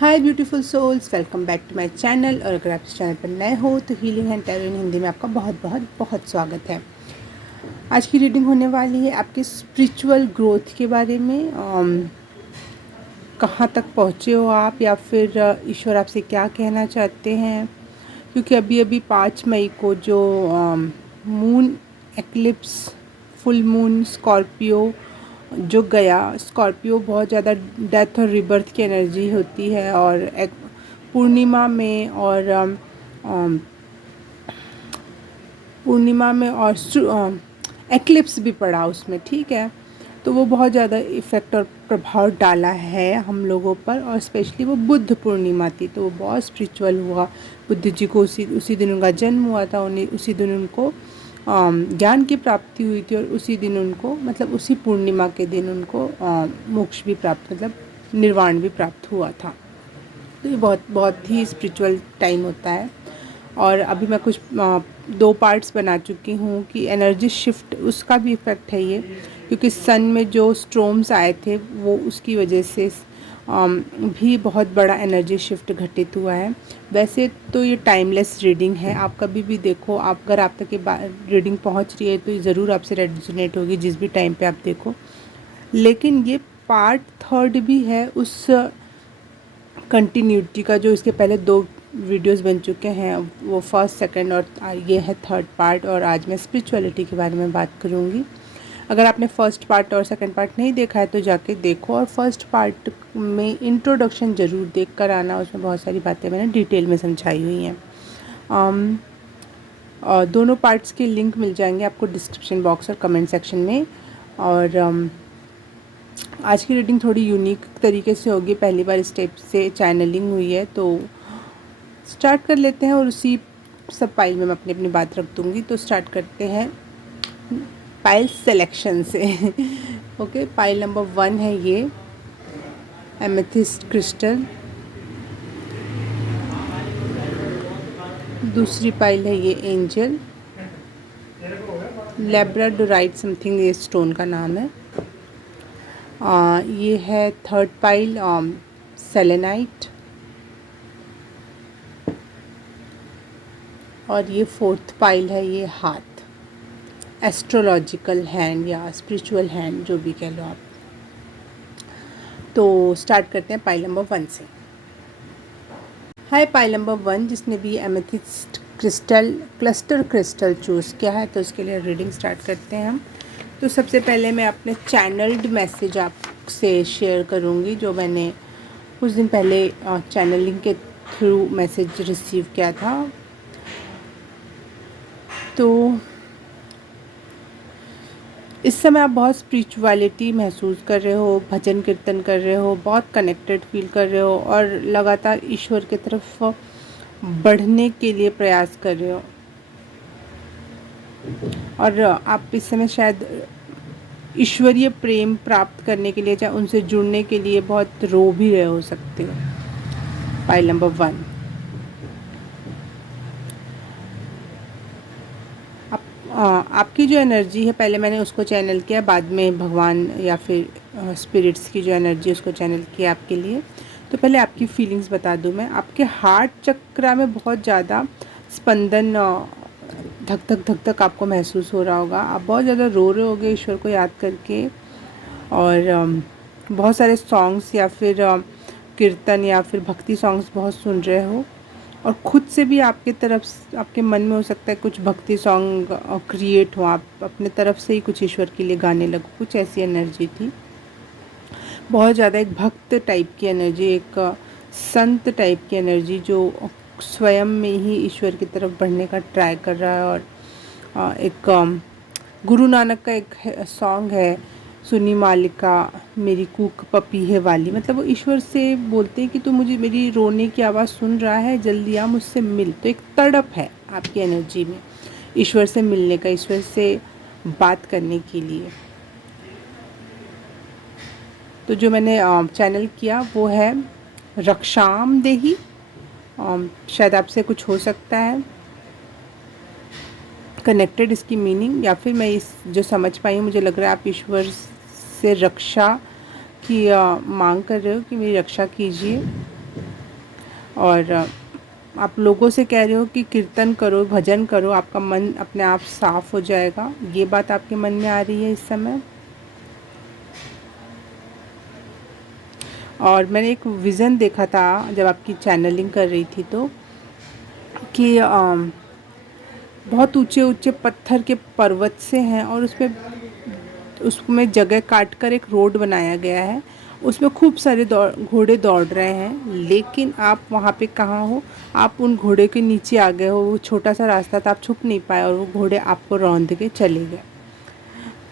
Hi beautiful souls, welcome back to my channel. और अगर आप इस चैनल पर नए हो तो healing and tarot in Hindi में आपका बहुत बहुत बहुत स्वागत है। आज की रीडिंग होने वाली है आपके स्पिरिचुअल ग्रोथ के बारे में। कहाँ तक पहुँचे हो आप, या फिर ईश्वर आपसे क्या कहना चाहते हैं। क्योंकि अभी अभी 5 मई को जो moon eclipse, full moon Scorpio जो गया, स्कॉर्पियो बहुत ज़्यादा डेथ और रिबर्थ की एनर्जी होती है। और एक पूर्णिमा में और एक्लिप्स भी पड़ा उसमें, ठीक है। तो वो बहुत ज़्यादा इफ़ेक्ट और प्रभाव डाला है हम लोगों पर। और स्पेशली वो बुद्ध पूर्णिमा थी तो वो बहुत स्पिरिचुअल हुआ। बुद्ध जी को उसी दिन उनका जन्म हुआ था, उन्हें उसी दिन उनको ज्ञान की प्राप्ति हुई थी। और उसी दिन उनको, मतलब उसी पूर्णिमा के दिन उनको मोक्ष भी प्राप्त, मतलब निर्वाण भी प्राप्त हुआ था। तो ये बहुत बहुत ही स्पिरिचुअल टाइम होता है। और अभी मैं कुछ 2 पार्ट्स बना चुकी हूँ कि एनर्जी शिफ्ट, उसका भी इफ़ेक्ट है ये। क्योंकि सन में जो स्ट्रोम्स आए थे वो उसकी वजह से भी बहुत बड़ा एनर्जी शिफ्ट घटित हुआ है। वैसे तो ये टाइमलेस रीडिंग है, आप कभी भी देखो। आप अगर आप तक ये रीडिंग पहुँच रही है तो ज़रूर आपसे रेजोनेट होगी जिस भी टाइम पे आप देखो। लेकिन ये पार्ट 3 भी है उस कंटिन्यूटी का, जो इसके पहले 2 वीडियोस बन चुके हैं। वो फर्स्ट, सेकंड और ये है 3rd पार्ट। और आज मैं स्पिरिचुअलिटी के बारे में बात करूँगी। अगर आपने फर्स्ट पार्ट और सेकंड पार्ट नहीं देखा है तो जाके देखो। और फर्स्ट पार्ट में इंट्रोडक्शन ज़रूर देख कर आना, उसमें बहुत सारी बातें मैंने डिटेल में समझाई हुई हैं। और दोनों पार्ट्स के लिंक मिल जाएंगे आपको डिस्क्रिप्शन बॉक्स और कमेंट सेक्शन में। और आज की रीडिंग थोड़ी यूनिक तरीके से होगी, पहली बार स्टेप से चैनलिंग हुई है। तो स्टार्ट कर लेते हैं। और उसी सब पाइल में मैं अपनी अपनी बात रख दूँगी। तो स्टार्ट करते हैं पाइल सिलेक्शन से। ओके, पाइल नंबर 1 है ये एमेथिस्ट क्रिस्टल। दूसरी पाइल है ये एंजल लैब्राडोराइट समथिंग, ये स्टोन का नाम है। ये है 3rd पाइल सेलेनाइट। और ये 4th पाइल है ये हाथ, एस्ट्रोलॉजिकल हैंड या स्पिरिचुअल हैंड, जो भी कह लो आप। तो स्टार्ट करते हैं पाइल नंबर 1 से। हाय पाइल नंबर 1, जिसने भी amethyst crystal cluster crystal choose किया है तो उसके लिए रीडिंग स्टार्ट करते हैं हम। तो सबसे पहले मैं अपने चैनल्ड मैसेज आपसे शेयर करूँगी, जो मैंने कुछ दिन पहले चैनलिंग के थ्रू मैसेज रिसीव किया था। तो इस समय आप बहुत स्पिरिचुअलिटी महसूस कर रहे हो, भजन कीर्तन कर रहे हो, बहुत कनेक्टेड फील कर रहे हो और लगातार ईश्वर की तरफ बढ़ने के लिए प्रयास कर रहे हो। और आप इस समय शायद ईश्वरीय प्रेम प्राप्त करने के लिए, चाहे उनसे जुड़ने के लिए बहुत रो भी रहे हो सकते हो। पाइल नंबर 1, आपकी जो एनर्जी है, पहले मैंने उसको चैनल किया, बाद में भगवान या फिर स्पिरिट्स की जो एनर्जी उसको चैनल किया आपके लिए। तो पहले आपकी फीलिंग्स बता दूं मैं। आपके हार्ट चक्र में बहुत ज़्यादा स्पंदन, धक धक धक धक आपको महसूस हो रहा होगा। आप बहुत ज़्यादा रो रहे होगे ईश्वर को याद करके। और बहुत सारे सॉन्ग्स या फिर कीर्तन या फिर भक्ति सॉन्ग्स बहुत सुन रहे हो। और ख़ुद से भी आपके तरफ, आपके मन में हो सकता है कुछ भक्ति सॉन्ग क्रिएट हो, आप अपने तरफ से ही कुछ ईश्वर के लिए गाने लगो, कुछ ऐसी एनर्जी थी। बहुत ज़्यादा एक भक्त टाइप की एनर्जी, एक संत टाइप की एनर्जी, जो स्वयं में ही ईश्वर की तरफ बढ़ने का ट्राई कर रहा है। और एक गुरु नानक का एक सॉन्ग है, सुनी मालिका मेरी कूक पपीहे वाली, मतलब वो ईश्वर से बोलते हैं कि तू मुझे, मेरी रोने की आवाज़ सुन रहा है, जल्दी आ मुझसे मिल। तो एक तड़प है आपकी एनर्जी में ईश्वर से मिलने का, ईश्वर से बात करने के लिए। तो जो मैंने चैनल किया वो है रक्षाम देही। शायद आपसे कुछ हो सकता है कनेक्टेड इसकी मीनिंग, या फिर मैं इस जो समझ पाई हूँ, मुझे लग रहा है आप ईश्वर से रक्षा की मांग कर रहे हो कि मेरी रक्षा कीजिए। और आप लोगों से कह रहे हो कि कीर्तन करो, भजन करो, आपका मन अपने आप साफ हो जाएगा। ये बात आपके मन में आ रही है इस समय। और मैंने एक विज़न देखा था जब आपकी चैनलिंग कर रही थी तो, कि बहुत ऊंचे ऊंचे पत्थर के पर्वत से हैं और उसमें जगह काट कर एक रोड बनाया गया है। उसमें खूब सारे घोड़े दौड़ रहे हैं, लेकिन आप वहाँ पे कहाँ हो? आप उन घोड़े के नीचे आ गए हो। वो छोटा सा रास्ता था, आप छुप नहीं पाए और वो घोड़े आपको रौंद के चले गए।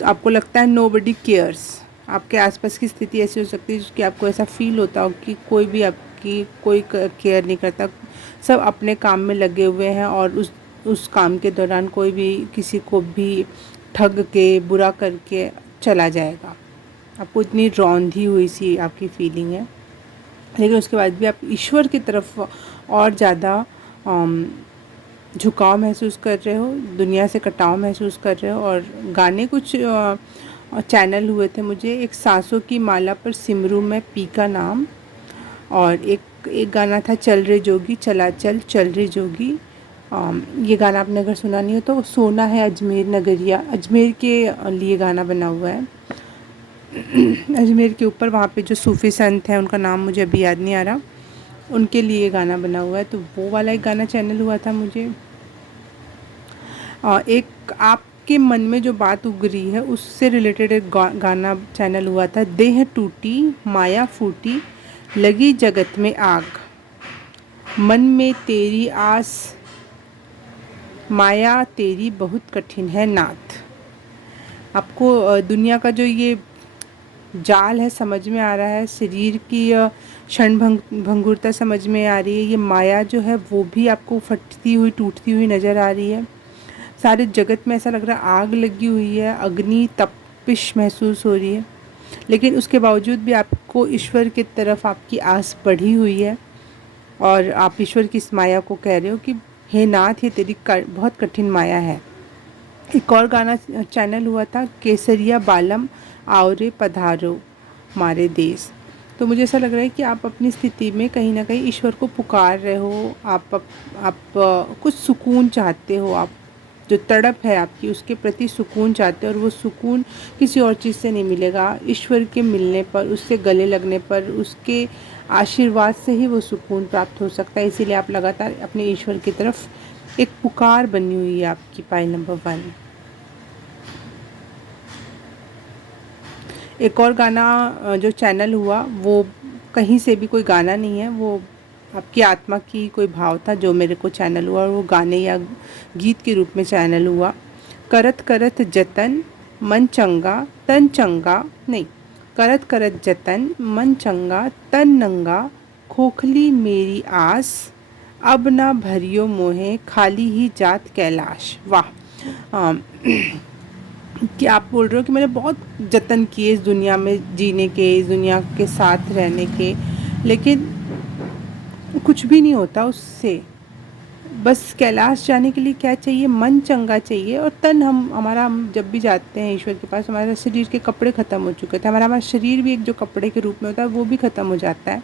तो आपको लगता है नोबडी केयर्स। आपके आसपास की स्थिति ऐसी हो सकती है कि आपको ऐसा फील होता हो कि कोई भी आपकी कोई केयर नहीं करता, सब अपने काम में लगे हुए हैं और उस काम के दौरान कोई भी किसी को भी ठग के बुरा करके चला जाएगा। आपको इतनी रौंदी हुई सी आपकी फीलिंग है, लेकिन उसके बाद भी आप ईश्वर की तरफ और ज़्यादा झुकाव महसूस कर रहे हो, दुनिया से कटाव महसूस कर रहे हो। और गाने कुछ चैनल हुए थे मुझे, एक सांसों की माला पर सिमरू में पी का नाम, और एक गाना था चल रे जोगी चला चल रे जोगी। ये गाना आपने अगर सुना नहीं हो तो सोना है अजमेर नगरिया, अजमेर के लिए गाना बना हुआ है। अजमेर के ऊपर वहाँ पे जो सूफ़ी संत हैं, उनका नाम मुझे अभी याद नहीं आ रहा, उनके लिए गाना बना हुआ है। तो वो वाला एक गाना चैनल हुआ था मुझे। एक आपके मन में जो बात उगरी है उससे रिलेटेड एक गाना चैनल हुआ था। देह टूटी माया फूटी लगी जगत में आग, मन में तेरी आस माया तेरी बहुत कठिन है नाथ। आपको दुनिया का जो ये जाल है समझ में आ रहा है, शरीर की क्षण भंगुरता समझ में आ रही है, ये माया जो है वो भी आपको फटती हुई टूटती हुई नज़र आ रही है। सारे जगत में ऐसा लग रहा है आग लगी हुई है, अग्नि तपिश महसूस हो रही है, लेकिन उसके बावजूद भी आपको ईश्वर की तरफ आपकी आस बढ़ी हुई है और आप ईश्वर की इस माया को कह रहे हो कि हे नाथ, ये तेरी बहुत कठिन माया है। एक और गाना चैनल हुआ था केसरिया बालम आवरे पधारो मारे देश। तो मुझे ऐसा लग रहा है कि आप अपनी स्थिति में कहीं ना कहीं ईश्वर को पुकार रहे हो। आप कुछ सुकून चाहते हो, आप जो तड़प है आपकी उसके प्रति सुकून चाहते हो, और वो सुकून किसी और चीज़ से नहीं मिलेगा। ईश्वर के मिलने पर, उससे गले लगने पर, उसके आशीर्वाद से ही वो सुकून प्राप्त हो सकता है। इसीलिए आप लगातार अपने ईश्वर की तरफ एक पुकार बनी हुई है आपकी पाइल नंबर 1। एक और गाना जो चैनल हुआ वो कहीं से भी कोई गाना नहीं है, वो आपकी आत्मा की कोई भाव था जो मेरे को चैनल हुआ, और वो गाने या गीत के रूप में चैनल हुआ। करत करत जतन मन चंगा तन चंगा, नहीं, करत करत जतन मन चंगा तन नंगा, खोखली मेरी आस अब ना भरियो मोहे खाली ही जात कैलाश। वाह! कि आप बोल रहे हो कि मैंने बहुत जतन किए इस दुनिया में जीने के, इस दुनिया के साथ रहने के, लेकिन कुछ भी नहीं होता उससे। बस कैलाश जाने के लिए क्या चाहिए? मन चंगा चाहिए। और तन हम जब भी जाते हैं ईश्वर के पास, हमारे शरीर के कपड़े ख़त्म हो चुके थे, हमारा शरीर भी एक जो कपड़े के रूप में होता है वो भी ख़त्म हो जाता है।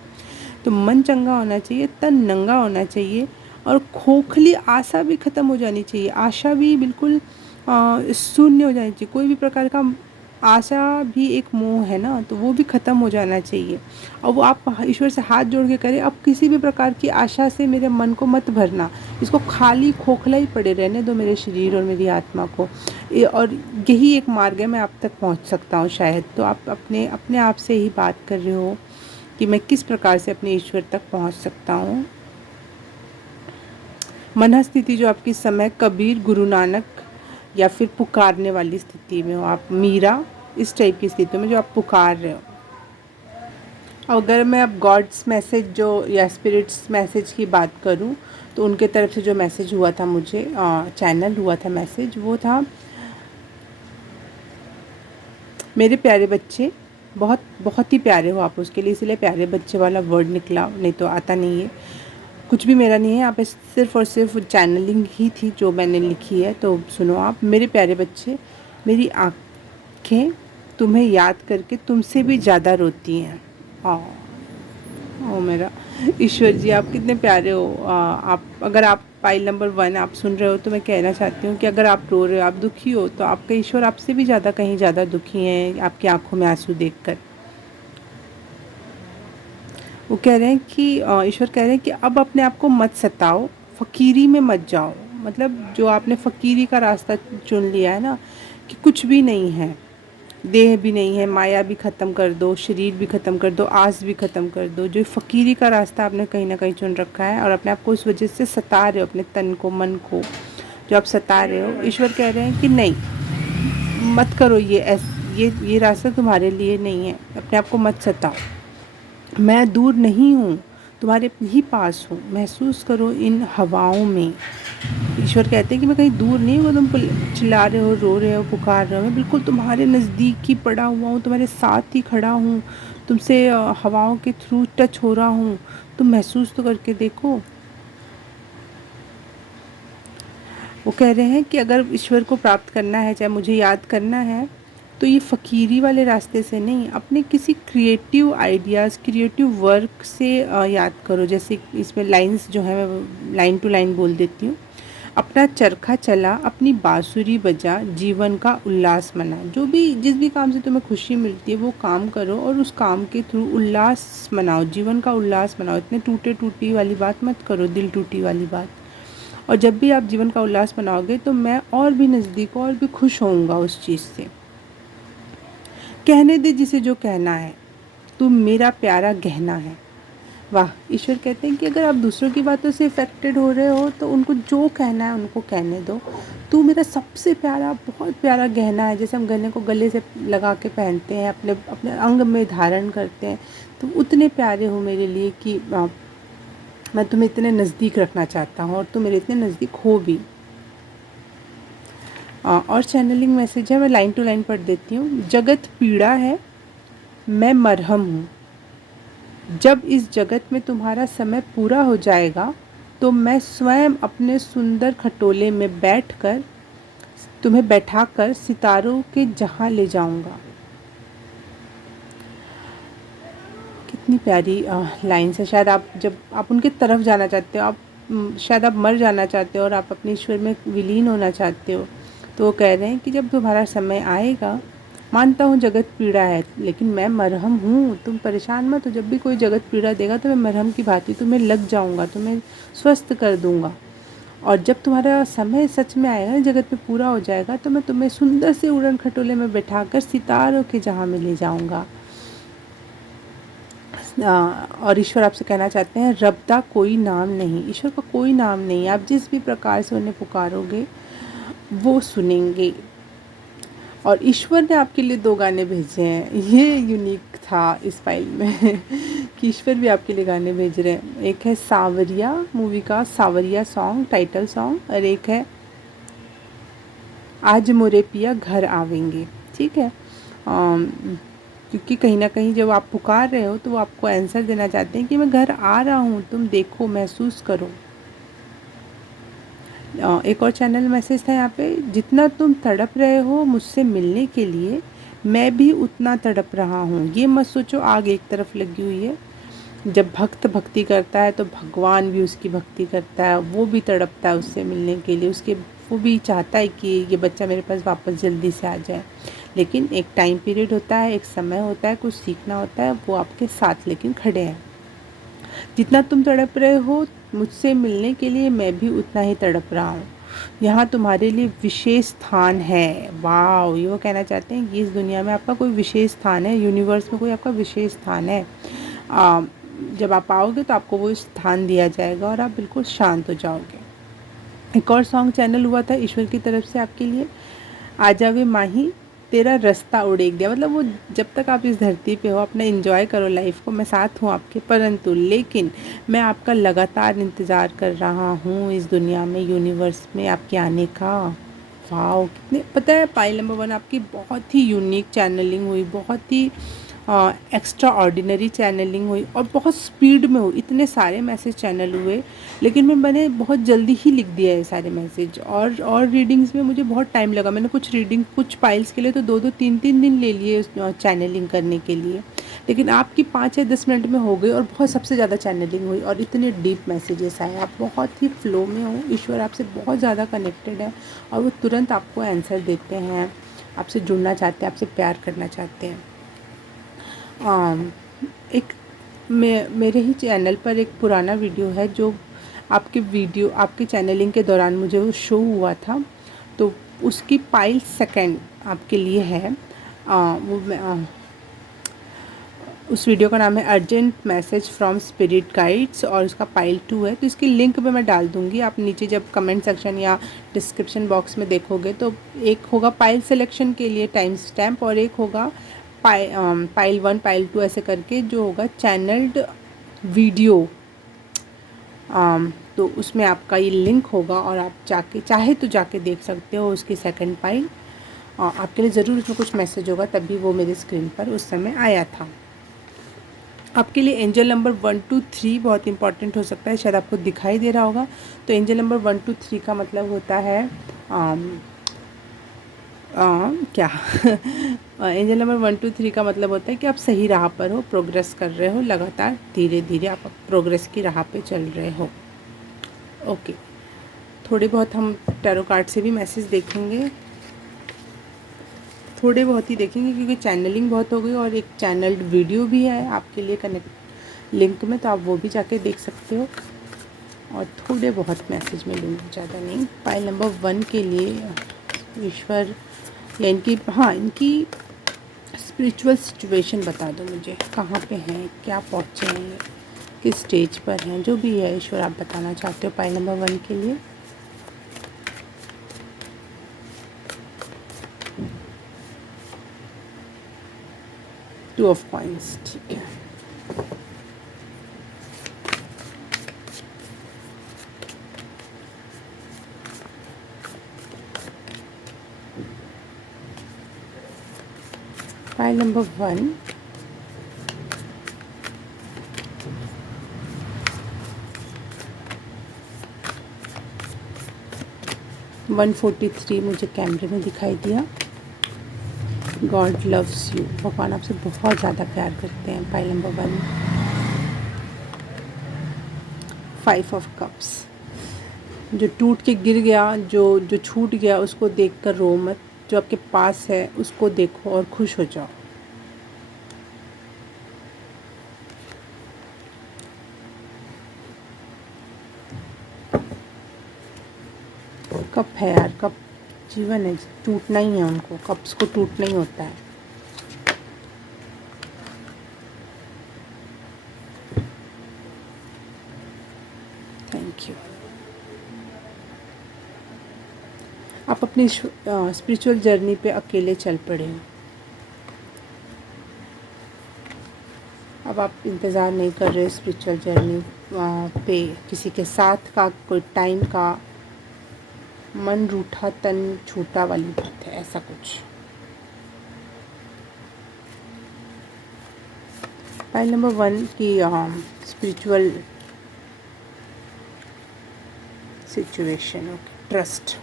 तो मन चंगा होना चाहिए, तन नंगा होना चाहिए, और खोखली आशा भी ख़त्म हो जानी चाहिए। आशा भी बिल्कुल शून्य हो जानी चाहिए। कोई भी प्रकार का आशा भी एक मोह है ना, तो वो भी ख़त्म हो जाना चाहिए। और वो आप ईश्वर से हाथ जोड़ के करें, अब किसी भी प्रकार की आशा से मेरे मन को मत भरना, इसको खाली खोखला ही पड़े रहने दो मेरे शरीर और मेरी आत्मा को। और यही एक मार्ग है, मैं आप तक पहुंच सकता हूं शायद। तो आप अपने अपने आप से ही बात कर रहे हो कि मैं किस प्रकार से अपने ईश्वर तक पहुंच सकता हूँ। मन स्थिति जो आपकी समय कबीर, गुरु नानक या फिर पुकारने वाली स्थिति में हो, आप मीरा, इस टाइप की स्थिति में जो आप पुकार रहे हो। अगर मैं अब गॉड्स मैसेज जो या स्पिरिट्स मैसेज की बात करूं, तो उनके तरफ से जो मैसेज हुआ था मुझे, चैनल हुआ था मैसेज, वो था मेरे प्यारे बच्चे, बहुत बहुत ही प्यारे हो आप उसके लिए, इसलिए प्यारे बच्चे वाला वर्ड निकला, नहीं तो आता नहीं है। कुछ भी मेरा नहीं है, यहाँ पे सिर्फ़ और सिर्फ चैनलिंग ही थी जो मैंने लिखी है। तो सुनो आप, मेरे प्यारे बच्चे, मेरी आँखें तुम्हें याद करके तुमसे भी ज़्यादा रोती हैं। ओ मेरा ईश्वर जी आप कितने प्यारे हो। आप अगर आप पाइल नंबर 1 आप सुन रहे हो तो मैं कहना चाहती हूँ कि अगर आप रो रहे हो, आप दुखी हो, तो आपका ईश्वर आपसे भी ज़्यादा कहीं ज़्यादा दुखी हैं आपकी आंखों में आंसू देखकर। वो कह रहे हैं कि ईश्वर कह रहे हैं कि अब अपने आप को मत सताओ, फ़कीरी में मत जाओ। मतलब जो आपने फ़कीरी का रास्ता चुन लिया है ना, कि कुछ भी नहीं है, देह भी नहीं है, माया भी ख़त्म कर दो, शरीर भी ख़त्म कर दो, आस भी ख़त्म कर दो। जो फ़कीरी का रास्ता आपने कहीं ना कहीं चुन रखा है और अपने आप को उस वजह से सता रहे हो, अपने तन को, मन को जो आप सता रहे हो, ईश्वर कह रहे हैं कि नहीं, मत करो ये रास्ता तुम्हारे लिए नहीं है। अपने आप को मत सताओ, मैं दूर नहीं हूँ, तुम्हारे ही पास हूँ, महसूस करो इन हवाओं में। ईश्वर कहते हैं कि मैं कहीं दूर नहीं हूँ, तुम चिल्ला रहे हो, रो रहे हो, पुकार रहे हो, मैं बिल्कुल तुम्हारे नज़दीक ही पड़ा हुआ हूँ, तुम्हारे साथ ही खड़ा हूँ, तुमसे हवाओं के थ्रू टच हो रहा हूँ। तुम महसूस तो करके देखो। वो कह रहे हैं कि अगर ईश्वर को प्राप्त करना है, चाहे मुझे याद करना है, तो ये फ़कीरी वाले रास्ते से नहीं, अपने किसी क्रिएटिव आइडियाज़, क्रिएटिव वर्क से याद करो। जैसे इसमें लाइंस जो है मैं लाइन टू लाइन बोल देती हूँ। अपना चरखा चला, अपनी बांसुरी बजा, जीवन का उल्लास मना। जो भी जिस भी काम से तुम्हें खुशी मिलती है वो काम करो और उस काम के थ्रू उल्लास मनाओ, जीवन का उल्लास मनाओ। इतने टूटे टूटी वाली बात मत करो, दिल टूटी वाली बात। और जब भी आप जीवन का उल्लास मनाओगे तो मैं और भी नज़दीक और भी खुश होऊंगा उस चीज़ से। कहने दे जिसे जो कहना है, तू मेरा प्यारा गहना है। वाह! ईश्वर कहते हैं कि अगर आप दूसरों की बातों से इफ़ेक्टेड हो रहे हो तो उनको जो कहना है उनको कहने दो। तू मेरा सबसे प्यारा, बहुत प्यारा गहना है। जैसे हम गहने को गले से लगा के पहनते हैं, अपने अपने अंग में धारण करते हैं, तो उतने प्यारे हो मेरे लिए कि मैं तुम्हें इतने नज़दीक रखना चाहता हूँ और तुम मेरे इतने नज़दीक हो भी। और चैनलिंग मैसेज है, मैं लाइन टू लाइन पढ़ देती हूँ। जगत पीड़ा है, मैं मरहम हूँ। जब इस जगत में तुम्हारा समय पूरा हो जाएगा तो मैं स्वयं अपने सुंदर खटोले में बैठकर तुम्हें बैठाकर सितारों के जहां ले जाऊंगा। कितनी प्यारी लाइन्स है। शायद आप जब आप उनके तरफ जाना चाहते हो, आप शायद आप मर जाना चाहते हो और आप अपने ईश्वर में विलीन होना चाहते हो, तो वो कह रहे हैं कि जब तुम्हारा समय आएगा, मानता हूँ जगत पीड़ा है लेकिन मैं मरहम हूँ, तुम परेशान मत हो। जब भी कोई जगत पीड़ा देगा तो मैं मरहम की भांति तुम्हें लग जाऊँगा, तुम्हें स्वस्थ कर दूँगा। और जब तुम्हारा समय सच में आएगा, जगत में पूरा हो जाएगा, तो मैं तुम्हें सुंदर से उड़न खटोले में बैठाकर सितारों के जहाँ में ले जाऊँगा। और ईश्वर आपसे कहना चाहते हैं, रब का कोई नाम नहीं, ईश्वर का कोई नाम नहीं। आप जिस भी प्रकार से उन्हें पुकारोगे वो सुनेंगे। और ईश्वर ने आपके लिए 2 गाने भेजे हैं, ये यूनिक था इस फाइल में कि ईश्वर भी आपके लिए गाने भेज रहे हैं। एक है सावरिया मूवी का सावरिया सॉन्ग, टाइटल सॉन्ग, और एक है आज मोरे पिया घर आवेंगे। ठीक है, क्योंकि कहीं ना कहीं जब आप पुकार रहे हो तो वो आपको आंसर देना चाहते हैं कि मैं घर आ रहा हूँ, तुम देखो, महसूस करो। एक और चैनल मैसेज था यहाँ पे, जितना तुम तड़प रहे हो मुझसे मिलने के लिए, मैं भी उतना तड़प रहा हूँ। ये मत सोचो आग एक तरफ लगी हुई है। जब भक्त भक्ति करता है तो भगवान भी उसकी भक्ति करता है, वो भी तड़पता है उससे मिलने के लिए, वो भी चाहता है कि ये बच्चा मेरे पास वापस जल्दी से आ जाए। लेकिन एक टाइम पीरियड होता है, एक समय होता है, कुछ सीखना होता है, वो आपके साथ लेकिन खड़े हैं। जितना तुम तड़प रहे हो मुझसे मिलने के लिए, मैं भी उतना ही तड़प रहा हूँ। यहाँ तुम्हारे लिए विशेष स्थान है। वाह! ये वो कहना चाहते हैं कि इस दुनिया में आपका कोई विशेष स्थान है, यूनिवर्स में कोई आपका विशेष स्थान है। जब आप आओगे तो आपको वो स्थान दिया जाएगा और आप बिल्कुल शांत हो जाओगे। एक और सॉन्ग चैनल हुआ था ईश्वर की तरफ से आपके लिए, आ जावे माही तेरा रास्ता उड़ेक दिया। मतलब वो जब तक आप इस धरती पे हो अपना एंजॉय करो लाइफ को, मैं साथ हूँ आपके, परंतु लेकिन मैं आपका लगातार इंतज़ार कर रहा हूँ इस दुनिया में, यूनिवर्स में आपके आने का। वाह! कितने, पता है पाइल नंबर 1 आपकी बहुत ही यूनिक चैनलिंग हुई, बहुत ही एक्स्ट्रा ऑर्डिनरी चैनलिंग हुई और बहुत स्पीड में हुई। इतने सारे मैसेज चैनल हुए लेकिन मैंने बहुत जल्दी ही लिख दिया ये सारे मैसेज, और रीडिंग्स में मुझे बहुत टाइम लगा। मैंने कुछ पाइल्स के लिए तो 2-2 3-3 दिन ले लिए उस चैनलिंग करने के लिए। लेकिन आपकी 5 या 10 मिनट में हो गई और बहुत सबसे ज़्यादा चैनलिंग हुई और इतने डीप मैसेजेस आए, आप बहुत ही फ्लो में हो, ईश्वर आपसे बहुत ज़्यादा कनेक्टेड है और वो तुरंत आपको आंसर देते हैं, आपसे जुड़ना चाहते हैं, आपसे प्यार करना चाहते हैं। एक मेरे ही चैनल पर एक पुराना वीडियो है जो आपके चैनलिंग के दौरान मुझे वो शो हुआ था, तो उसकी पाइल सेकंड आपके लिए है। उस वीडियो का नाम है urgent message from spirit guides और उसका पाइल 2 है, तो इसकी लिंक भी मैं डाल दूँगी। आप नीचे जब कमेंट सेक्शन या डिस्क्रिप्शन बॉक्स में देखोगे तो एक होगा पाइल सिलेक्शन के लिए टाइम स्टैम्प और एक होगा पाइल 1 पाइल 2 ऐसे करके जो होगा चैनल्ड वीडियो। तो उसमें आपका ये लिंक होगा और आप जाके चाहे तो जाके देख सकते हो उसकी सेकंड पाइल। आपके लिए ज़रूर उसमें कुछ मैसेज होगा, तभी वो मेरे स्क्रीन पर उस समय आया था। आपके लिए एंजल नंबर 1 2 3 बहुत इंपॉर्टेंट हो सकता है, शायद आपको दिखाई दे रहा होगा। तो एंजल नंबर 1 2 3 का मतलब होता है क्या एंजल नंबर 1 2 3 का मतलब होता है कि आप सही राह पर हो, प्रोग्रेस कर रहे हो, लगातार धीरे धीरे आप प्रोग्रेस की राह पे चल रहे हो। ओके, थोड़े बहुत हम टैरो कार्ड से भी मैसेज देखेंगे, थोड़े बहुत ही देखेंगे क्योंकि चैनलिंग बहुत हो गई और एक चैनल्ड वीडियो भी है आपके लिए कनेक्ट लिंक में, तो आप वो भी जाके देख सकते हो। और थोड़े बहुत मैसेज में लूँगी, ज़्यादा नहीं। पाइल नंबर 1 के लिए ईश्वर या इनकी स्पिरिचुअल सिचुएशन बता दो मुझे, कहाँ पे हैं, क्या पहुँचे हैं, किस स्टेज पर हैं, जो भी है ईश्वर आप बताना चाहते हो पाइल नंबर 1 के लिए। टू ऑफ कॉइंस, ठीक है। पाइल नंबर 1, वन 143 मुझे कैमरे में दिखाई दिया। गॉड लव्स यू, भगवान आपसे बहुत ज़्यादा प्यार करते हैं। पाइल नंबर 1, 5 ऑफ कप्स, जो टूट के गिर गया, जो छूट गया उसको देखकर रो मत, जो आपके पास है उसको देखो और खुश हो जाओ। कप है यार, कप जीवन है, टूटना ही है उनको, कप्स को टूटना ही होता है। Thank you. आप अपनी स्पिरिचुअल जर्नी पे अकेले चल पड़े हो। अब आप इंतज़ार नहीं कर रहे स्पिरिचुअल जर्नी पे किसी के साथ का, कोई टाइम का। मन रूठा तन छूटा वाली बात है, ऐसा कुछ। पाइल नंबर 1 की स्पिरिचुअल सिचुएशन, ओके, ट्रस्ट।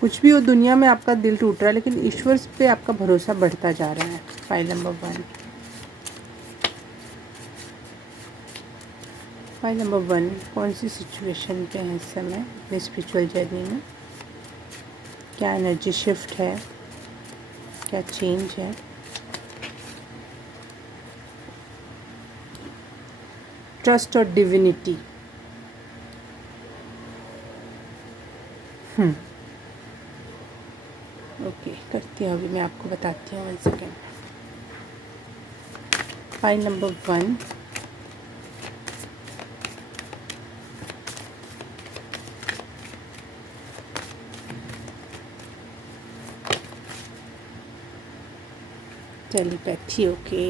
कुछ भी हो दुनिया में आपका दिल टूट रहा है, लेकिन ईश्वर पे आपका भरोसा बढ़ता जा रहा है। पाइल नंबर 1, पाइल नंबर 1 कौन सी सिचुएशन पे है इस समय अपनी स्पिरिचुअल जर्नी में? क्या एनर्जी शिफ्ट है, क्या चेंज है? ट्रस्ट और डिविनिटी। ओके, करती हूँ, अभी मैं आपको बताती हूँ, 1 second. Pile number 1, telepathy, okay.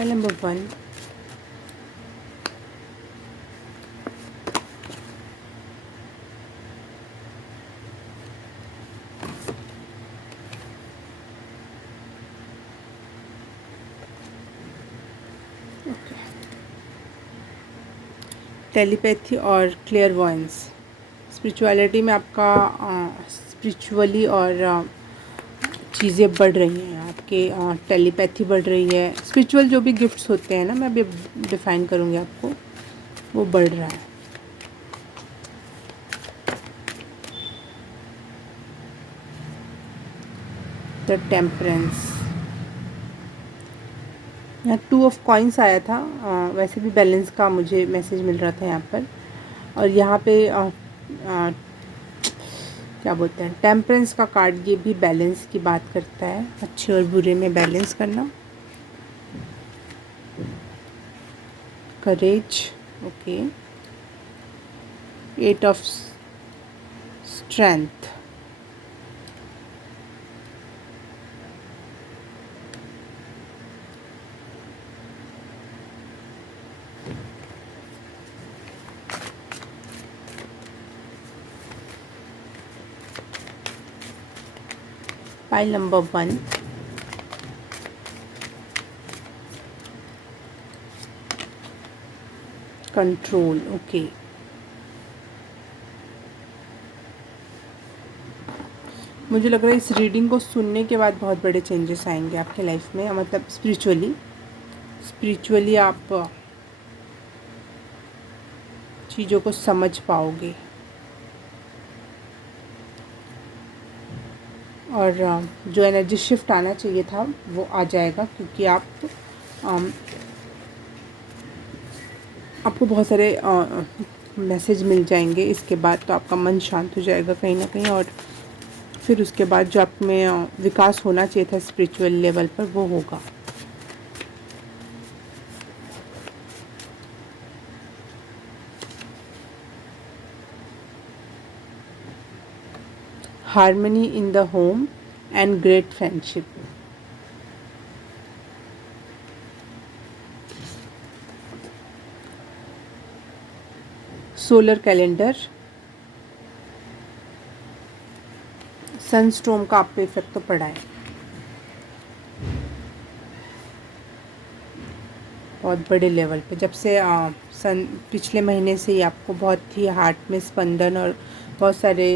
Pile number 1, telepathy और क्लियरवॉयंस। स्पिरिचुअलिटी में आपका स्पिरिचुअली और चीज़ें बढ़ रही हैं आपके, टेलीपैथी बढ़ रही है। स्पिरिचुअल जो भी गिफ्ट्स होते हैं ना, मैं अभी डिफ़ाइन करूँगी आपको, वो बढ़ रहा है। द टेम्परेंस, यहाँ 2 ऑफ कॉइन्स आया था। वैसे भी बैलेंस का मुझे मैसेज मिल रहा था यहाँ पर। और यहाँ पे क्या बोलते हैं, टेम्परेंस का कार्ड, ये भी बैलेंस की बात करता है, अच्छे और बुरे में बैलेंस करना। Courage, okay. 8 of strength, pile number 1, control, okay. मुझे लग रहा है इस रीडिंग को सुनने के बाद बहुत बड़े चेंजेस आएंगे आपके लाइफ में, मतलब स्पिरिचुअली आप चीज़ों को समझ पाओगे और जो एनर्जी शिफ्ट आना चाहिए था वो आ जाएगा, क्योंकि आपको बहुत सारे मैसेज मिल जाएंगे इसके बाद। तो आपका मन शांत हो जाएगा कहीं ना कहीं, और फिर उसके बाद जो आप में विकास होना चाहिए था स्पिरिचुअल लेवल पर, वो होगा। Harmony in the home and great friendship, solar calendar, sunstorm का आप पे इफेक्ट तो पड़ा है बहुत बड़े लेवल पे। जब से पिछले महीने से ही आपको बहुत ही हार्ट में स्पंदन और बहुत सारे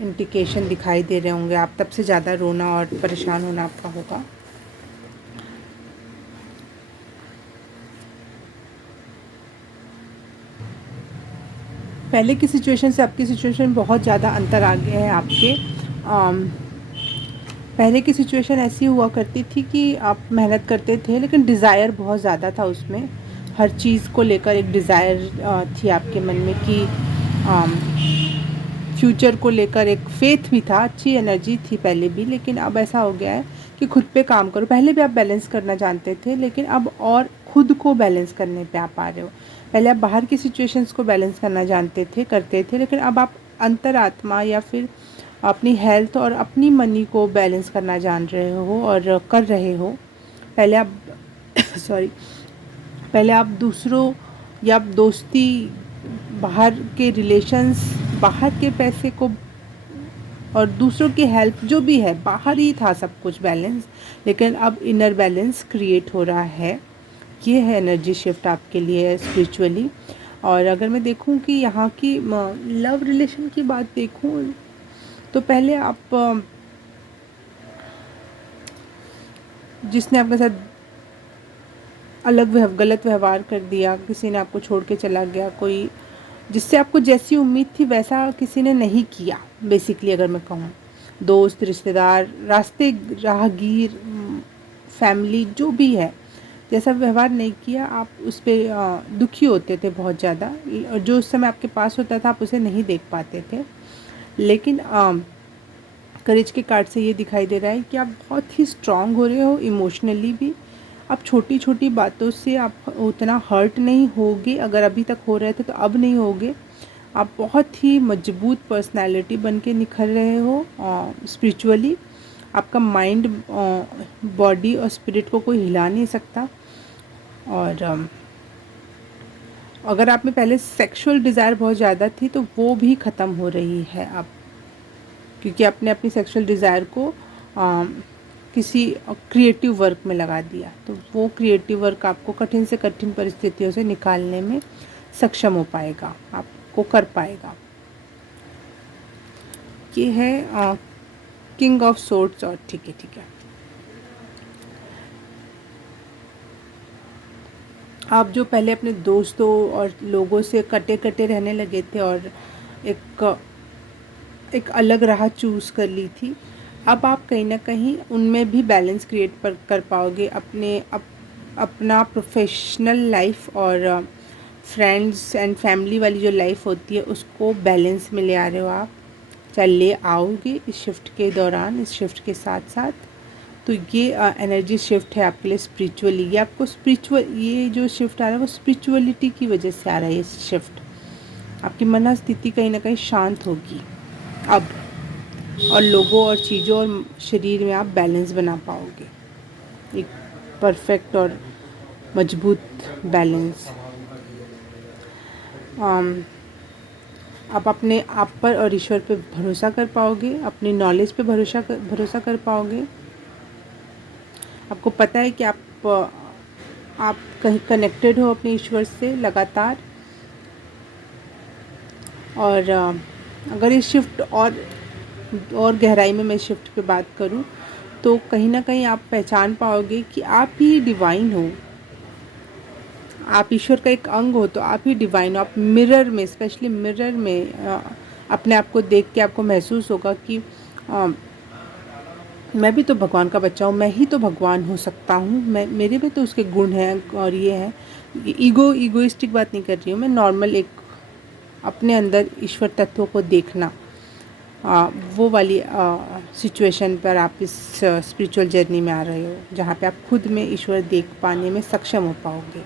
इंडिकेशन दिखाई दे रहे होंगे। आप तब से ज़्यादा रोना और परेशान होना आपका होगा। पहले की सिचुएशन से अब की सिचुएशन बहुत ज़्यादा अंतर आ गया है आपके। पहले की सिचुएशन ऐसी हुआ करती थी कि आप मेहनत करते थे, लेकिन डिज़ायर बहुत ज़्यादा था उसमें। हर चीज़ को लेकर एक डिज़ायर थी आपके मन में कि फ्यूचर को लेकर एक फेथ भी था, अच्छी एनर्जी थी पहले भी। लेकिन अब ऐसा हो गया है कि खुद पे काम करो। पहले भी आप बैलेंस करना जानते थे, लेकिन अब और खुद को बैलेंस करने पे आप आ रहे हो। पहले आप बाहर की सिचुएशंस को बैलेंस करना जानते थे, करते थे, लेकिन अब आप अंतरात्मा या फिर अपनी हेल्थ और अपनी मनी को बैलेंस करना जान रहे हो और कर रहे हो। पहले आप सॉरी पहले आप दूसरों या दोस्ती, बाहर के रिलेशंस, बाहर के पैसे को और दूसरों की हेल्प, जो भी है बाहर ही था सब कुछ बैलेंस, लेकिन अब इनर बैलेंस क्रिएट हो रहा है। ये है एनर्जी शिफ्ट आपके लिए स्पिरिचुअली। और अगर मैं देखूं कि यहाँ की लव रिलेशन की बात देखूं, तो पहले आप जिसने आपके साथ गलत व्यवहार कर दिया, किसी ने आपको छोड़ के चला गया, कोई जिससे आपको जैसी उम्मीद थी वैसा किसी ने नहीं किया। बेसिकली अगर मैं कहूँ, दोस्त, रिश्तेदार, राहगीर, फैमिली, जो भी है, जैसा व्यवहार नहीं किया, आप उस पर दुखी होते थे बहुत ज़्यादा। जो उस समय आपके पास होता था आप उसे नहीं देख पाते थे। लेकिन करेज के कार्ड से ये दिखाई दे रहा है कि आप बहुत ही स्ट्रांग हो रहे हो इमोशनली भी। आप छोटी छोटी बातों से आप उतना हर्ट नहीं होगे। अगर अभी तक हो रहे थे तो अब नहीं होगे। आप बहुत ही मजबूत पर्सनालिटी बन के निखर रहे हो स्पिरिचुअली। आपका माइंड, बॉडी और स्पिरिट को कोई हिला नहीं सकता। और अगर आप में पहले सेक्सुअल डिज़ायर बहुत ज़्यादा थी तो वो भी ख़त्म हो रही है अब, क्योंकि आपने अपनी सेक्सुअल डिज़ायर को किसी क्रिएटिव वर्क में लगा दिया। तो वो क्रिएटिव वर्क आपको कठिन से कठिन परिस्थितियों से निकालने में सक्षम हो पाएगा, आपको कर पाएगा। ये है किंग ऑफ सोर्ड्स। और ठीक है, आप जो पहले अपने दोस्तों और लोगों से कटे कटे रहने लगे थे और एक अलग राह चूज़ कर ली थी, अब आप कहीं ना कहीं उनमें भी बैलेंस क्रिएट कर पाओगे। अपना प्रोफेशनल लाइफ और फ्रेंड्स एंड फैमिली वाली जो लाइफ होती है उसको बैलेंस में ले आ रहे हो आप, चाहे ले आओगे इस शिफ्ट के दौरान, इस शिफ्ट के साथ साथ। तो ये एनर्जी शिफ्ट है आपके लिए स्पिरिचुअली। ये आपको ये जो शिफ्ट आ रहा है वो स्पिरिचुअलिटी की वजह से आ रहा है। ये शिफ्ट आपकी मन स्थिति कहीं ना कहीं शांत होगी अब, और लोगों और चीज़ों और शरीर में आप बैलेंस बना पाओगे, एक परफेक्ट और मजबूत बैलेंस। आप अपने आप पर और ईश्वर पे भरोसा कर पाओगे, अपनी नॉलेज पे भरोसा कर पाओगे। आपको पता है कि आप कहीं कनेक्टेड हो अपने ईश्वर से लगातार। और अगर ये शिफ्ट और गहराई में मैं शिफ्ट पे बात करूँ तो कहीं ना कहीं आप पहचान पाओगे कि आप ही डिवाइन हो, आप ईश्वर का एक अंग हो, तो आप ही डिवाइन हो। आप मिरर में, स्पेशली मिरर में अपने आप को देख के आपको महसूस होगा कि मैं भी तो भगवान का बच्चा हूँ, मैं ही तो भगवान हो सकता हूँ, मेरे में तो उसके गुण हैं। और ये है ईगोइस्टिक बात नहीं कर रही हूँ मैं, नॉर्मल एक अपने अंदर ईश्वर तत्वों को देखना, वो वाली सिचुएशन पर आप इस स्पिरिचुअल जर्नी में आ रहे हो, जहाँ पे आप खुद में ईश्वर देख पाने में सक्षम हो पाओगे।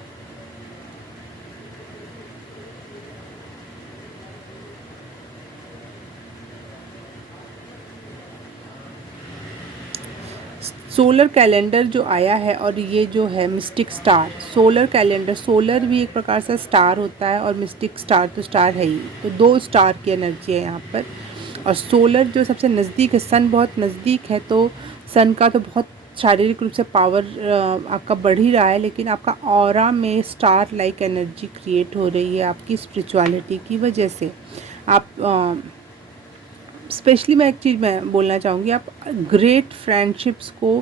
सोलर कैलेंडर जो आया है, और ये जो है mistake star solar calendar, solar भी एक प्रकार से स्टार होता है और मिस्टिक स्टार तो स्टार है ही, तो 2 स्टार की एनर्जी है यहाँ पर। और सोलर जो सबसे नज़दीक है, सन बहुत नज़दीक है, तो सन का तो बहुत शारीरिक रूप से पावर आपका बढ़ ही रहा है, लेकिन आपका ऑरा में स्टार लाइक एनर्जी क्रिएट हो रही है आपकी स्पिरिचुअलिटी की वजह से। आप स्पेशली मैं एक चीज़ मैं बोलना चाहूँगी, आप ग्रेट फ्रेंडशिप्स को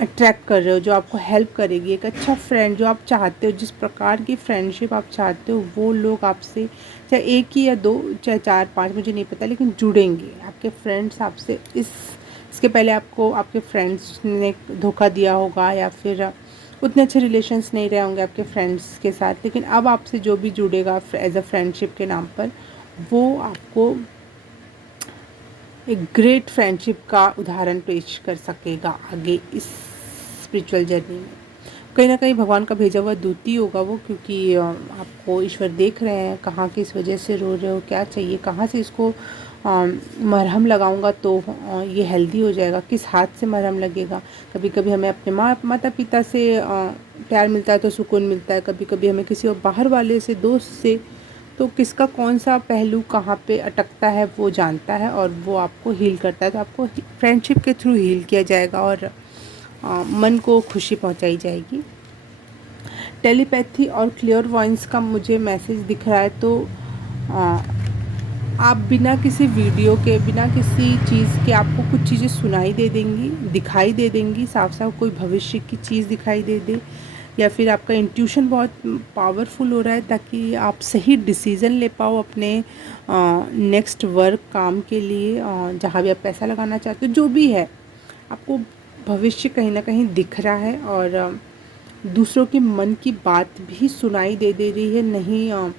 अट्रैक्ट कर रहे हो, जो आपको हेल्प करेगी। एक अच्छा फ्रेंड जो आप चाहते हो, जिस प्रकार की फ्रेंडशिप आप चाहते हो, वो लोग आपसे, चाहे एक ही या 2, चाहे 4, 5, मुझे नहीं पता, लेकिन जुड़ेंगे आपके फ्रेंड्स आपसे। इसके पहले आपको आपके फ्रेंड्स ने धोखा दिया होगा, या फिर उतने अच्छे रिलेशंस नहीं रहे होंगे आपके फ्रेंड्स के साथ, लेकिन अब आपसे जो भी जुड़ेगा एज अ फ्रेंडशिप के नाम पर, वो आपको एक ग्रेट फ्रेंडशिप का उदाहरण पेश कर सकेगा आगे इस स्पिरिचुअल जर्नी में। कहीं ना कहीं भगवान का भेजा हुआ दूत ही होगा वो, क्योंकि आपको ईश्वर देख रहे हैं, कहाँ किस वजह से रो रहे हो, क्या चाहिए, कहाँ से इसको मरहम लगाऊंगा तो ये हेल्दी हो जाएगा, किस हाथ से मरहम लगेगा। कभी कभी हमें अपने माता पिता से प्यार मिलता है तो सुकून मिलता है, कभी कभी हमें किसी और बाहर वाले से, दोस्त से, तो किसका कौन सा पहलू कहाँ पे अटकता है वो जानता है, और वो आपको हील करता है। तो आपको फ्रेंडशिप के थ्रू हील किया जाएगा और मन को खुशी पहुंचाई जाएगी। टेलीपैथी और क्लियर वॉइस का मुझे मैसेज दिख रहा है, तो आप बिना किसी वीडियो के, बिना किसी चीज़ के आपको कुछ चीज़ें सुनाई दे देंगी, दिखाई दे देंगी, साफ साफ कोई भविष्य की चीज़ दिखाई दे दे, या फिर आपका इंट्यूशन बहुत पावरफुल हो रहा है, ताकि आप सही डिसीज़न ले पाओ अपने नेक्स्ट वर्क काम के लिए, जहाँ भी आप पैसा लगाना चाहते हो, जो भी है, आपको भविष्य कहीं ना कहीं दिख रहा है। और दूसरों के मन की बात भी सुनाई दे रही है, नहीं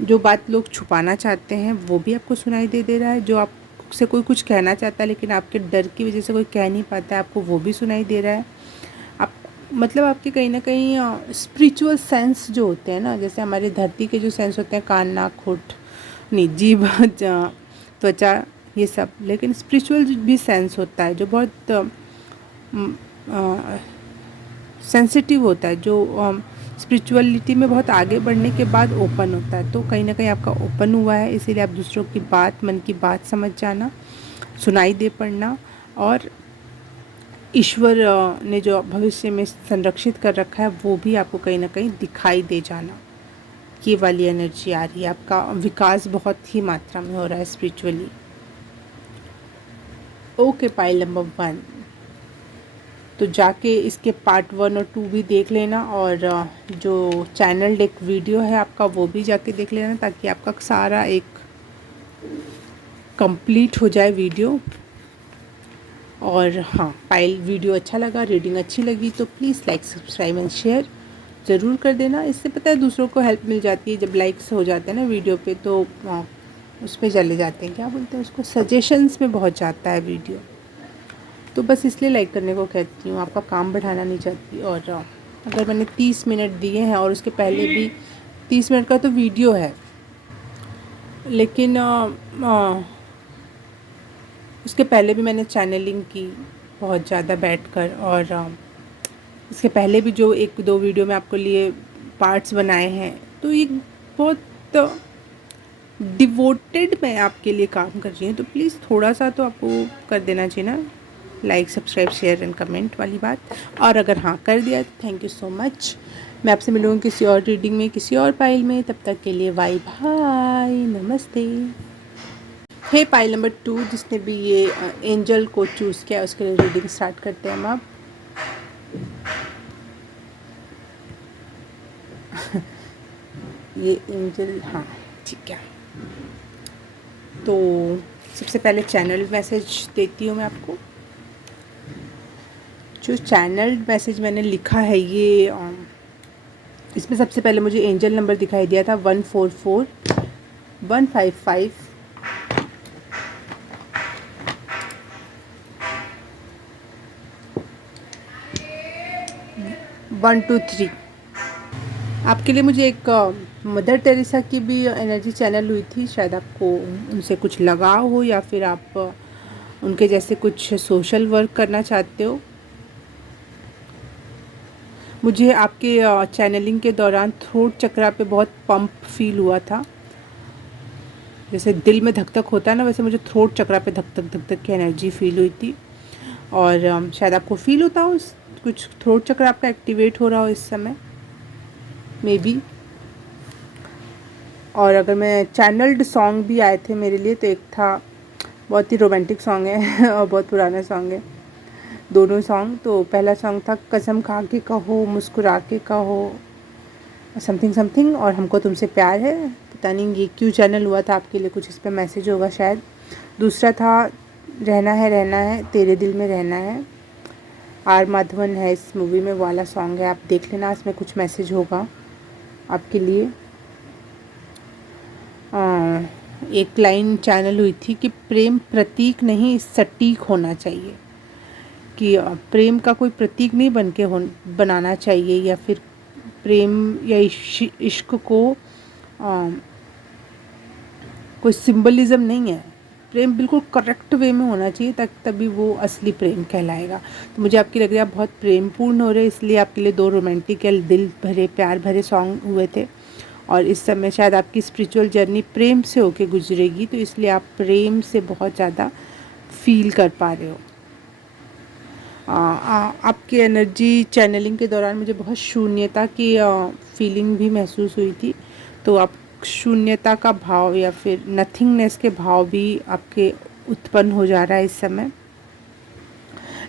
जो बात लोग छुपाना चाहते हैं वो भी आपको सुनाई दे रहा है, जो आपसे कोई कुछ कहना चाहता है लेकिन आपके डर की वजह से कोई कह नहीं पाता है, आपको वो भी सुनाई दे रहा है। आप मतलब आपके कहीं ना कहीं स्पिरिचुअल सेंस जो होते हैं ना, जैसे हमारे धरती के जो सेंस होते हैं, कान नाक होठ नहीं जीभ त्वचा ये सब, लेकिन स्पिरिचुअल भी सेंस होता है जो बहुत सेंसिटिव होता है, जो स्पिरिचुअलिटी में बहुत आगे बढ़ने के बाद ओपन होता है। तो कहीं ना कहीं आपका ओपन हुआ है, इसीलिए आप दूसरों की बात, मन की बात समझ जाना, सुनाई दे पड़ना, और ईश्वर ने जो भविष्य में संरक्षित कर रखा है वो भी आपको कहीं ना कहीं दिखाई दे जाना। ये वाली एनर्जी आ रही है, आपका विकास बहुत ही मात्रा में हो रहा है स्पिरिचुअली। ओके, पाइल नंबर 1, तो जाके इसके पार्ट 1 और 2 भी देख लेना, और जो चैनल एक वीडियो है आपका वो भी जाके देख लेना, ताकि आपका सारा एक कंप्लीट हो जाए वीडियो। और हाँ, पाइल वीडियो अच्छा लगा, रीडिंग अच्छी लगी तो please like, subscribe and share ज़रूर कर देना। इससे पता है दूसरों को हेल्प मिल जाती है। जब लाइक्स हो जाते हैं ना वीडियो पे, तो उस पर चले जाते हैं, क्या बोलते हैं उसको, सजेशंस में बहुत जाता है वीडियो। तो बस इसलिए लाइक करने को कहती हूँ, आपका काम बढ़ाना नहीं चाहती। और अगर मैंने 30 मिनट दिए हैं, और उसके पहले भी 30 मिनट का तो वीडियो है, लेकिन उसके पहले भी मैंने चैनलिंग की बहुत ज़्यादा बैठकर, और इसके पहले भी जो 1-2 वीडियो में आपको लिए पार्ट्स बनाए हैं, तो ये बहुत डिवोटेड मैं आपके लिए काम कर रही हूँ। तो प्लीज़ थोड़ा सा तो आपको कर देना चाहिए ना, like, subscribe, share and comment वाली बात। और अगर हाँ कर दिया तो थैंक यू सो मच। मैं आपसे मिलूँगी किसी और रीडिंग में, किसी और पाइल में। तब तक के लिए बाय बाय, नमस्ते। हे पाइल नंबर 2, जिसने भी ये एंजल को चूज़ किया उसके लिए रीडिंग स्टार्ट करते हैं हम अब। ये एंजल, हाँ ठीक है। तो सबसे पहले चैनल मैसेज देती हूँ मैं आपको। जो चैनल मैसेज मैंने लिखा है ये इसमें सबसे पहले मुझे एंजल नंबर दिखाई दिया था 144 155 123। आपके लिए मुझे एक मदर टेरेसा की भी एनर्जी चैनल हुई थी, शायद आपको उनसे कुछ लगाव हो, या फिर आप उनके जैसे कुछ सोशल वर्क करना चाहते हो। मुझे आपके चैनलिंग के दौरान थ्रोट चक्रा पे बहुत पंप फील हुआ था, जैसे दिल में धक धक होता है ना, वैसे मुझे थ्रोट चक्रा पे धक धक धक धक की एनर्जी फील हुई थी। और शायद आपको फील होता हो कुछ थ्रोट चक्र आपका एक्टिवेट हो रहा हो इस समय, मे बी। और अगर मैं चैनल्ड सॉन्ग भी आए थे मेरे लिए, तो एक था, बहुत ही रोमांटिक सॉन्ग है और बहुत पुराना सॉन्ग है, दोनों सॉन्ग। तो पहला सॉन्ग था कसम खा के कहो, मुस्कुरा के कहो, समथिंग समथिंग, और हमको तुमसे प्यार है। पता नहीं ये क्यों चैनल हुआ था आपके लिए, कुछ इस पर मैसेज होगा शायद। दूसरा था रहना है तेरे दिल में रहना है, आर माधवन है इस मूवी में वाला सॉन्ग है, आप देख लेना, इसमें कुछ मैसेज होगा आपके लिए। एक लाइन चैनल हुई थी कि प्रेम प्रतीक नहीं सटीक होना चाहिए, कि प्रेम का कोई प्रतीक नहीं बनाना चाहिए, या फिर प्रेम या इश्क को कोई सिंबलिज़म नहीं है। प्रेम बिल्कुल करेक्ट वे में होना चाहिए, तभी वो असली प्रेम कहलाएगा। तो मुझे आपकी लग रही है आप बहुत प्रेमपूर्ण हो रहे, इसलिए आपके लिए 2 रोमांटिक या दिल भरे, प्यार भरे सॉन्ग हुए थे। और इस समय शायद आपकी स्पिरिचुअल जर्नी प्रेम से होके गुजरेगी, तो इसलिए आप प्रेम से बहुत ज़्यादा फील कर पा रहे हो। आपकी एनर्जी चैनलिंग के दौरान मुझे बहुत शून्यता की फीलिंग भी महसूस हुई थी। तो आप शून्यता का भाव या फिर नथिंगनेस के भाव भी आपके उत्पन्न हो जा रहा है इस समय।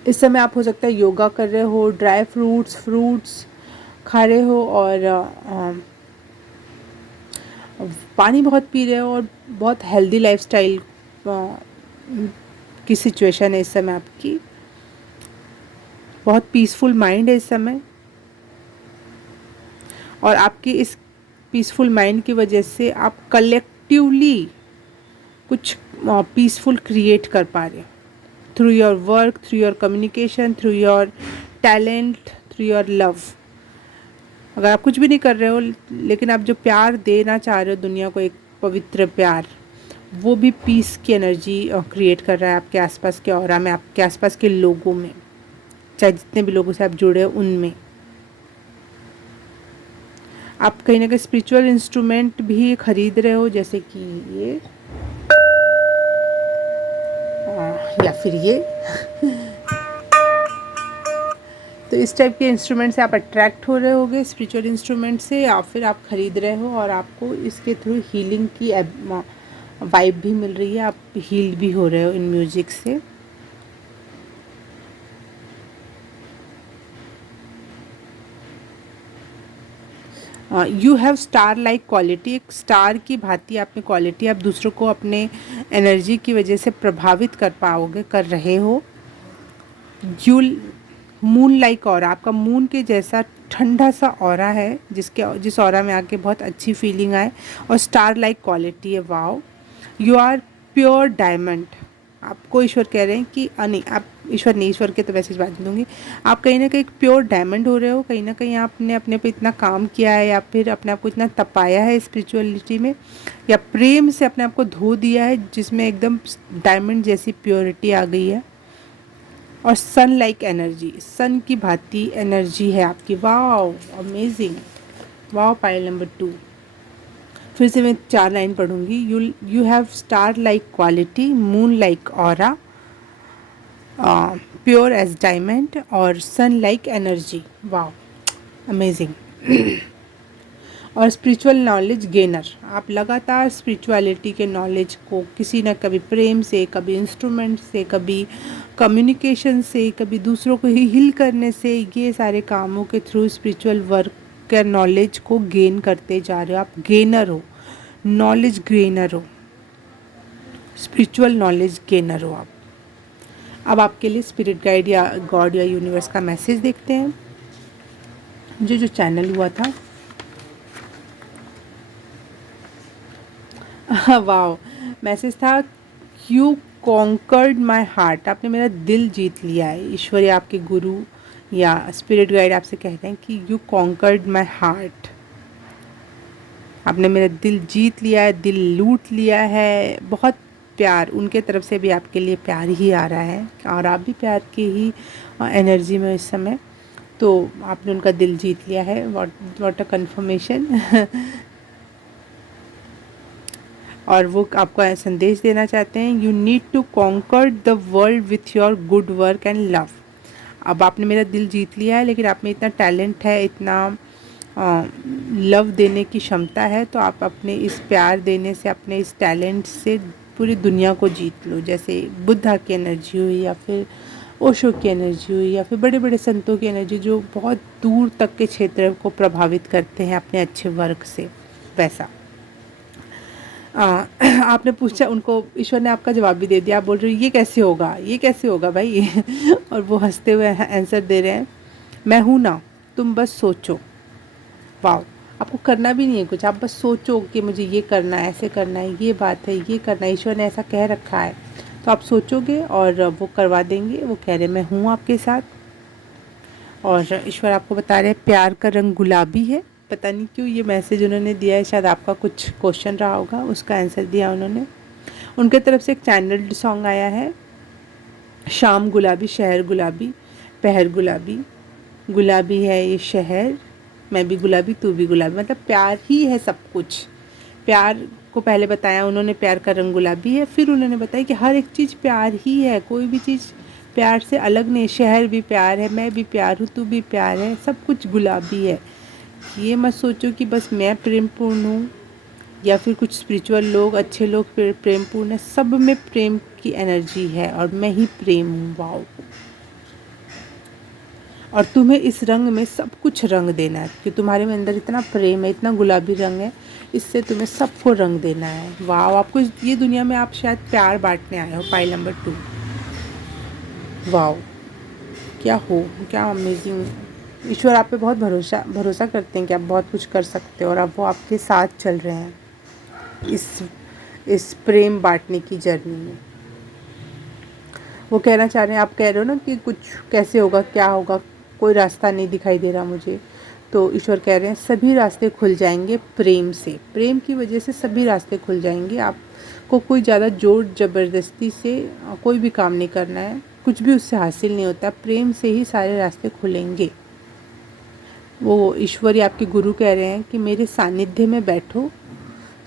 इस समय आप हो सकता है योगा कर रहे हो, ड्राई फ्रूट्स खा रहे हो, और पानी बहुत पी रहे हो, और बहुत हेल्दी लाइफस्टाइल की सिचुएशन है इस समय आपकी। बहुत पीसफुल माइंड है इस समय, और आपकी इस पीसफुल माइंड की वजह से आप कलेक्टिवली कुछ पीसफुल क्रिएट कर पा रहे हो, through your work, through your communication, through your talent, through your love. अगर आप कुछ भी नहीं कर रहे हो, लेकिन आप जो प्यार देना चाह रहे हो दुनिया को, एक पवित्र प्यार, वो भी पीस की एनर्जी क्रिएट कर रहा है आपके आसपास के ऑरा में, आपके आसपास के लोगों में, चाहे जितने भी लोगों से आप जुड़े हो उनमें। आप कहीं ना कहीं स्पिरिचुअल इंस्ट्रूमेंट भी खरीद रहे हो, जैसे कि ये या फिर ये तो इस टाइप के इंस्ट्रूमेंट से आप अट्रैक्ट हो रहे होगे स्पिरिचुअल इंस्ट्रूमेंट से, या फिर आप ख़रीद रहे हो और आपको इसके थ्रू हीलिंग की वाइब भी मिल रही है, आप हील भी हो रहे हो इन म्यूज़िक से। You have star like quality, एक स्टार की भांति आप में क्वालिटी, आप दूसरों को अपने एनर्जी की वजह से प्रभावित कर पाओगे, कर रहे हो। यू मून लाइक ऑरा, आपका मून के जैसा ठंडा सा ऑरा है, जिस ऑरा में आके बहुत अच्छी फीलिंग आए, और स्टार लाइक क्वालिटी है। Wow, you are pure diamond. आपको ईश्वर कह रहे हैं कि नहीं, आप ईश्वर के तो वैसे ही बात दूंगी, आप कहीं ना कहीं एक प्योर डायमंड हो रहे हो। कहीं ना कहीं आपने अपने पे इतना काम किया है, या फिर अपने आप को इतना तपाया है स्पिरिचुअलिटी में, या प्रेम से अपने आप को धो दिया है, जिसमें एकदम डायमंड जैसी प्योरिटी आ गई है। और सन लाइक एनर्जी, सन की भांति एनर्जी है आपकी। Wow, amazing. Wow, pile number 2। फिर से मैं 4 लाइन पढ़ूंगी। You have star like quality, moon like aura, pure as diamond, और sun like energy. Wow, amazing. और स्पिरिचुअल नॉलेज गेनर, आप लगातार स्पिरिचुअलिटी के नॉलेज को किसी न कभी प्रेम से, कभी इंस्ट्रूमेंट से, कभी कम्युनिकेशन से, कभी दूसरों को ही हील करने से, ये सारे कामों के थ्रू स्पिरिचुअल वर्क का नॉलेज को गेन करते जा रहे हो। आप गेनर हो, नॉलेज गेनर हो, स्पिरिचुअल नॉलेज गेनर हो आप। अब आपके लिए स्पिरिट गाइड या गॉड या यूनिवर्स का मैसेज देखते हैं, जो चैनल हुआ था। वाओ, मैसेज था, यू कॉन्कर्ड माई हार्ट, आपने मेरा दिल जीत लिया है। ईश्वर या आपके गुरु या स्पिरिट गाइड आपसे कहते हैं कि यू कॉन्कर्ड माई हार्ट, आपने मेरा दिल जीत लिया है, दिल लूट लिया है। बहुत प्यार, उनके तरफ से भी आपके लिए प्यार ही आ रहा है, और आप भी प्यार की ही एनर्जी में इस समय, तो आपने उनका दिल जीत लिया है। What a confirmation. और वो आपको संदेश देना चाहते हैं, you need to conquer the world with your good work and love. अब आपने मेरा दिल जीत लिया है, लेकिन आप में इतना टैलेंट है, इतना लव देने की क्षमता है, तो आप अपने इस प्यार देने से, अपने इस टैलेंट से पूरी दुनिया को जीत लो। जैसे बुद्धा की एनर्जी हुई, या फिर ओशो की एनर्जी हुई, या फिर बड़े बड़े संतों की एनर्जी, जो बहुत दूर तक के क्षेत्र को प्रभावित करते हैं अपने अच्छे वर्क से, वैसा। आपने पूछा, उनको ईश्वर ने आपका जवाब भी दे दिया। आप बोल रहे हो ये कैसे होगा, ये कैसे होगा भाई। और वो हंसते हुए आंसर दे रहे हैं, मैं हूँ ना, तुम बस सोचो। वाओ, आपको करना भी नहीं है कुछ, आप बस सोचो कि मुझे ये करना है, ऐसे करना है, ये बात है, ये करना है, ईश्वर ने ऐसा कह रखा है, तो आप सोचोगे और वो करवा देंगे। वो कह रहे मैं हूँ आपके साथ। और ईश्वर आपको बता रहे हैं प्यार का रंग गुलाबी है। पता नहीं क्यों ये मैसेज उन्होंने दिया है, शायद आपका कुछ क्वेश्चन रहा होगा, उसका आंसर दिया उन्होंने। उनके तरफ से एक चैनल्ड सॉन्ग आया है, शाम गुलाबी शहर गुलाबी पहर गुलाबी, गुलाबी है ये शहर, मैं भी गुलाबी तू भी गुलाबी, मतलब प्यार ही है सब कुछ। प्यार को पहले बताया उन्होंने, प्यार का रंग गुलाबी है। फिर उन्होंने बताया कि हर एक चीज़ प्यार ही है, कोई भी चीज़ प्यार से अलग नहीं। शहर भी प्यार है, मैं भी प्यार हूँ, तू भी प्यार है, सब कुछ गुलाबी है। ये मत सोचो कि बस मैं प्रेमपूर्ण हूँ, या फिर कुछ स्पिरिचुअल लोग, अच्छे लोग प्रेमपूर्ण है। सब में प्रेम की एनर्जी है, और मैं ही प्रेम हूँ। वाओ, और तुम्हें इस रंग में सब कुछ रंग देना है, कि तुम्हारे में अंदर इतना प्रेम है, इतना गुलाबी रंग है, इससे तुम्हें सबको रंग देना है। वाह, आपको ये दुनिया में आप शायद प्यार बांटने आए हो। Pile number 2। वाह, क्या क्या अमेजिंग। ईश्वर आप पे बहुत भरोसा करते हैं कि आप बहुत कुछ कर सकते हो, और अब वो आपके साथ चल रहे हैं इस प्रेम बांटने की जर्नी में। वो कहना चाह रहे हैं, आप कह रहे हो ना कि कुछ कैसे होगा, क्या होगा, कोई रास्ता नहीं दिखाई दे रहा मुझे, तो ईश्वर कह रहे हैं सभी रास्ते खुल जाएंगे प्रेम से। प्रेम की वजह से सभी रास्ते खुल जाएंगे। आपको कोई ज़्यादा जोर ज़बरदस्ती से कोई भी काम नहीं करना है, कुछ भी उससे हासिल नहीं होता, प्रेम से ही सारे रास्ते खुलेंगे। वो ईश्वर या आपके गुरु कह रहे हैं कि मेरे सानिध्य में बैठो,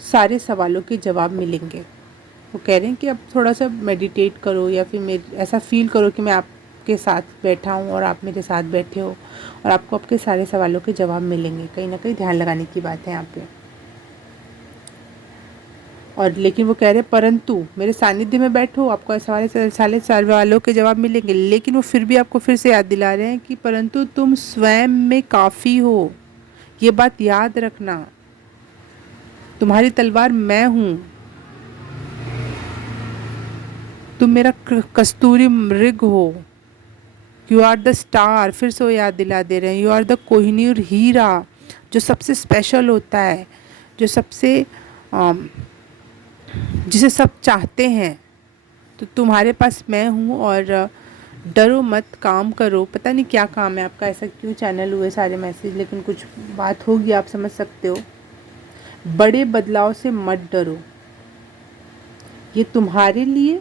सारे सवालों के जवाब मिलेंगे। वो कह रहे हैं कि अब थोड़ा सा मेडिटेट करो या फिर मेरे ऐसा फील करो कि मैं आपके साथ बैठा हूँ और आप मेरे साथ बैठे हो और आपको आपके सारे सवालों के जवाब मिलेंगे। कहीं ना कहीं ध्यान लगाने की बात है यहाँ पे। और लेकिन वो कह रहे हैं परंतु मेरे सानिध्य में बैठो, आपको सारे सवालों के जवाब मिलेंगे। लेकिन वो फिर भी आपको फिर से याद दिला रहे हैं कि परंतु तुम स्वयं में काफ़ी हो, ये बात याद रखना। तुम्हारी तलवार मैं हूँ, तुम मेरा कस्तूरी मृग हो। यू आर द स्टार, फिर से वो याद दिला दे रहे हैं। यू आर द कोहिनूर हीरा, जो सबसे स्पेशल होता है, जो सबसे जिसे सब चाहते हैं। तो तुम्हारे पास मैं हूँ और डरो मत, काम करो। पता नहीं क्या काम है आपका, ऐसा क्यों चैनल हुए सारे मैसेज, लेकिन कुछ बात होगी, आप समझ सकते हो। बड़े बदलाव से मत डरो, ये तुम्हारे लिए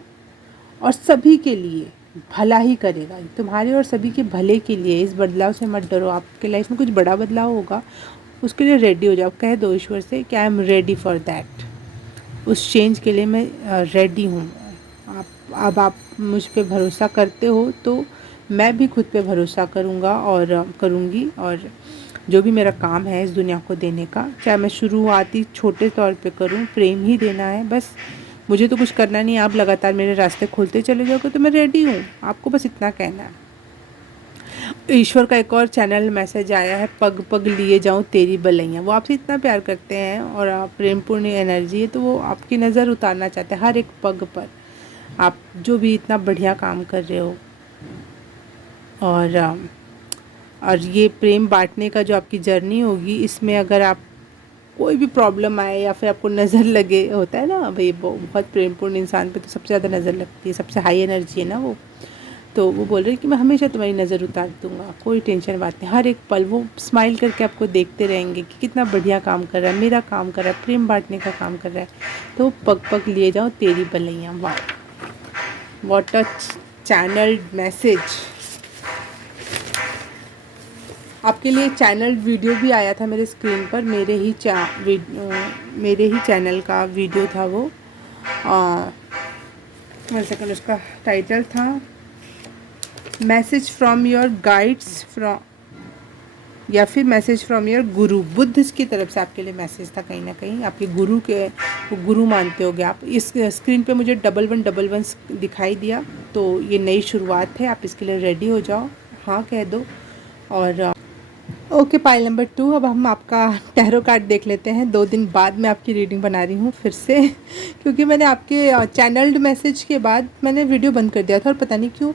और सभी के लिए भला ही करेगा। तुम्हारे और सभी के भले के लिए इस बदलाव से मत डरो। आपके लाइफ में कुछ बड़ा बदलाव होगा, उसके लिए रेडी हो जाओ। कह दो ईश्वर से कि आई एम रेडी फॉर दैट, उस चेंज के लिए मैं रेडी हूँ। आप मुझ पे भरोसा करते हो तो मैं भी खुद पे भरोसा करूँगा और करूँगी। और जो भी मेरा काम है इस दुनिया को देने का, चाहे मैं शुरुआती छोटे तौर पे करूँ, प्रेम ही देना है बस। मुझे तो कुछ करना नहीं, आप लगातार मेरे रास्ते खोलते चले जाओगे तो मैं रेडी हूँ। आपको बस इतना कहना है। ईश्वर का एक और चैनल मैसेज आया है, पग पग लिए जाऊँ तेरी बलैया। वो आपसे इतना प्यार करते हैं और आप प्रेमपूर्ण एनर्जी है, तो वो आपकी नज़र उतारना चाहते हैं हर एक पग पर। आप जो भी इतना बढ़िया काम कर रहे हो, और ये प्रेम बांटने का जो आपकी जर्नी होगी, इसमें अगर आप कोई भी प्रॉब्लम आए या फिर आपको नज़र लगे, होता है ना भाई, बहुत प्रेमपूर्ण इंसान पे तो सबसे ज़्यादा नज़र लगती है, सबसे हाई एनर्जी है ना वो। तो वो बोल रहे हैं कि मैं हमेशा तुम्हारी नज़र उतार दूंगा, कोई टेंशन बात नहीं। हर एक पल वो स्माइल करके आपको देखते रहेंगे कि कितना बढ़िया काम कर रहा है, मेरा काम कर रहा है, प्रेम बांटने का काम कर रहा है। तो पग पग लिए जाओ तेरी बलैया। वाह, व्हाट अ चैनल मैसेज। आपके लिए चैनल वीडियो भी आया था मेरे स्क्रीन पर, मेरे ही चैनल का वीडियो था वो। 1 सेकंड, उसका टाइटल था message from your guides from, या फिर मैसेज फ्रॉम योर गुरु। बुद्ध की तरफ से आपके लिए मैसेज था। कहीं ना कहीं आपके गुरु के, गुरु मानते होगे आप। इस स्क्रीन पे मुझे 1111 दिखाई दिया, तो ये नई शुरुआत है, आप इसके लिए रेडी हो जाओ, हाँ कह दो। और ओके, पाइल नंबर 2। अब हम आपका टैरो कार्ड देख लेते हैं। 2 दिन बाद मैं आपकी रीडिंग बना रही हूँ फिर से क्योंकि मैंने आपके चैनल्ड मैसेज के बाद मैंने वीडियो बंद कर दिया था, और पता नहीं क्यों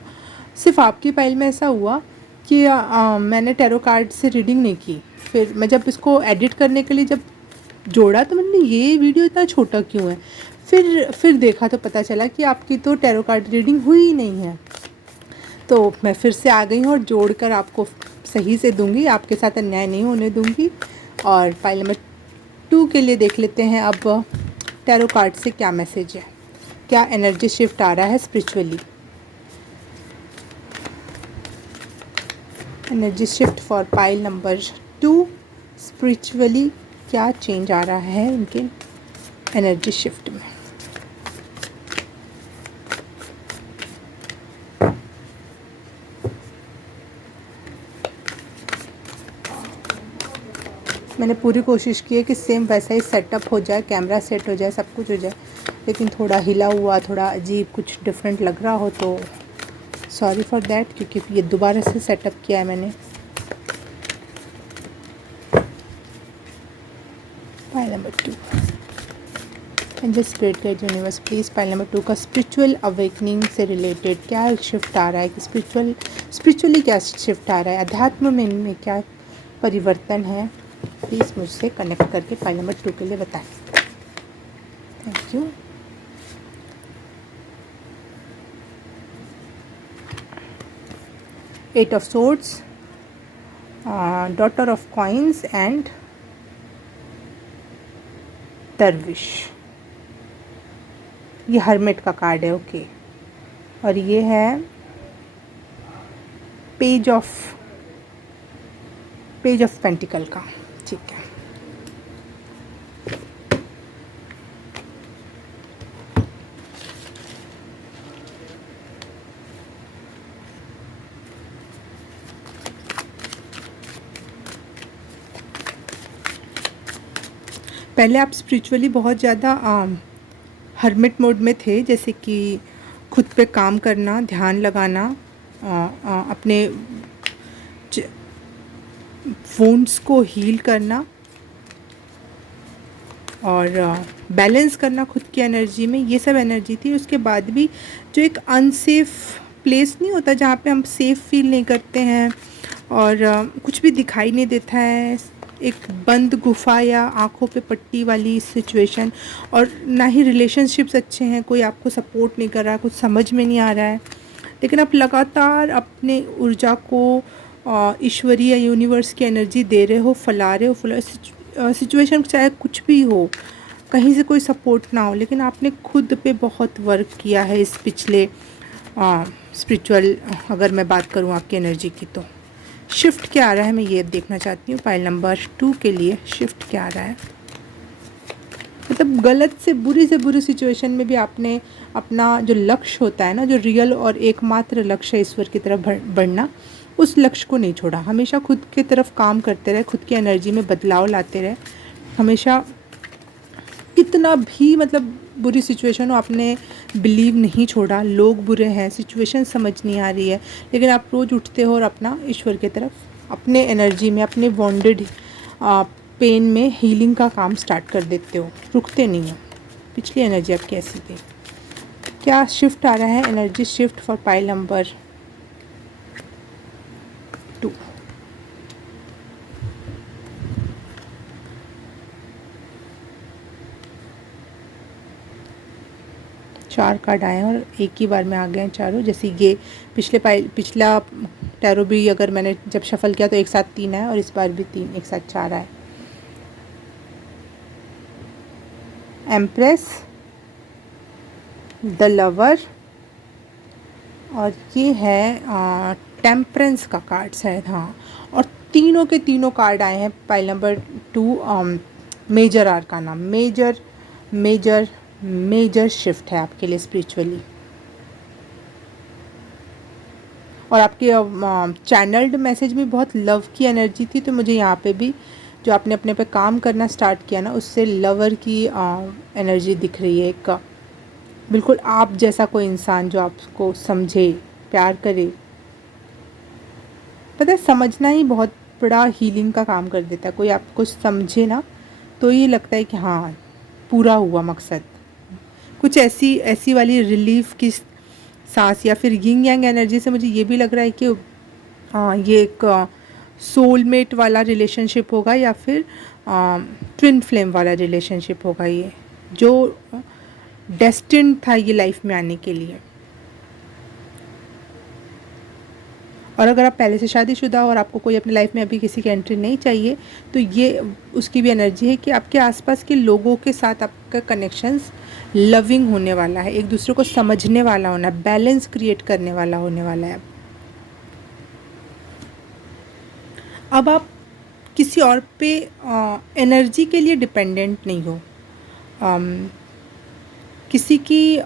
सिर्फ आपकी पाइल में ऐसा हुआ कि मैंने टैरो कार्ड से रीडिंग नहीं की। फिर मैं जब इसको एडिट करने के लिए जब जोड़ा तो मैंने ये वीडियो इतना छोटा क्यों है। फिर देखा तो पता चला कि आपकी तो टैरो कार्ड रीडिंग हुई ही नहीं है। तो मैं फिर से आ गई हूँ और जोड़कर आपको सही से दूंगी, आपके साथ अन्याय नहीं होने दूंगी। और पाइल नंबर 2 के लिए देख लेते हैं अब टैरो कार्ड से क्या मैसेज है, क्या एनर्जी शिफ्ट आ रहा है spiritually. Energy shift for pile number 2, spiritually क्या चेंज आ रहा है उनके एनर्जी शिफ्ट में। मैंने पूरी कोशिश की है कि सेम वैसा ही सेटअप हो जाए, कैमरा सेट हो जाए, सब कुछ हो जाए, लेकिन थोड़ा हिला हुआ, थोड़ा अजीब, कुछ डिफरेंट लग रहा हो तो सॉरी फॉर दैट, क्योंकि ये दोबारा से सेटअप किया है मैंने। Pile number 2, angel spirit guide universe please, pile number 2 का स्पिरिचुअल अवेकनिंग से रिलेटेड क्या शिफ्ट आ रहा है, कि स्पिरिचुअली क्या शिफ्ट आ रहा है, अध्यात्म में इनमें क्या परिवर्तन है, प्लीज़ मुझसे कनेक्ट करके पाइल नंबर 2 के लिए बताएं। Thank you. Eight of swords, daughter of coins and दरविश। ये हर्मिट का कार्ड है, ओके। और ये है page of page of pentacle का, ठीक है। पहले आप स्पिरिचुअली बहुत ज़्यादा हर्मिट मोड में थे, जैसे कि खुद पे काम करना, ध्यान लगाना, अपने वुंड्स को हील करना और बैलेंस करना खुद की एनर्जी में, ये सब एनर्जी थी। उसके बाद भी जो एक अनसेफ प्लेस नहीं होता जहाँ पे हम सेफ़ फील नहीं करते हैं और कुछ भी दिखाई नहीं देता है, एक बंद गुफा या आँखों पे पट्टी वाली सिचुएशन, और ना ही रिलेशनशिप्स अच्छे हैं, कोई आपको सपोर्ट नहीं कर रहा, कुछ समझ में नहीं आ रहा है, लेकिन आप लगातार अपने ऊर्जा को ईश्वरीय यूनिवर्स की एनर्जी दे रहे हो, फैला रहे हो, सिचुएशन चाहे कुछ भी हो, कहीं से कोई सपोर्ट ना हो, लेकिन आपने खुद पे बहुत वर्क किया है इस पिछले स्पिरिचुअल, अगर मैं बात करूँ आपकी एनर्जी की, तो शिफ्ट क्या आ रहा है मैं ये देखना चाहती हूँ। पाइल नंबर 2 के लिए शिफ्ट क्या आ रहा है, मतलब गलत से बुरी सिचुएशन में भी आपने अपना जो लक्ष्य होता है ना, जो रियल और एकमात्र लक्ष्य है ईश्वर की तरफ बढ़ना, उस लक्ष्य को नहीं छोड़ा, हमेशा खुद की तरफ काम करते रहे, खुद की एनर्जी में बदलाव लाते रहे, हमेशा कितना भी मतलब बुरी सिचुएशन हो आपने बिलीव नहीं छोड़ा। लोग बुरे हैं, सिचुएशन समझ नहीं आ रही है, लेकिन आप रोज़ उठते हो और अपना ईश्वर की तरफ अपने एनर्जी में, अपने वॉन्डेड पेन में हीलिंग का काम स्टार्ट कर देते हो, रुकते नहीं हो। पिछली एनर्जी आपकी ऐसी थी। क्या शिफ्ट आ रहा है, energy shift for pile number 2। चार कार्ड आए हैं और एक ही बार में आ गए हैं चारों, जैसे ये पिछला टैरो भी अगर मैंने जब शफल किया तो एक साथ 3 आए और इस बार भी 3 एक साथ 4 आए। एम्प्रेस, द लवर, और ये है टेम्परेंस का कार्ड शायद, हाँ, और तीनों के तीनों कार्ड आए हैं pile number 2 major arcana. Major shift है आपके लिए स्पिरिचुअली, और आपके चैनल्ड मैसेज में बहुत लव की एनर्जी थी, तो मुझे यहाँ पे भी जो आपने अपने पे काम करना स्टार्ट किया ना, उससे लवर की एनर्जी दिख रही है, एक बिल्कुल आप जैसा कोई इंसान जो आपको समझे, प्यार करे। पता है, समझना ही बहुत बड़ा हीलिंग का काम कर देता है। कोई आपको समझे ना तो ये लगता है कि हाँ पूरा हुआ मकसद। कुछ ऐसी वाली रिलीफ की सांस, या फिर यिंग यांग एनर्जी से मुझे ये भी लग रहा है कि ये एक सोलमेट वाला रिलेशनशिप होगा या फिर ट्विन फ्लेम वाला रिलेशनशिप होगा, ये जो डेस्टिन्ड था ये लाइफ में आने के लिए। और अगर आप पहले से शादीशुदा हो और आपको कोई अपनी लाइफ में अभी किसी की एंट्री नहीं चाहिए, तो ये उसकी भी एनर्जी है कि आपके आसपास के लोगों के साथ आपका कनेक्शंस लविंग होने वाला है, एक दूसरे को समझने वाला होना, बैलेंस क्रिएट करने वाला होने वाला है। अब आप किसी और पे एनर्जी के लिए डिपेंडेंट नहीं हो, किसी की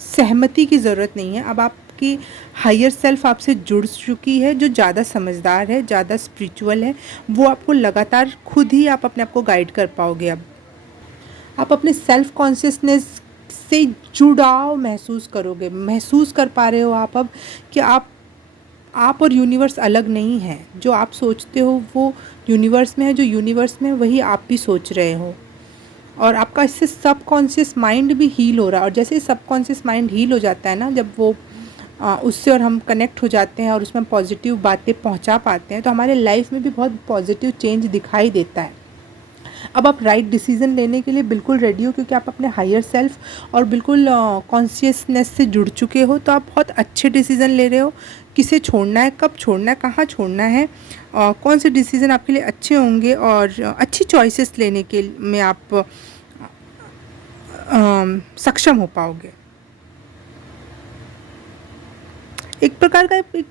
सहमति की ज़रूरत नहीं है। अब आपकी हायर सेल्फ आपसे जुड़ चुकी है, जो ज़्यादा समझदार है, ज़्यादा स्पिरिचुअल है, वो आपको लगातार खुद ही आप अपने आप को गाइड कर पाओगे। अब आप अपने सेल्फ कॉन्शियसनेस से जुड़ाव महसूस करोगे, महसूस कर पा रहे हो आप अब कि आप और यूनिवर्स अलग नहीं है। जो आप सोचते हो वो यूनिवर्स में है, जो यूनिवर्स में है वही आप भी सोच रहे हो, और आपका इससे सबकॉन्शियस माइंड भी हील हो रहा है। और जैसे सबकॉन्शियस माइंड हील हो जाता है ना, जब वो उससे और हम कनेक्ट हो जाते हैं और उसमें पॉजिटिव बातें पहुंचा पाते हैं, तो हमारे लाइफ में भी बहुत पॉजिटिव चेंज दिखाई देता है। अब आप राइट डिसीज़न लेने के लिए बिल्कुल रेडी हो, क्योंकि आप अपने हायर सेल्फ और बिल्कुल कॉन्शियसनेस से जुड़ चुके हो, तो आप बहुत अच्छे डिसीज़न ले रहे हो। किसे छोड़ना है, कब छोड़ना है, कहाँ छोड़ना है, कौन से डिसीज़न आपके लिए अच्छे होंगे, और अच्छी चॉइसेस लेने के में आप सक्षम हो पाओगे। एक प्रकार का एक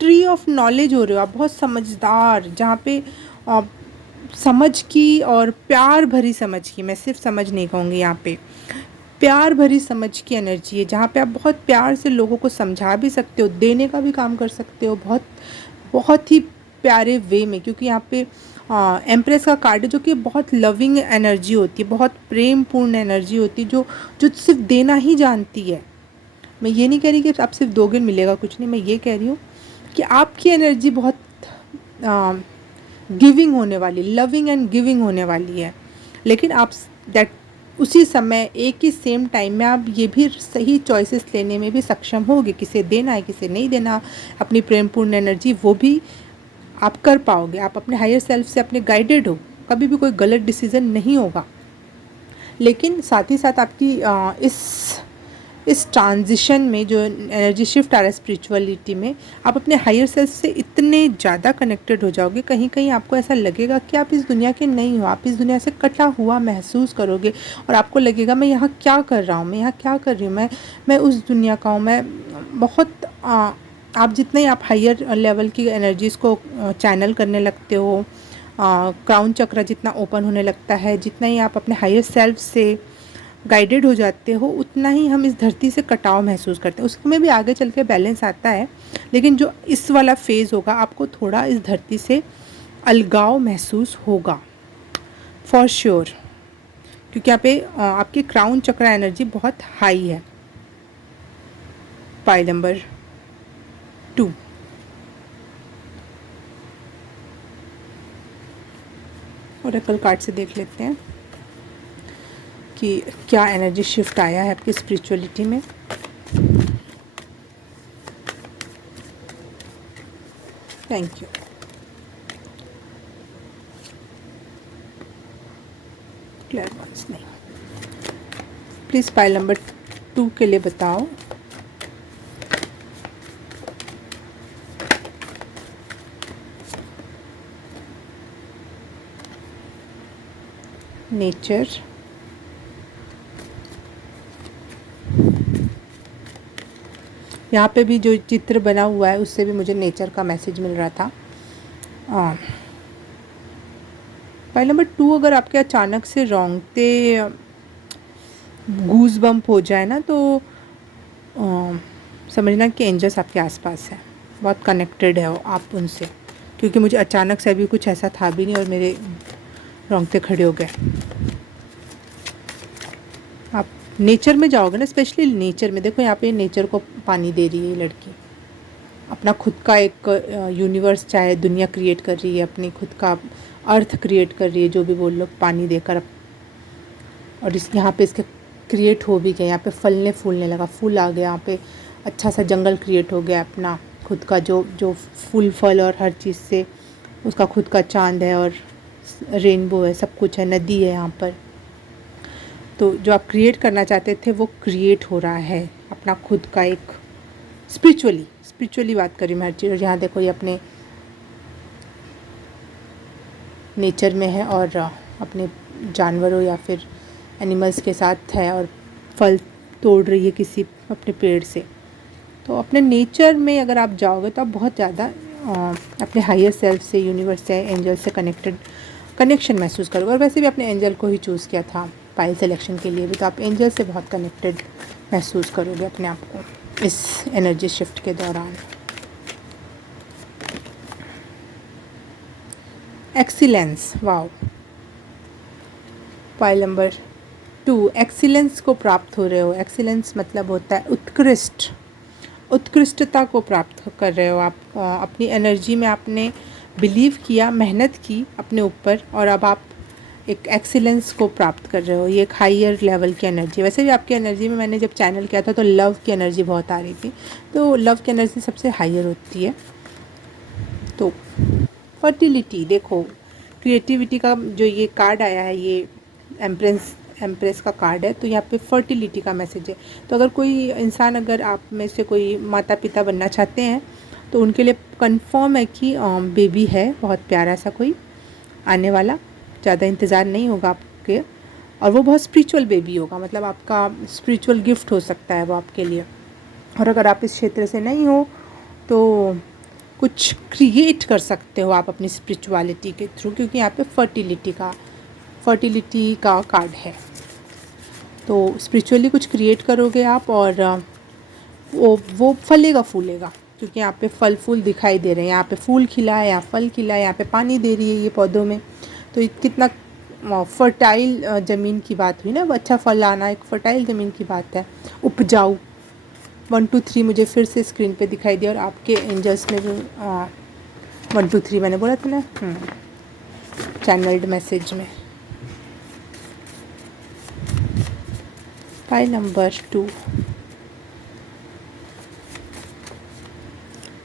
ट्री ऑफ नॉलेज हो रहे हो आप, बहुत समझदार, जहाँ पे समझ की और प्यार भरी समझ की, मैं सिर्फ समझ नहीं कहूँगी, यहाँ पे प्यार भरी समझ की एनर्जी है, जहाँ पे आप बहुत प्यार से लोगों को समझा भी सकते हो, देने का भी काम कर सकते हो, बहुत बहुत ही प्यारे वे में, क्योंकि यहाँ पे एम्प्रेस का कार्ड है जो कि बहुत लविंग एनर्जी होती है, बहुत प्रेम पूर्ण एनर्जी होती है, जो जो सिर्फ देना ही जानती है। मैं ये नहीं कह रही कि आप सिर्फ दोगे मिलेगा कुछ नहीं, मैं ये कह रही हूँ कि आपकी एनर्जी बहुत गिविंग होने वाली, लविंग एंड गिविंग होने वाली है। लेकिन आप दैट उसी समय एक ही सेम टाइम में आप ये भी सही चॉइसेस लेने में भी सक्षम होगे, किसे देना है किसे नहीं देना, अपनी प्रेमपूर्ण एनर्जी वो भी आप कर पाओगे। आप अपने हायर सेल्फ से अपने गाइडेड हो, कभी भी कोई गलत डिसीज़न नहीं होगा। लेकिन साथ ही साथ आपकी इस ट्रांजिशन में जो एनर्जी शिफ्ट आ रहा है स्पिरिचुअलिटी में, आप अपने हायर सेल्फ से इतने ज़्यादा कनेक्टेड हो जाओगे, कहीं कहीं आपको ऐसा लगेगा कि आप इस दुनिया के नहीं हो, आप इस दुनिया से कटा हुआ महसूस करोगे और आपको लगेगा मैं यहाँ क्या कर रहा हूँ, मैं यहाँ क्या कर रही हूँ, मैं उस दुनिया का हूँ। मैं बहुत आप जितना ही आप हायर लेवल की एनर्जीज़ को चैनल करने लगते हो, क्राउन चक्र जितना ओपन होने लगता है, जितना ही आप अपने हायर सेल्फ से गाइडेड हो जाते हो, उतना ही हम इस धरती से कटाव महसूस करते हैं। उसमें भी आगे चल के बैलेंस आता है, लेकिन जो इस वाला फेज़ होगा आपको थोड़ा इस धरती से अलगाव महसूस होगा फॉर श्योर, क्योंकि यहाँ पे आपकी क्राउन चक्र एनर्जी बहुत हाई है। पाइल नंबर 2, ओरेकल कार्ड से देख लेते हैं कि क्या एनर्जी शिफ्ट आया है आपकी स्पिरिचुअलिटी में। Thank you. क्लेयरवांस नहीं, प्लीज़ पाइल नंबर 2 के लिए बताओ। नेचर, यहाँ पे भी जो चित्र बना हुआ है उससे भी मुझे नेचर का मैसेज मिल रहा था। पाइल नंबर 2, अगर आपके अचानक से रोंगटे गूज बम्प हो जाए ना, तो समझना कि एंजल्स आपके आसपास है, बहुत कनेक्टेड है आप उनसे, क्योंकि मुझे अचानक से अभी कुछ ऐसा था भी नहीं और मेरे रोंगटे खड़े हो गए। आप नेचर में जाओगे ना, स्पेशली नेचर में, देखो यहाँ पे नेचर को पानी दे रही है ये लड़की, अपना खुद का एक यूनिवर्स चाहे दुनिया क्रिएट कर रही है, अपनी खुद का अर्थ क्रिएट कर रही है, जो भी बोल लो, पानी देकर। और इस यहाँ पे इसके क्रिएट हो भी गया, यहाँ पे फलने फूलने लगा, फूल आ गया, यहाँ पे अच्छा सा जंगल क्रिएट हो गया, अपना खुद का जो जो फूल फल और हर चीज़ से उसका खुद का चांद है और रेनबो है, सब कुछ है, नदी है यहाँ पर। तो जो आप क्रिएट करना चाहते थे वो क्रिएट हो रहा है, अपना खुद का एक स्पिरिचुअली बात करी मैं हर चीज़। और यहाँ देखो ये अपने नेचर में है और अपने जानवरों या फिर एनिमल्स के साथ है और फल तोड़ रही है किसी अपने पेड़ से। तो अपने नेचर में अगर आप जाओगे तो आप बहुत ज़्यादा अपने हायर सेल्फ से, यूनिवर्स से, एंजल से कनेक्शन महसूस करोगे। और वैसे भी अपने एंजल को ही चूज़ किया था पाइल सिलेक्शन के लिए भी, तो आप एंजल से बहुत कनेक्टेड महसूस करोगे अपने आप को इस एनर्जी शिफ्ट के दौरान। Excellence, wow, pile number 2, excellence को प्राप्त हो रहे हो। एक्सीलेंस मतलब होता है उत्कृष्टता को प्राप्त कर रहे हो आप। अपनी एनर्जी में आपने बिलीव किया, मेहनत की अपने ऊपर, और अब आप एक एक्सीलेंस को प्राप्त कर रहे हो। ये एक हायर लेवल की एनर्जी। वैसे भी आपकी एनर्जी में मैंने जब चैनल किया था तो लव की एनर्जी बहुत आ रही थी, तो लव की एनर्जी सबसे हायर होती है। तो फर्टिलिटी, देखो क्रिएटिविटी का जो ये कार्ड आया है, ये एम्प्रेस का कार्ड है, तो यहाँ पे फर्टिलिटी का मैसेज है। तो अगर कोई इंसान, अगर आप में से कोई माता पिता बनना चाहते हैं तो उनके लिए कंफर्म है कि बेबी है, बहुत प्यारा सा कोई आने वाला, ज़्यादा इंतज़ार नहीं होगा आपके, और वो बहुत स्पिरिचुअल बेबी होगा, मतलब आपका स्पिरिचुअल गिफ्ट हो सकता है वो आपके लिए। और अगर आप इस क्षेत्र से नहीं हो तो कुछ क्रिएट कर सकते हो आप अपनी स्पिरिचुअलिटी के थ्रू, क्योंकि यहाँ पे फर्टिलिटी का कार्ड है। तो स्पिरिचुअली कुछ क्रिएट करोगे आप, और वो फलेगा फूलेगा, क्योंकि यहाँ पे फल फूल दिखाई दे रहे हैं। यहाँ पे फूल खिला है, यहाँ फल खिला है, यहाँ पे पानी दे रही है ये पौधों में। तो कितना फर्टाइल ज़मीन की बात हुई ना, अब अच्छा फल आना एक फर्टाइल ज़मीन की बात है, उपजाऊ। 1 2 3 मुझे फिर से स्क्रीन पे दिखाई दिया, और आपके एंजल्स में भी 1 2 3 मैंने बोला था ना, चैनल्ड मैसेज में। पाइल नंबर 2,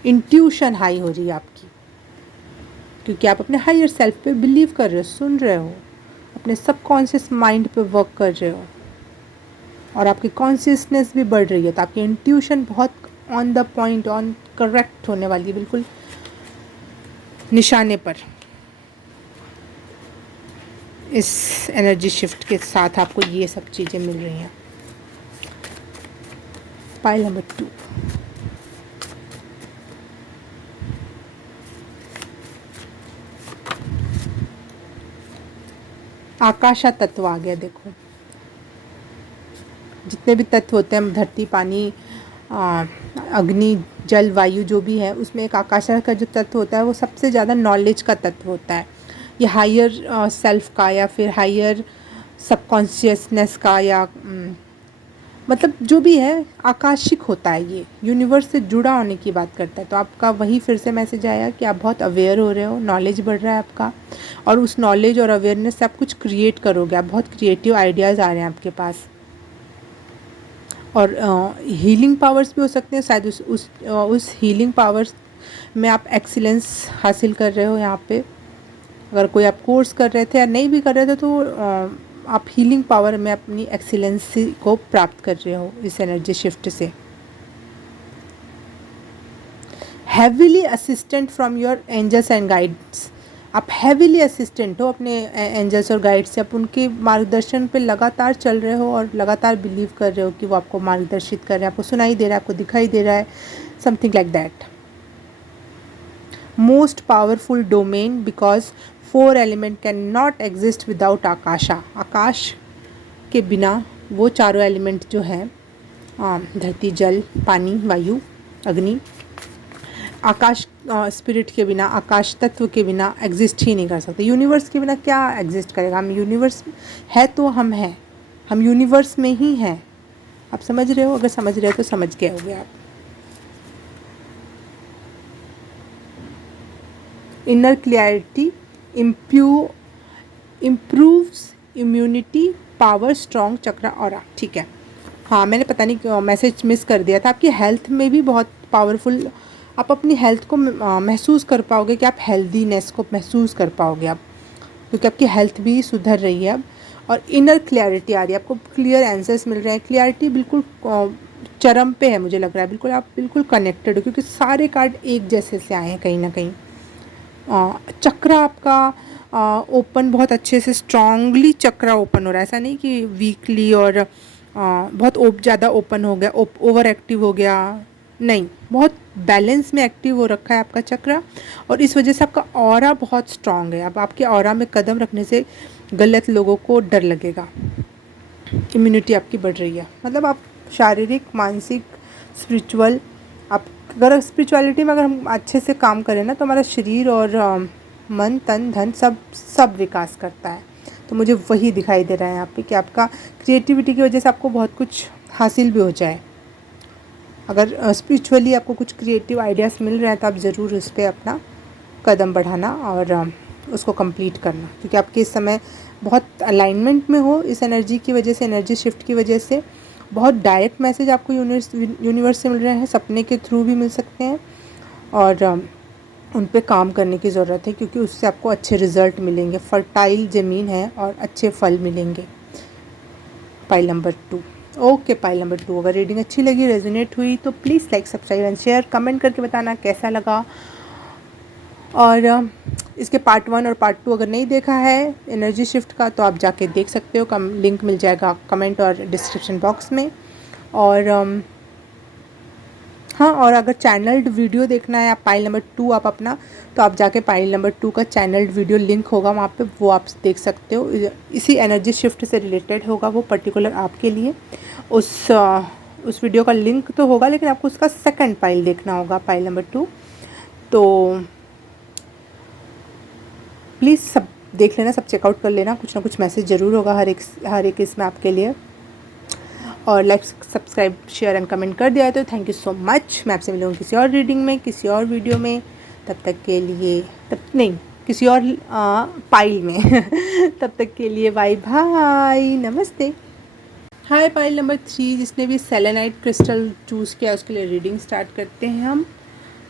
इंट्यूशन हाई हो रही है आपकी, क्योंकि आप अपने हायर सेल्फ पे बिलीव कर रहे हो, सुन रहे हो, अपने सबकॉन्शियस माइंड पे वर्क कर रहे हो, और आपकी कॉन्शियसनेस भी बढ़ रही है। तो आपकी इंट्यूशन बहुत on the point, on correct होने वाली है, बिल्कुल निशाने पर। इस एनर्जी शिफ्ट के साथ आपको ये सब चीज़ें मिल रही हैं। पाइल नंबर 2, आकाशा तत्व आ गया। देखो, जितने भी तत्व होते हैं, धरती, पानी, अग्नि, जल, वायु, जो भी है, उसमें एक आकाशा का जो तत्व होता है वो सबसे ज़्यादा नॉलेज का तत्व होता है। ये हायर सेल्फ का, या फिर हायर सबकॉन्शियसनेस का, या मतलब जो भी है आकाशिक होता है। ये यूनिवर्स से जुड़ा होने की बात करता है। तो आपका वही फिर से मैसेज आया कि आप बहुत अवेयर हो रहे हो, नॉलेज बढ़ रहा है आपका, और उस नॉलेज और अवेयरनेस से आप कुछ क्रिएट करोगे। आप बहुत क्रिएटिव आइडियाज़ आ रहे हैं आपके पास, और हीलिंग पावर्स भी हो सकते हैं शायद। उस हीलिंग पावर्स में आप एक्सीलेंस हासिल कर रहे हो। यहाँ पे अगर कोई आप कोर्स कर रहे थे या नहीं भी कर रहे थे, तो आप हीलिंग पावर में अपनी एक्सीलेंसी को प्राप्त कर रहे हो इस एनर्जी शिफ्ट से। Heavily assistant from your angels and guides. आप हैवीली असिस्टेंट हो अपने एंजल्स और गाइड्स से। आप उनके मार्गदर्शन पे लगातार चल रहे हो, और लगातार बिलीव कर रहे हो कि वो आपको मार्गदर्शित कर रहे हैं, आपको सुनाई दे रहा है, आपको दिखाई दे रहा है, something like that. Most powerful domain, because 4 element can not exist without akasha. आकाश के बिना वो चारों एलिमेंट जो हैं, धरती, जल, पानी, वायु, अग्नि, आकाश स्पिरिट के बिना, आकाश तत्व के बिना एग्जिस्ट ही नहीं कर सकते। यूनिवर्स के बिना क्या एग्जिस्ट करेगा? हम यूनिवर्स है तो हम हैं, हम यूनिवर्स में ही हैं। आप समझ रहे हो? अगर समझ रहे हो तो समझ गए होगे आप। Inner clarity improves immunity power, strong चक्र, ऑरा। ठीक है, हाँ, मैंने पता नहीं मैसेज मिस कर दिया था। आपकी हेल्थ में भी बहुत पावरफुल, आप अपनी हेल्थ को महसूस कर पाओगे, कि आप हेल्दीनेस को महसूस कर पाओगे आप, क्योंकि आपकी हेल्थ भी सुधर रही है अब। और इनर क्लैरिटी आ रही है, आपको क्लियर आंसर्स मिल रहे हैं। क्लैरिटी बिल्कुल चरम पे है, मुझे लग रहा है। बिल्कुल आप बिल्कुल कनेक्टेड हो, क्योंकि सारे कार्ड एक जैसे से आए हैं कहीं ना कहीं। चक्र आपका ओपन बहुत अच्छे से, स्ट्रांगली चक्र ओपन हो रहा है। ऐसा नहीं कि वीकली और बहुत ज़्यादा ओपन हो गया, ओवर एक्टिव हो गया, नहीं, बहुत बैलेंस में एक्टिव हो रखा है आपका चक्र। और इस वजह से आपका ऑरा बहुत स्ट्रांग है। अब आपके ऑरा में कदम रखने से गलत लोगों को डर लगेगा। इम्यूनिटी आपकी बढ़ रही है, मतलब आप शारीरिक, मानसिक, स्पिरिचुअल, आप अगर स्पिरिचुअलिटी में अगर हम अच्छे से काम करें ना, तो हमारा शरीर और मन, तन, धन सब विकास करता है। तो मुझे वही दिखाई दे रहा है यहाँ पे, कि आपका क्रिएटिविटी की वजह से आपको बहुत कुछ हासिल भी हो जाए। अगर स्पिरिचुअली आपको कुछ क्रिएटिव आइडियाज़ मिल रहे हैं, तो आप ज़रूर उस पर अपना कदम बढ़ाना और उसको कंप्लीट करना, क्योंकि आपके इस समय बहुत अलाइनमेंट में हो इस एनर्जी की वजह से, एनर्जी शिफ्ट की वजह से। बहुत डायरेक्ट मैसेज आपको यूनिवर्स से मिल रहे हैं, सपने के थ्रू भी मिल सकते हैं, और उन पे काम करने की ज़रूरत है, क्योंकि उससे आपको अच्छे रिज़ल्ट मिलेंगे। फर्टाइल ज़मीन है और अच्छे फल मिलेंगे। Pile number 2। Okay, pile number 2, अगर रीडिंग अच्छी लगी, रेजोनेट हुई, तो please like, subscribe and share. Comment करके बताना कैसा लगा। और इसके पार्ट 1 और पार्ट 2 अगर नहीं देखा है एनर्जी शिफ्ट का, तो आप जाके देख सकते हो। लिंक मिल जाएगा कमेंट और डिस्क्रिप्शन बॉक्स में। और हाँ, और अगर चैनल्ड वीडियो देखना है आप पाइल नंबर 2 आप अपना, तो आप जाके पाइल नंबर 2 का चैनल्ड वीडियो लिंक होगा वहाँ पे, वो आप देख सकते हो। इसी एनर्जी शिफ्ट से रिलेटेड होगा वो पर्टिकुलर आपके लिए। उस वीडियो का लिंक तो होगा, लेकिन आपको उसका सेकंड पाइल देखना होगा, पाइल नंबर 2। तो प्लीज़ सब देख लेना, सब चेकआउट कर लेना, कुछ ना कुछ मैसेज ज़रूर होगा हर एक इसमें आपके लिए। और like subscribe share and comment कर दिया है तो थैंक यू सो मच। मैं आपसे मिलूँगी किसी और रीडिंग में, किसी और वीडियो में। तब तक के लिए किसी और पाइल में तब तक के लिए बाय बाय, नमस्ते। हाय पाइल नंबर 3, जिसने भी सेलेनाइट क्रिस्टल चूज़ किया उसके लिए रीडिंग स्टार्ट करते हैं हम।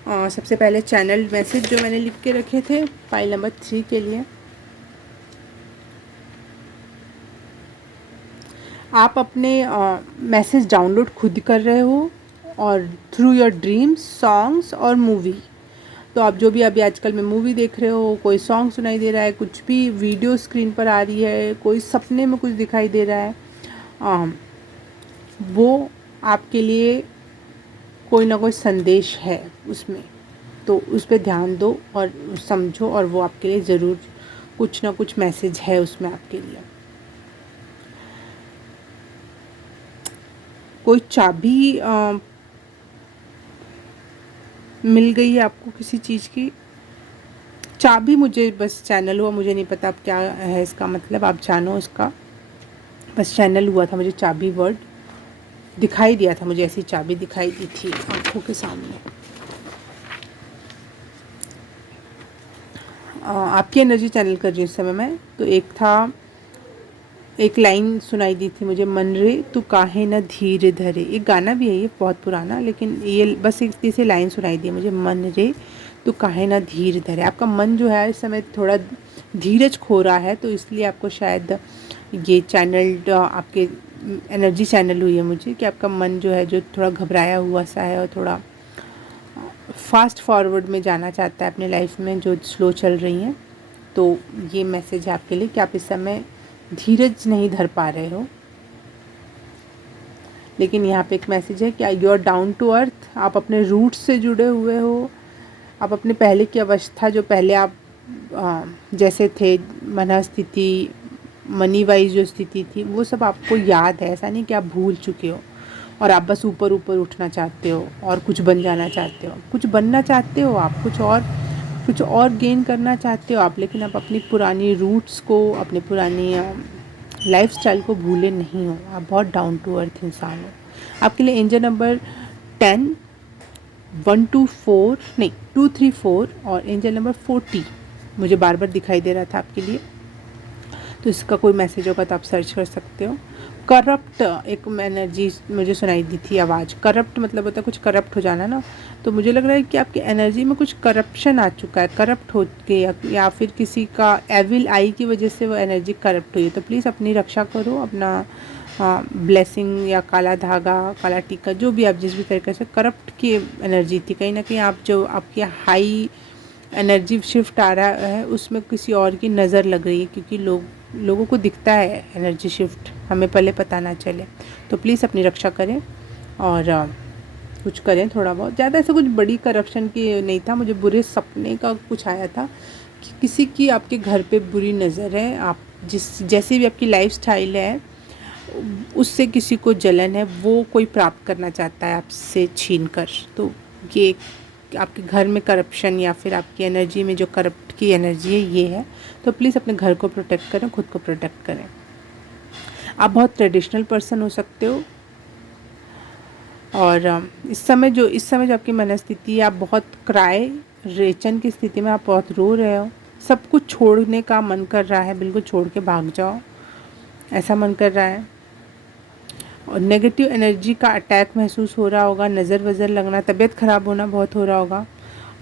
सबसे पहले चैनल मैसेज जो मैंने लिख के रखे थे पाइल नंबर 3 के लिए। आप अपने मैसेज डाउनलोड खुद कर रहे हो और थ्रू योर ड्रीम्स, सॉन्ग्स और मूवी। तो आप जो भी अभी आजकल में मूवी देख रहे हो, कोई सॉन्ग सुनाई दे रहा है, कुछ भी वीडियो स्क्रीन पर आ रही है, कोई सपने में कुछ दिखाई दे रहा है, वो आपके लिए कोई ना कोई संदेश है उसमें। तो उस पर ध्यान दो और समझो, और वो आपके लिए ज़रूर कुछ ना कुछ मैसेज है उसमें आपके लिए। कोई चाबी मिल गई है आपको किसी चीज़ की। चाबी मुझे बस चैनल हुआ, मुझे नहीं पता अब क्या है इसका मतलब, आप जानो इसका। बस चैनल हुआ था, मुझे चाबी वर्ड दिखाई दिया था, मुझे ऐसी चाबी दिखाई दी थी आँखों के सामने। आपकी एनर्जी चैनल कर रही हूँ इस समय मैं। तो एक लाइन सुनाई दी थी मुझे, मन रे तू काहे न धीर धरे। एक गाना भी है ये बहुत पुराना, लेकिन ये बस एक तीसरी लाइन सुनाई दी मुझे, मन रे तू काहे न धीर धरे। आपका मन जो है इस समय थोड़ा धीरज खो रहा है, तो इसलिए आपको शायद ये चैनल आपके एनर्जी चैनल हुई है मुझे, कि आपका मन जो है जो थोड़ा घबराया हुआ सा है और थोड़ा फास्ट फॉरवर्ड में जाना चाहता है अपने लाइफ में जो स्लो चल रही हैं। तो ये मैसेज है आपके लिए कि आप इस समय धीरज नहीं धर पा रहे हो। लेकिन यहाँ पे एक मैसेज है कि you are down to earth, आप अपने रूट्स से जुड़े हुए हो। आप अपने पहले की अवस्था, जो पहले आप जैसे थे, मन स्थिति, मनी वाइज जो स्थिति थी, वो सब आपको याद है। ऐसा नहीं कि आप भूल चुके हो और आप बस ऊपर ऊपर उठना चाहते हो और कुछ बन जाना चाहते हो। कुछ बनना चाहते हो आप, कुछ और गेन करना चाहते हो आप, लेकिन आप अपनी पुरानी रूट्स को, अपनी पुरानी लाइफस्टाइल को भूले नहीं हो। आप बहुत डाउन टू अर्थ इंसान हो। आपके लिए एंजल नंबर 10, 1 2 4 नहीं 2 3 4 और एंजल नंबर 40 मुझे बार बार दिखाई दे रहा था आपके लिए। तो इसका कोई मैसेज होगा तो आप सर्च कर सकते हो। करप्ट एक एनर्जी मुझे सुनाई दी थी आवाज़। करप्ट मतलब होता है कुछ करप्ट हो जाना ना। तो मुझे लग रहा है कि आपकी एनर्जी में कुछ करप्शन आ चुका है, करप्ट हो के, या फिर किसी का एविल आई की वजह से वो एनर्जी करप्ट हुई है। तो प्लीज़ अपनी रक्षा करो, अपना ब्लेसिंग या काला धागा, काला टीका, जो भी आप जिस भी तरीके से, करप्ट की एनर्जी थी कहीं ना कहीं। आप जो आपकी हाई एनर्जी शिफ्ट आ रहा है उसमें किसी और की नज़र लग रही है, क्योंकि लोगों को दिखता है एनर्जी शिफ्ट, हमें पहले पता ना चले। तो प्लीज़ अपनी रक्षा करें और कुछ करें थोड़ा बहुत। ज़्यादा ऐसा कुछ बड़ी करप्शन की नहीं था। मुझे बुरे सपने का कुछ आया था कि किसी की आपके घर पे बुरी नज़र है, आप जैसी भी आपकी लाइफ स्टाइल है उससे किसी को जलन है, वो कोई प्राप्त करना चाहता है आपसे छीन कर। तो ये आपके घर में करप्शन या फिर आपकी एनर्जी में जो करप्ट की एनर्जी है ये है। तो प्लीज़ अपने घर को प्रोटेक्ट करें, खुद को प्रोटेक्ट करें। आप बहुत ट्रेडिशनल पर्सन हो सकते हो और इस समय जो आपकी मनस्थिति है, आप बहुत रेचन की स्थिति में, आप बहुत रो रहे हो। सब कुछ छोड़ने का मन कर रहा है, बिल्कुल छोड़ के भाग जाओ ऐसा मन कर रहा है। और नेगेटिव एनर्जी का अटैक महसूस हो रहा होगा, नज़र वज़र लगना, तबीयत ख़राब होना बहुत हो रहा होगा,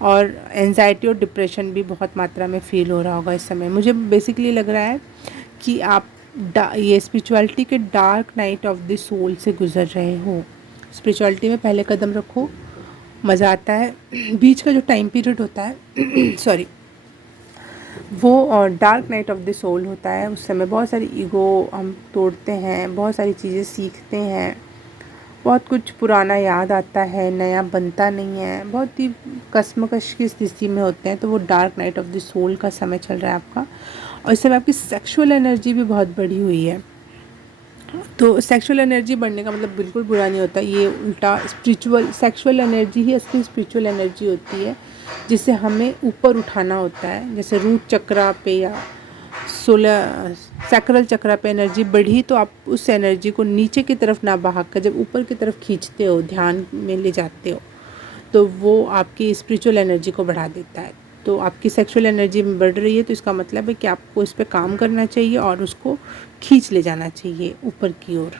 और एंजाइटी और डिप्रेशन भी बहुत मात्रा में फ़ील हो रहा होगा इस समय। मुझे बेसिकली लग रहा है कि आप ये स्पिरिचुअलिटी के dark night of the soul से गुज़र रहे हो। स्पिरिचुअलिटी में पहले कदम रखो, मज़ा आता है। बीच का जो टाइम पीरियड होता है सॉरी, वो dark night of the soul होता है। उस समय बहुत सारी ईगो हम तोड़ते हैं, बहुत सारी चीज़ें सीखते हैं बहुत कुछ पुराना याद आता है, नया बनता नहीं है, बहुत ही कश्मकश की स्थिति में होते हैं। तो वो dark night of the soul का समय चल रहा है आपका, और इस समय आपकी सेक्सुअल एनर्जी भी बहुत बढ़ी हुई है। तो सेक्सुअल एनर्जी बढ़ने का मतलब बिल्कुल बुरा नहीं होता, ये उल्टा स्पिरिचुअल सेक्सुअल एनर्जी ही असली स्पिरिचुअल एनर्जी होती है, जिसे हमें ऊपर उठाना होता है। जैसे रूट चक्रा पे या 16 सैक्रल चक्रा पे एनर्जी बढ़ी, तो आप उस एनर्जी को नीचे की तरफ ना बहा कर जब ऊपर की तरफ खींचते हो, ध्यान में ले जाते हो, तो वो आपकी स्पिरिचुअल एनर्जी को बढ़ा देता है। तो आपकी सेक्सुअल एनर्जी बढ़ रही है, तो इसका मतलब है कि आपको इस पे काम करना चाहिए और उसको खींच ले जाना चाहिए ऊपर की ओर,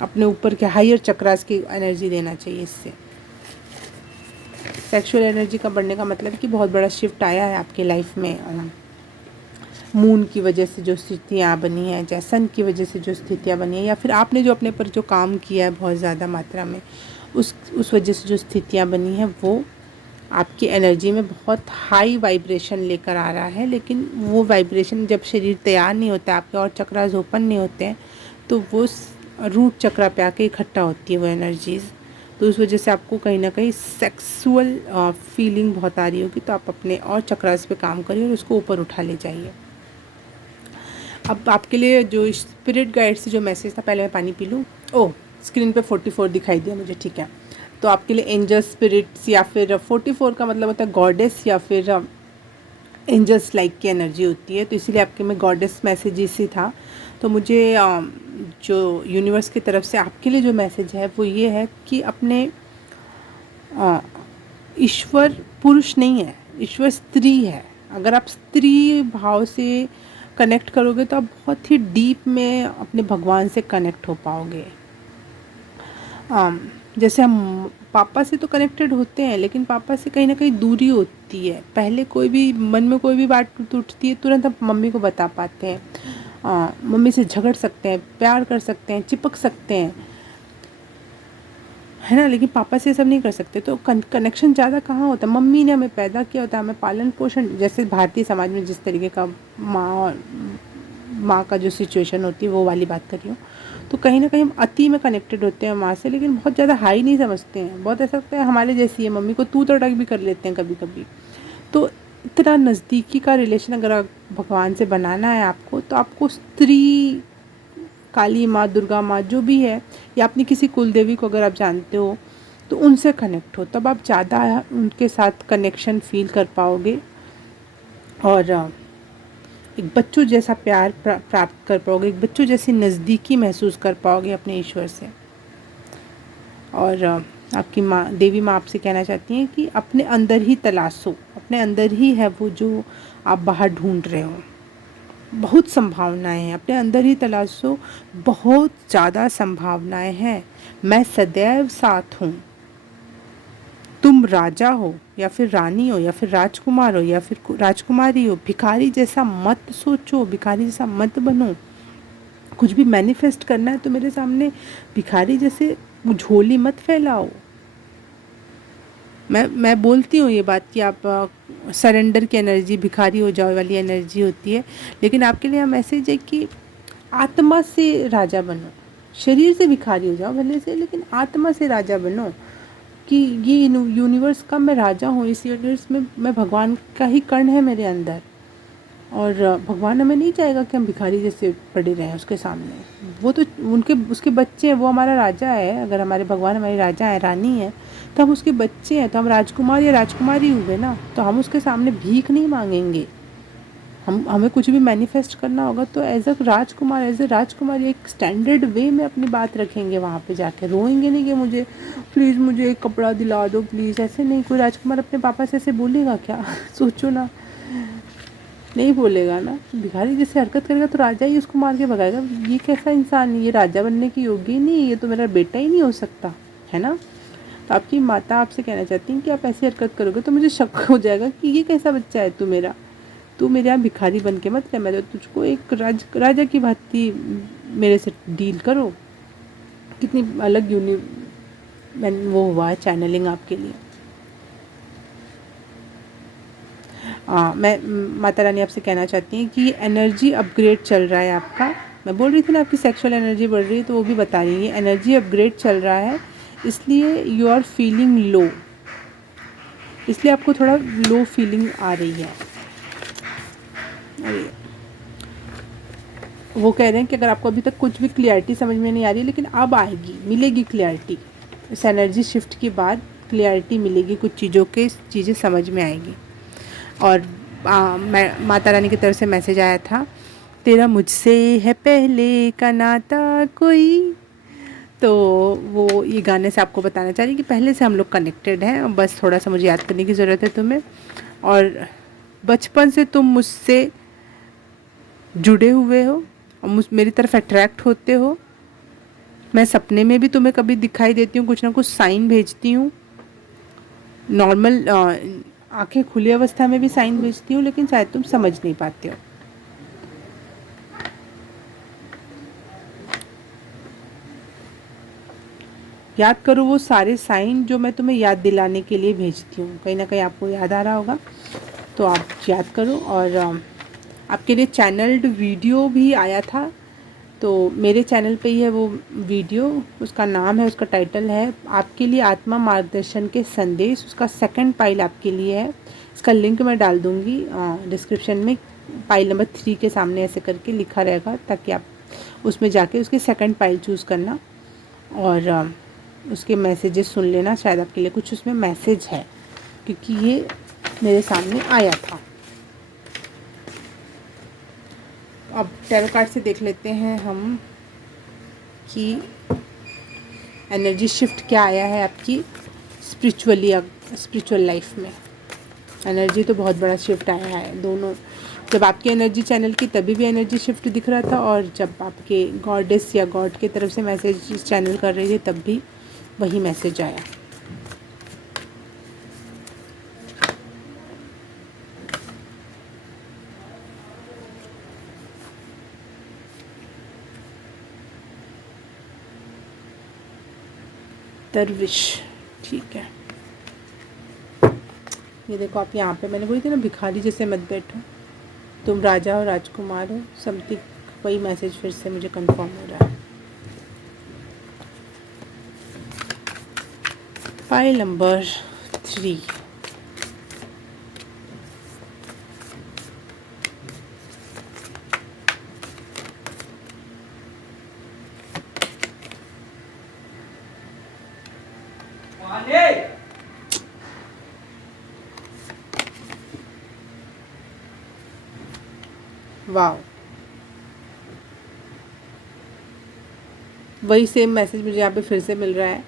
अपने ऊपर के हायर चक्रास की एनर्जी देना चाहिए। इससे सेक्सुअल एनर्जी का बढ़ने का मतलब है कि बहुत बड़ा शिफ्ट आया है आपकी लाइफ में। मून की वजह से जो स्थितियाँ बनी हैं, या सन की वजह से जो स्थितियाँ बनी हैं, या फिर आपने जो अपने पर जो काम किया है बहुत ज़्यादा मात्रा में, उस वजह से जो स्थितियाँ बनी हैं, वो आपकी एनर्जी में बहुत हाई वाइब्रेशन लेकर आ रहा है। लेकिन वो वाइब्रेशन जब शरीर तैयार नहीं होता है आपके और चक्रास ओपन नहीं होते हैं, तो वो रूट चक्रा पे आके इकट्ठा होती है वो एनर्जीज़। तो उस वजह से आपको कहीं ना कहीं सेक्सुअल फीलिंग बहुत आ रही होगी। तो आप अपने और चक्रास पे काम करिए और उसको ऊपर उठा ले जाइए। अब आपके लिए जो स्पिरिट गाइड से जो मैसेज था, पहले मैं पानी पी लूँ। ओह, स्क्रीन पे 44 दिखाई दिया मुझे, ठीक है। तो आपके लिए एंजल स्पिरिट्स, या फिर 44 का मतलब होता है गॉडेस या फिर एंजल्स लाइक की एनर्जी होती है। तो इसीलिए आपके में गॉडेस मैसेज ही था। तो मुझे जो यूनिवर्स की तरफ से आपके लिए जो मैसेज है वो ये है कि अपने ईश्वर पुरुष नहीं है, ईश्वर स्त्री है। अगर आप स्त्री भाव से कनेक्ट करोगे तो आप बहुत ही डीप में अपने भगवान से कनेक्ट हो पाओगे। जैसे हम पापा से तो कनेक्टेड होते हैं, लेकिन पापा से कहीं ना कहीं दूरी होती है। पहले कोई भी मन में कोई भी बात उठती है, तुरंत आप मम्मी को बता पाते हैं, मम्मी से झगड़ सकते हैं, प्यार कर सकते हैं, चिपक सकते हैं, है ना। लेकिन पापा से सब नहीं कर सकते। तो कनेक्शन ज़्यादा कहाँ होता है। मम्मी ने हमें पैदा किया होता है, हमें पालन पोषण, जैसे भारतीय समाज में जिस तरीके का माँ का जो सिचुएशन होती है वो वाली बात कर रही हूँ। तो कहीं ना कहीं हम अति में कनेक्टेड होते हैं माँ से, लेकिन बहुत ज़्यादा हाई नहीं समझते हैं। बहुत ऐसा लगता है हमारे जैसी है, मम्मी को तू तड़क भी कर लेते हैं कभी कभी। तो इतना नज़दीकी का रिलेशन अगर आप भगवान से बनाना है आपको, तो आपको स्त्री, काली माँ, दुर्गा माँ जो भी है, या अपनी किसी कुल देवी को अगर आप जानते हो, तो उनसे कनेक्ट हो, तब आप ज़्यादा उनके साथ कनेक्शन फील कर पाओगे और एक बच्चों जैसा प्यार प्राप्त कर पाओगे, एक बच्चों जैसी नज़दीकी महसूस कर पाओगे अपने ईश्वर से। और आपकी माँ, देवी माँ आपसे कहना चाहती हैं कि अपने अंदर ही तलाशो, अपने अंदर ही है वो जो आप बाहर ढूंढ रहे हो। बहुत संभावनाएं हैं, अपने अंदर ही तलाशो, बहुत ज़्यादा संभावनाएं हैं। मैं सदैव साथ हूँ। तुम राजा हो या फिर रानी हो या फिर राजकुमार हो या फिर राजकुमारी हो, भिखारी जैसा मत सोचो, भिखारी जैसा मत बनो। कुछ भी मैनिफेस्ट करना है तो मेरे सामने भिखारी जैसे झोली मत फैलाओ। मैं बोलती हूँ ये बात कि आप सरेंडर की एनर्जी, भिखारी हो जाओ वाली एनर्जी होती है, लेकिन आपके लिए मैसेज है कि आत्मा से राजा बनो। शरीर से भिखारी हो जाओ भले से, लेकिन आत्मा से राजा बनो कि ये यूनिवर्स का मैं राजा हूँ, इस यूनिवर्स में मैं भगवान का ही कर्ण है मेरे अंदर। और भगवान हमें नहीं चाहेगा कि हम भिखारी जैसे पड़े रहें उसके सामने। वो तो उसके बच्चे हैं, वो हमारा राजा है। अगर हमारे भगवान हमारे राजा है, रानी है, तो हम उसके बच्चे हैं, तो हम राजकुमार या राजकुमारी हुए ना। तो हम उसके सामने भीख नहीं मांगेंगे। हमें कुछ भी मैनिफेस्ट करना होगा तो एज अ राजकुमार एक स्टैंडर्ड वे में अपनी बात रखेंगे। वहाँ पे जाके रोएंगे नहीं कि मुझे प्लीज़ मुझे एक कपड़ा दिला दो प्लीज़, ऐसे नहीं। कोई राजकुमार अपने पापा से ऐसे बोलेगा क्या? सोचो ना, नहीं बोलेगा ना। भिखारी जैसे हरकत करेगा तो राजा ही उसको मार के भगाएगा। ये कैसा इंसान है, ये राजा बनने की योग्य ही नहीं, ये तो मेरा बेटा ही नहीं हो सकता, है ना। तो आपकी माता आपसे कहना चाहती हैं कि आप ऐसी हरकत करोगे तो मुझे शक हो जाएगा कि ये कैसा बच्चा है तू मेरे यहाँ भिखारी बन के मत रह। मैं तो तुझको एक राजा की भांति मेरे से डील करो। कितनी अलग वो हुआ है चैनलिंग आपके लिए। मैं माता रानी आपसे कहना चाहती हैं कि ये एनर्जी अपग्रेड चल रहा है आपका। मैं बोल रही थी ना आपकी सेक्सुअल एनर्जी बढ़ रही है, तो वो भी बता रही है एनर्जी अपग्रेड चल रहा है। इसलिए यू आर फीलिंग लो, इसलिए आपको थोड़ा लो फीलिंग आ रही है। अरे वो कह रहे हैं कि अगर आपको अभी तक कुछ भी क्लियरिटी समझ में नहीं आ रही है, लेकिन अब आएगी, मिलेगी क्लियरिटी। इस एनर्जी शिफ्ट के बाद क्लियरिटी मिलेगी, कुछ चीज़ें समझ में आएगी। और माता रानी की तरफ से मैसेज आया था, तेरा मुझसे है पहले का नाता कोई। तो वो ये गाने से आपको बताना चाह रही कि पहले से हम लोग कनेक्टेड हैं, बस थोड़ा सा मुझे याद करने की ज़रूरत है तुम्हें। और बचपन से तुम मुझसे जुड़े हुए हो और मेरी तरफ अट्रैक्ट होते हो। मैं सपने में भी तुम्हें कभी दिखाई देती हूँ, कुछ ना कुछ साइन भेजती हूँ। नॉर्मल आंखें खुली अवस्था में भी साइन भेजती हूँ, लेकिन शायद तुम समझ नहीं पाते हो। याद करो वो सारे साइन जो मैं तुम्हें याद दिलाने के लिए भेजती हूँ। कहीं ना कहीं आपको याद आ रहा होगा, तो आप याद करो। और आपके लिए चैनल्ड वीडियो भी आया था, तो मेरे चैनल पे ही है वो वीडियो। उसका नाम है, उसका टाइटल है आपके लिए आत्मा मार्गदर्शन के संदेश। उसका सेकंड पाइल आपके लिए है। इसका लिंक मैं डाल दूँगी डिस्क्रिप्शन में। पाइल नंबर 3 के सामने ऐसे करके लिखा रहेगा, ताकि आप उसमें जाके उसके सेकंड पाइल चूज़ करना और उसके मैसेजेस सुन लेना। शायद आपके लिए कुछ उसमें मैसेज है, क्योंकि ये मेरे सामने आया था। अब टैरो कार्ड से देख लेते हैं हम कि एनर्जी शिफ्ट क्या आया है आपकी स्पिरिचुअल लाइफ में। एनर्जी तो बहुत बड़ा शिफ्ट आया है। दोनों, जब आपकी एनर्जी चैनल की तभी भी एनर्जी शिफ्ट दिख रहा था, और जब आपके गॉडेस या गॉड की तरफ से मैसेज चैनल कर रही थी तब भी वही मैसेज आया। दरविश, ठीक है। ये देखो, आप यहाँ पे मैंने बोली थी ना, भिखारी जैसे मत बैठो, तुम राजा हो, राजकुमार हो, समथिंग। वही मैसेज फिर से मुझे कंफर्म हो रहा है। File number 3। वाह, वही सेम मैसेज मुझे यहाँ पे फिर से मिल रहा है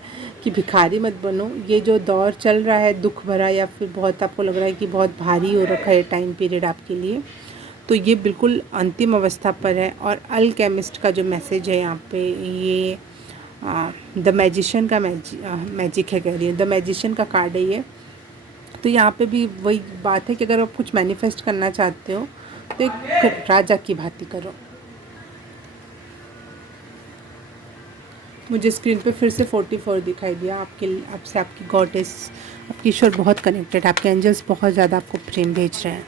कि भिखारी मत बनो। ये जो दौर चल रहा है दुख भरा, या फिर बहुत आपको लग रहा है कि बहुत भारी हो रखा है टाइम पीरियड आपके लिए, तो ये बिल्कुल अंतिम अवस्था पर है। और अल्केमिस्ट का जो मैसेज है यहाँ पे, ये द मैजिशियन का मैजिक है, कह रही है, द मैजिशियन का कार्ड है ये। तो यहाँ पे भी वही बात है कि अगर आप कुछ मैनिफेस्ट करना चाहते हो तो एक राजा की भांति करो। मुझे स्क्रीन पे फिर से 44 दिखाई दिया। आपसे आपकी गॉडेस, आपकी ईश्वर बहुत कनेक्टेड, आपके एंजल्स बहुत ज़्यादा आपको प्रेम भेज रहे हैं।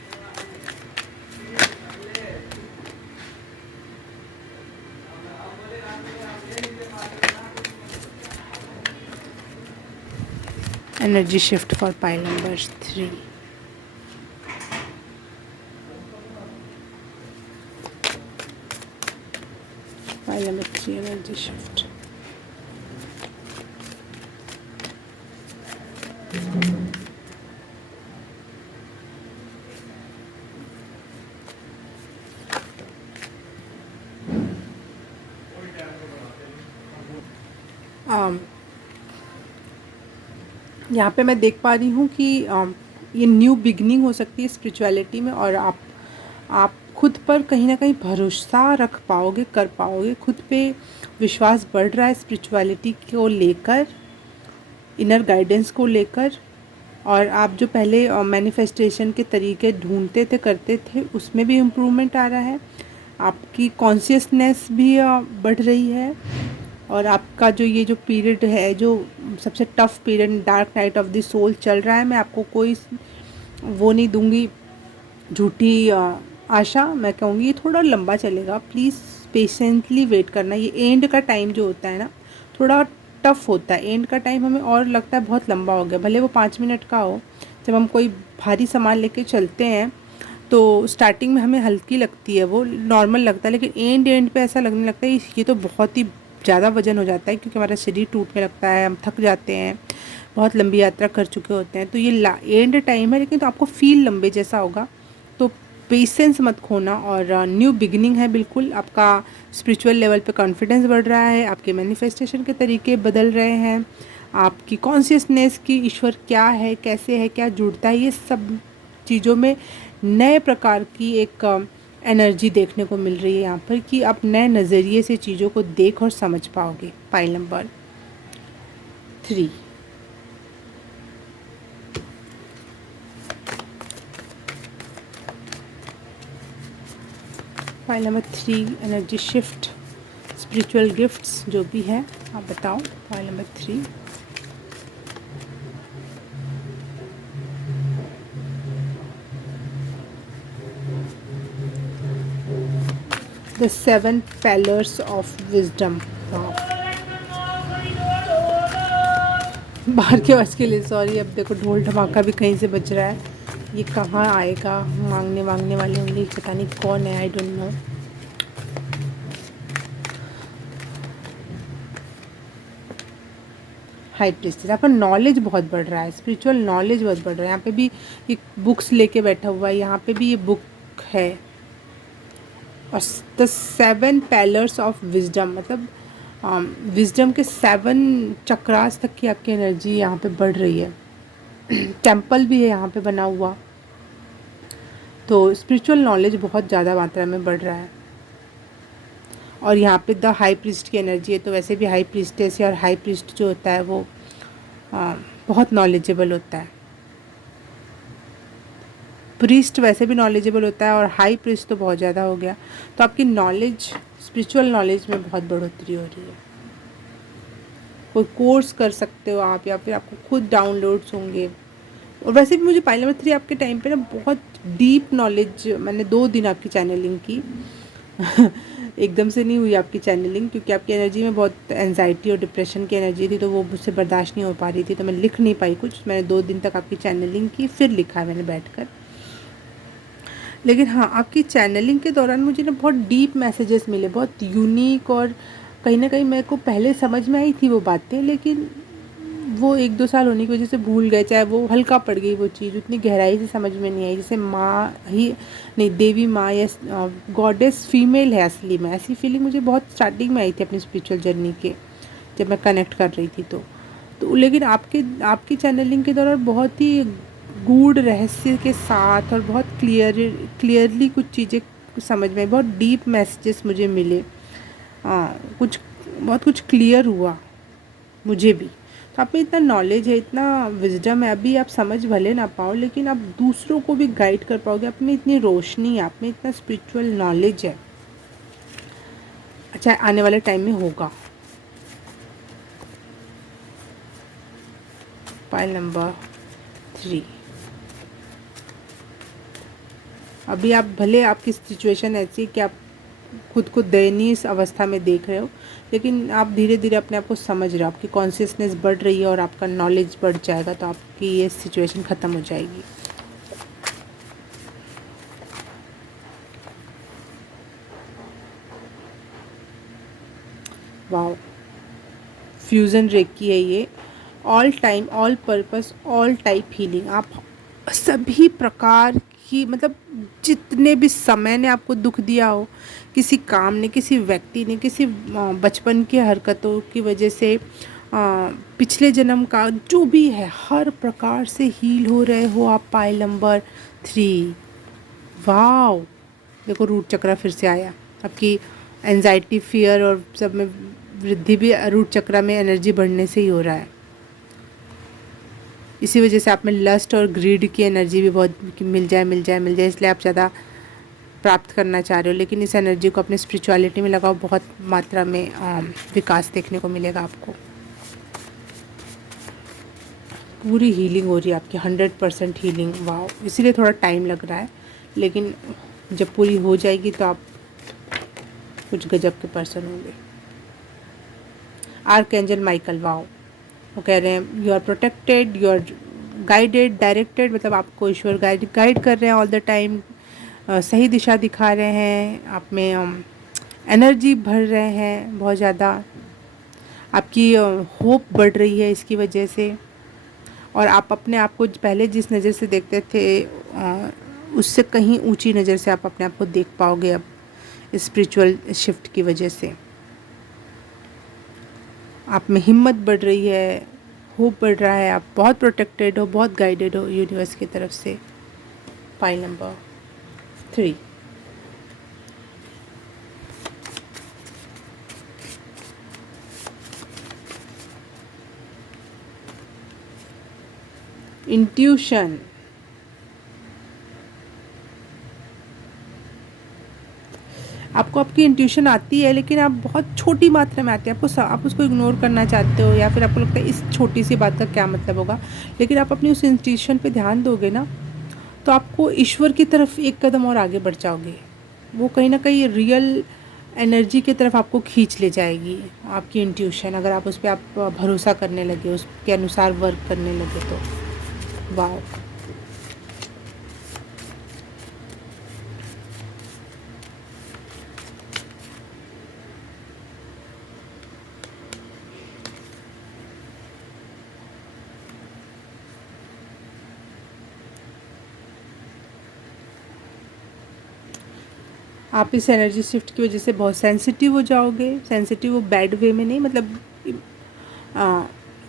Energy shift for pile number 3। Pile number 3 energy shift. यहाँ पे मैं देख पा रही हूँ कि ये न्यू बिगनिंग हो सकती है स्पिरिचुअलिटी में, और आप खुद पर कहीं ना कहीं भरोसा रख पाओगे, कर पाओगे। खुद पे विश्वास बढ़ रहा है स्पिरिचुअलिटी को लेकर, इनर गाइडेंस को लेकर। और आप जो पहले मैनिफेस्टेशन के तरीके ढूंढते थे, करते थे, उसमें भी इम्प्रूवमेंट आ रहा है। आपकी कॉन्शियसनेस भी बढ़ रही है। और आपका जो ये पीरियड है, जो सबसे tough period, dark night of the soul चल रहा है, मैं आपको कोई वो नहीं दूंगी, झूठी आशा। मैं कहूँगी ये थोड़ा लंबा चलेगा, प्लीज़ पेशेंटली वेट करना। ये एंड का टाइम जो होता है ना, थोड़ा टफ़ होता है। एंड का टाइम हमें और लगता है बहुत लंबा हो गया, भले वो 5 मिनट का हो। जब हम कोई भारी सामान लेके चलते हैं तो स्टार्टिंग में हमें हल्की लगती है, वो नॉर्मल लगता है, लेकिन एंड पे ऐसा लगने लगता है ये तो बहुत ही ज़्यादा वजन हो जाता है, क्योंकि हमारा शरीर टूटने लगता है, हम थक जाते हैं, बहुत लंबी यात्रा कर चुके होते हैं। तो ये एंड टाइम है, लेकिन तो आपको फील लंबे जैसा होगा। तो पेशेंस मत खोना, और न्यू बिगिनिंग है बिल्कुल। आपका स्पिरिचुअल लेवल पे कॉन्फिडेंस बढ़ रहा है, आपके मैनिफेस्टेशन के तरीके बदल रहे हैं, आपकी कॉन्शियसनेस की ईश्वर क्या है, कैसे है, क्या जुड़ता है, ये सब चीज़ों में नए प्रकार की एक एनर्जी देखने को मिल रही है यहाँ पर, कि आप नए नज़रिए से चीज़ों को देख और समझ पाओगे। Pile number 3। File number 3, energy shift, spiritual gifts जो भी है आप बताओ। File number 3। The 7 pillars of wisdom. बाहर के आवाज़ के लिए सॉरी। अब देखो ढोल धमाका भी कहीं से बज रहा है, ये कहाँ आएगा, मांगने वाले होंगे, पता नहीं कौन है, I don't know. High priestess, यहाँ पर नॉलेज बहुत बढ़ रहा है, स्पिरिचुअल नॉलेज बहुत बढ़ रहा है। यहाँ पे भी एक बुक्स लेके बैठा हुआ है, यहाँ पे भी ये बुक है। और द 7 पैलर्स ऑफ विजडम, मतलब विजडम के 7 चक्रास तक की आपकी एनर्जी यहाँ पे बढ़ रही है। टेम्पल भी है यहाँ पे बना हुआ, तो स्पिरिचुअल नॉलेज बहुत ज़्यादा मात्रा में बढ़ रहा है। और यहाँ पे द हाई प्रीस्ट की एनर्जी है, तो वैसे भी हाई प्रीस्टेस है, और हाई प्रीस्ट जो होता है वो बहुत नॉलेजेबल होता है। प्रीस्ट वैसे भी नॉलेजेबल होता है, और हाई प्रीस्ट तो बहुत ज़्यादा हो गया। तो आपकी नॉलेज, स्पिरिचुअल नॉलेज में बहुत बढ़ोतरी हो रही है। कोई कोर्स कर सकते हो आप, या फिर आपको खुद डाउनलोड्स होंगे। और वैसे भी मुझे पाइल नंबर 3 आपके टाइम पे ना बहुत डीप नॉलेज, मैंने 2 दिन आपकी चैनलिंग की। एकदम से नहीं हुई आपकी चैनलिंग, क्योंकि आपकी एनर्जी में बहुत एनजाइटी और डिप्रेशन की एनर्जी थी, तो वो मुझसे बर्दाश्त नहीं हो पा रही थी, तो मैं लिख नहीं पाई कुछ। मैंने 2 दिन तक आपकी चैनलिंग की, फिर लिखा है मैंने बैठकर। लेकिन हाँ, आपकी चैनलिंग के दौरान मुझे ना बहुत डीप मैसेजेस मिले, बहुत यूनिक, और कहीं ना कहीं मेरे को पहले समझ में आई थी वो बातें, लेकिन वो 1-2 साल होने की वजह से भूल गए, चाहे वो हल्का पड़ गई वो चीज़, उतनी गहराई से समझ में नहीं आई। जैसे माँ ही नहीं, देवी माँ या गॉडेस फीमेल है असली में, ऐसी फीलिंग मुझे बहुत स्टार्टिंग में आई थी अपनी स्पिरिचुअल जर्नी के, जब मैं कनेक्ट कर रही थी। तो लेकिन आपकी चैनलिंग के दौरान बहुत ही गूढ़ रहस्य के साथ, और बहुत क्लियरली कुछ चीज़ें समझ में आई, बहुत डीप मैसेजेस मुझे मिले, बहुत कुछ क्लियर हुआ मुझे भी। तो आप में इतना नॉलेज है, इतना विजडम है, अभी आप समझ भले ना पाओ, लेकिन आप दूसरों को भी गाइड कर पाओगे। आप में इतनी रोशनी है, आप में इतना स्पिरिचुअल नॉलेज है। अच्छा, आने वाले टाइम में होगा। Pile number 3। अभी आप भले, आपकी सिचुएशन ऐसी है कि आप खुद को दयनीय अवस्था में देख रहे हो, लेकिन आप धीरे धीरे अपने आप को समझ रहे हो, आपकी कॉन्शियसनेस बढ़ रही है, और आपका नॉलेज बढ़ जाएगा, तो आपकी ये सिचुएशन ख़त्म हो जाएगी। वाओ, फ्यूज़न रेकी है ये। All time, all purpose, all type healing. आप सभी प्रकार की, मतलब जितने भी समय ने आपको दुख दिया हो, किसी काम ने, किसी व्यक्ति ने, किसी बचपन की हरकतों की वजह से, पिछले जन्म का जो भी है, हर प्रकार से हील हो रहे हो आप। Pile number 3। वाओ, देखो रूट चक्र फिर से आया। आपकी एंजाइटी, फियर और सब में वृद्धि भी रूट चक्र में एनर्जी बढ़ने से ही हो रहा है। इसी वजह से आप में लस्ट और ग्रीड की एनर्जी भी बहुत, कि मिल जाए, इसलिए आप ज़्यादा प्राप्त करना चाह रहे हो। लेकिन इस एनर्जी को अपने स्पिरिचुअलिटी में लगाओ, बहुत मात्रा में विकास देखने को मिलेगा आपको। पूरी हीलिंग हो रही है आपकी, 100% हीलिंग। वाओ, इसीलिए थोड़ा टाइम लग रहा है, लेकिन जब पूरी हो जाएगी तो आप कुछ गजब के पर्सन होंगे। Archangel Michael. वाओ, वो कह रहे हैं you are protected, you are guided, directed, मतलब आपको ईश्वर गाइड कर रहे हैं ऑल द टाइम, सही दिशा दिखा रहे हैं, आप में एनर्जी भर रहे हैं बहुत ज़्यादा, आपकी होप बढ़ रही है इसकी वजह से। और आप अपने आप को पहले जिस नज़र से देखते थे उससे कहीं ऊंची नज़र से आप अपने आप को देख पाओगे अब स्पिरिचुअल शिफ्ट की वजह से। आप में हिम्मत बढ़ रही है, होप बढ़ रहा है, आप बहुत प्रोटेक्टेड हो, बहुत गाइडेड हो यूनिवर्स की तरफ से। Pile number 3। इंट्यूशन। आपको आपकी इंट्यूशन आती है, लेकिन आप बहुत छोटी मात्रा में आती है, आप उसको इग्नोर करना चाहते हो, या फिर आपको लगता है इस छोटी सी बात का क्या मतलब होगा। लेकिन आप अपनी उस इंट्यूशन पे ध्यान दोगे ना, तो आपको ईश्वर की तरफ एक कदम और आगे बढ़ जाओगे। वो कहीं ना कहीं रियल एनर्जी की तरफ आपको खींच ले जाएगी आपकी इंट्यूशन, अगर आप उस पर आप भरोसा करने लगे, उसके अनुसार वर्क करने लगे तो। वाह, आप इस एनर्जी शिफ्ट की वजह से बहुत सेंसिटिव हो जाओगे। सेंसिटिव वो बैड वे में नहीं, मतलब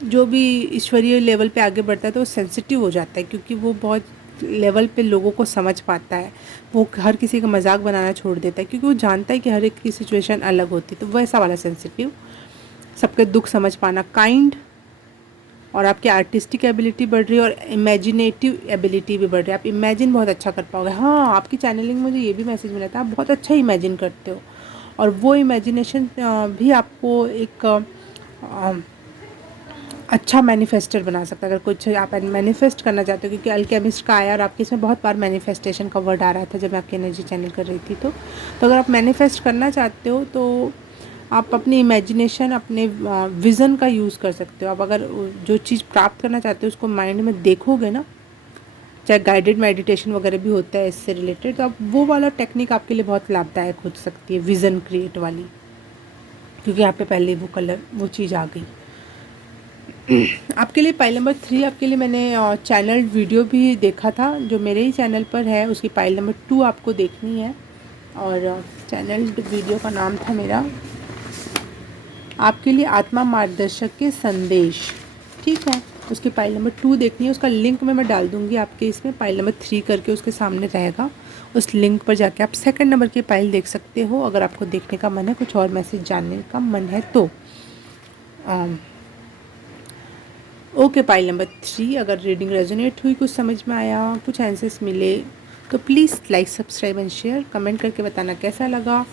जो भी ईश्वरीय लेवल पे आगे बढ़ता है तो वो सेंसिटिव हो जाता है, क्योंकि वो बहुत लेवल पे लोगों को समझ पाता है। वो हर किसी का मजाक बनाना छोड़ देता है, क्योंकि वो जानता है कि हर एक की सिचुएशन अलग होती है। तो वैसा वाला सेंसिटिव, सबके दुख समझ पाना, काइंड, और आपकी आर्टिस्टिक एबिलिटी बढ़ रही है और इमेजिनेटिव एबिलिटी भी बढ़ रही है। आप इमेजिन बहुत अच्छा कर पाओगे। हाँ, आपकी चैनलिंग मुझे ये भी मैसेज मिला था, आप बहुत अच्छा इमेजिन करते हो, और वो इमेजिनेशन भी आपको एक अच्छा मैनिफेस्टर बना सकता है। अगर कुछ आप मैनिफेस्ट करना चाहते हो, क्योंकि अल्केमिस्ट का आया और आपके इसमें बहुत बार मैनिफेस्टेशन का वर्ड आ रहा था जब मैं आपकी एनर्जी चैनल कर रही थी। तो अगर आप मैनिफेस्ट करना चाहते हो तो आप अपनी इमेजिनेशन, अपने विज़न का यूज़ कर सकते हो। आप अगर जो चीज़ प्राप्त करना चाहते हो उसको माइंड में देखोगे ना, चाहे गाइडेड मेडिटेशन वगैरह भी होता है इससे रिलेटेड, तो आप वो वाला टेक्निक आपके लिए बहुत लाभदायक हो सकती है, विज़न क्रिएट वाली, क्योंकि यहाँ पे पहले वो चीज़ आ गई। आपके लिए पाइल नंबर 3 आपके लिए मैंने चैनल वीडियो भी देखा था जो मेरे ही चैनल पर है, उसकी पाइल नंबर 2 आपको देखनी है। और चैनल वीडियो का नाम था मेरा आपके लिए आत्मा मार्गदर्शक के संदेश। ठीक है, उसकी पाइल नंबर 2 देखनी है, उसका लिंक मैं डाल दूँगी आपके इसमें, पाइल नंबर 3 करके उसके सामने रहेगा। उस लिंक पर जाके आप सेकंड नंबर की पाइल देख सकते हो, अगर आपको देखने का मन है, कुछ और मैसेज जानने का मन है तो। ओके, पाइल नंबर 3, अगर रीडिंग रेजोनेट हुई, कुछ समझ में आया, कुछ आंसर्स मिले, तो please like, subscribe and share, comment करके बताना कैसा लगा।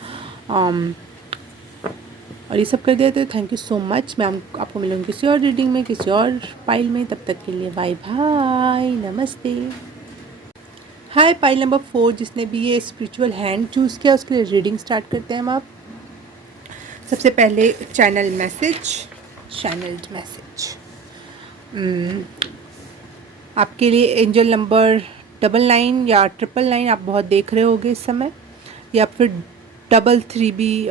और ये सब कर दिया तो थैंक यू सो मच। मैं आपको मिलूँगी किसी और रीडिंग में, किसी और पाइल में। तब तक के लिए बाय बाय, नमस्ते। हाय, पाइल नंबर 4 जिसने भी ये स्पिरिचुअल हैंड चूज़ किया उसके लिए रीडिंग स्टार्ट करते हैं हम। आप सबसे पहले चैनल्ड मैसेज आपके लिए एंजल नंबर 99 या 999 आप बहुत देख रहे होगे इस समय, या फिर 33 भी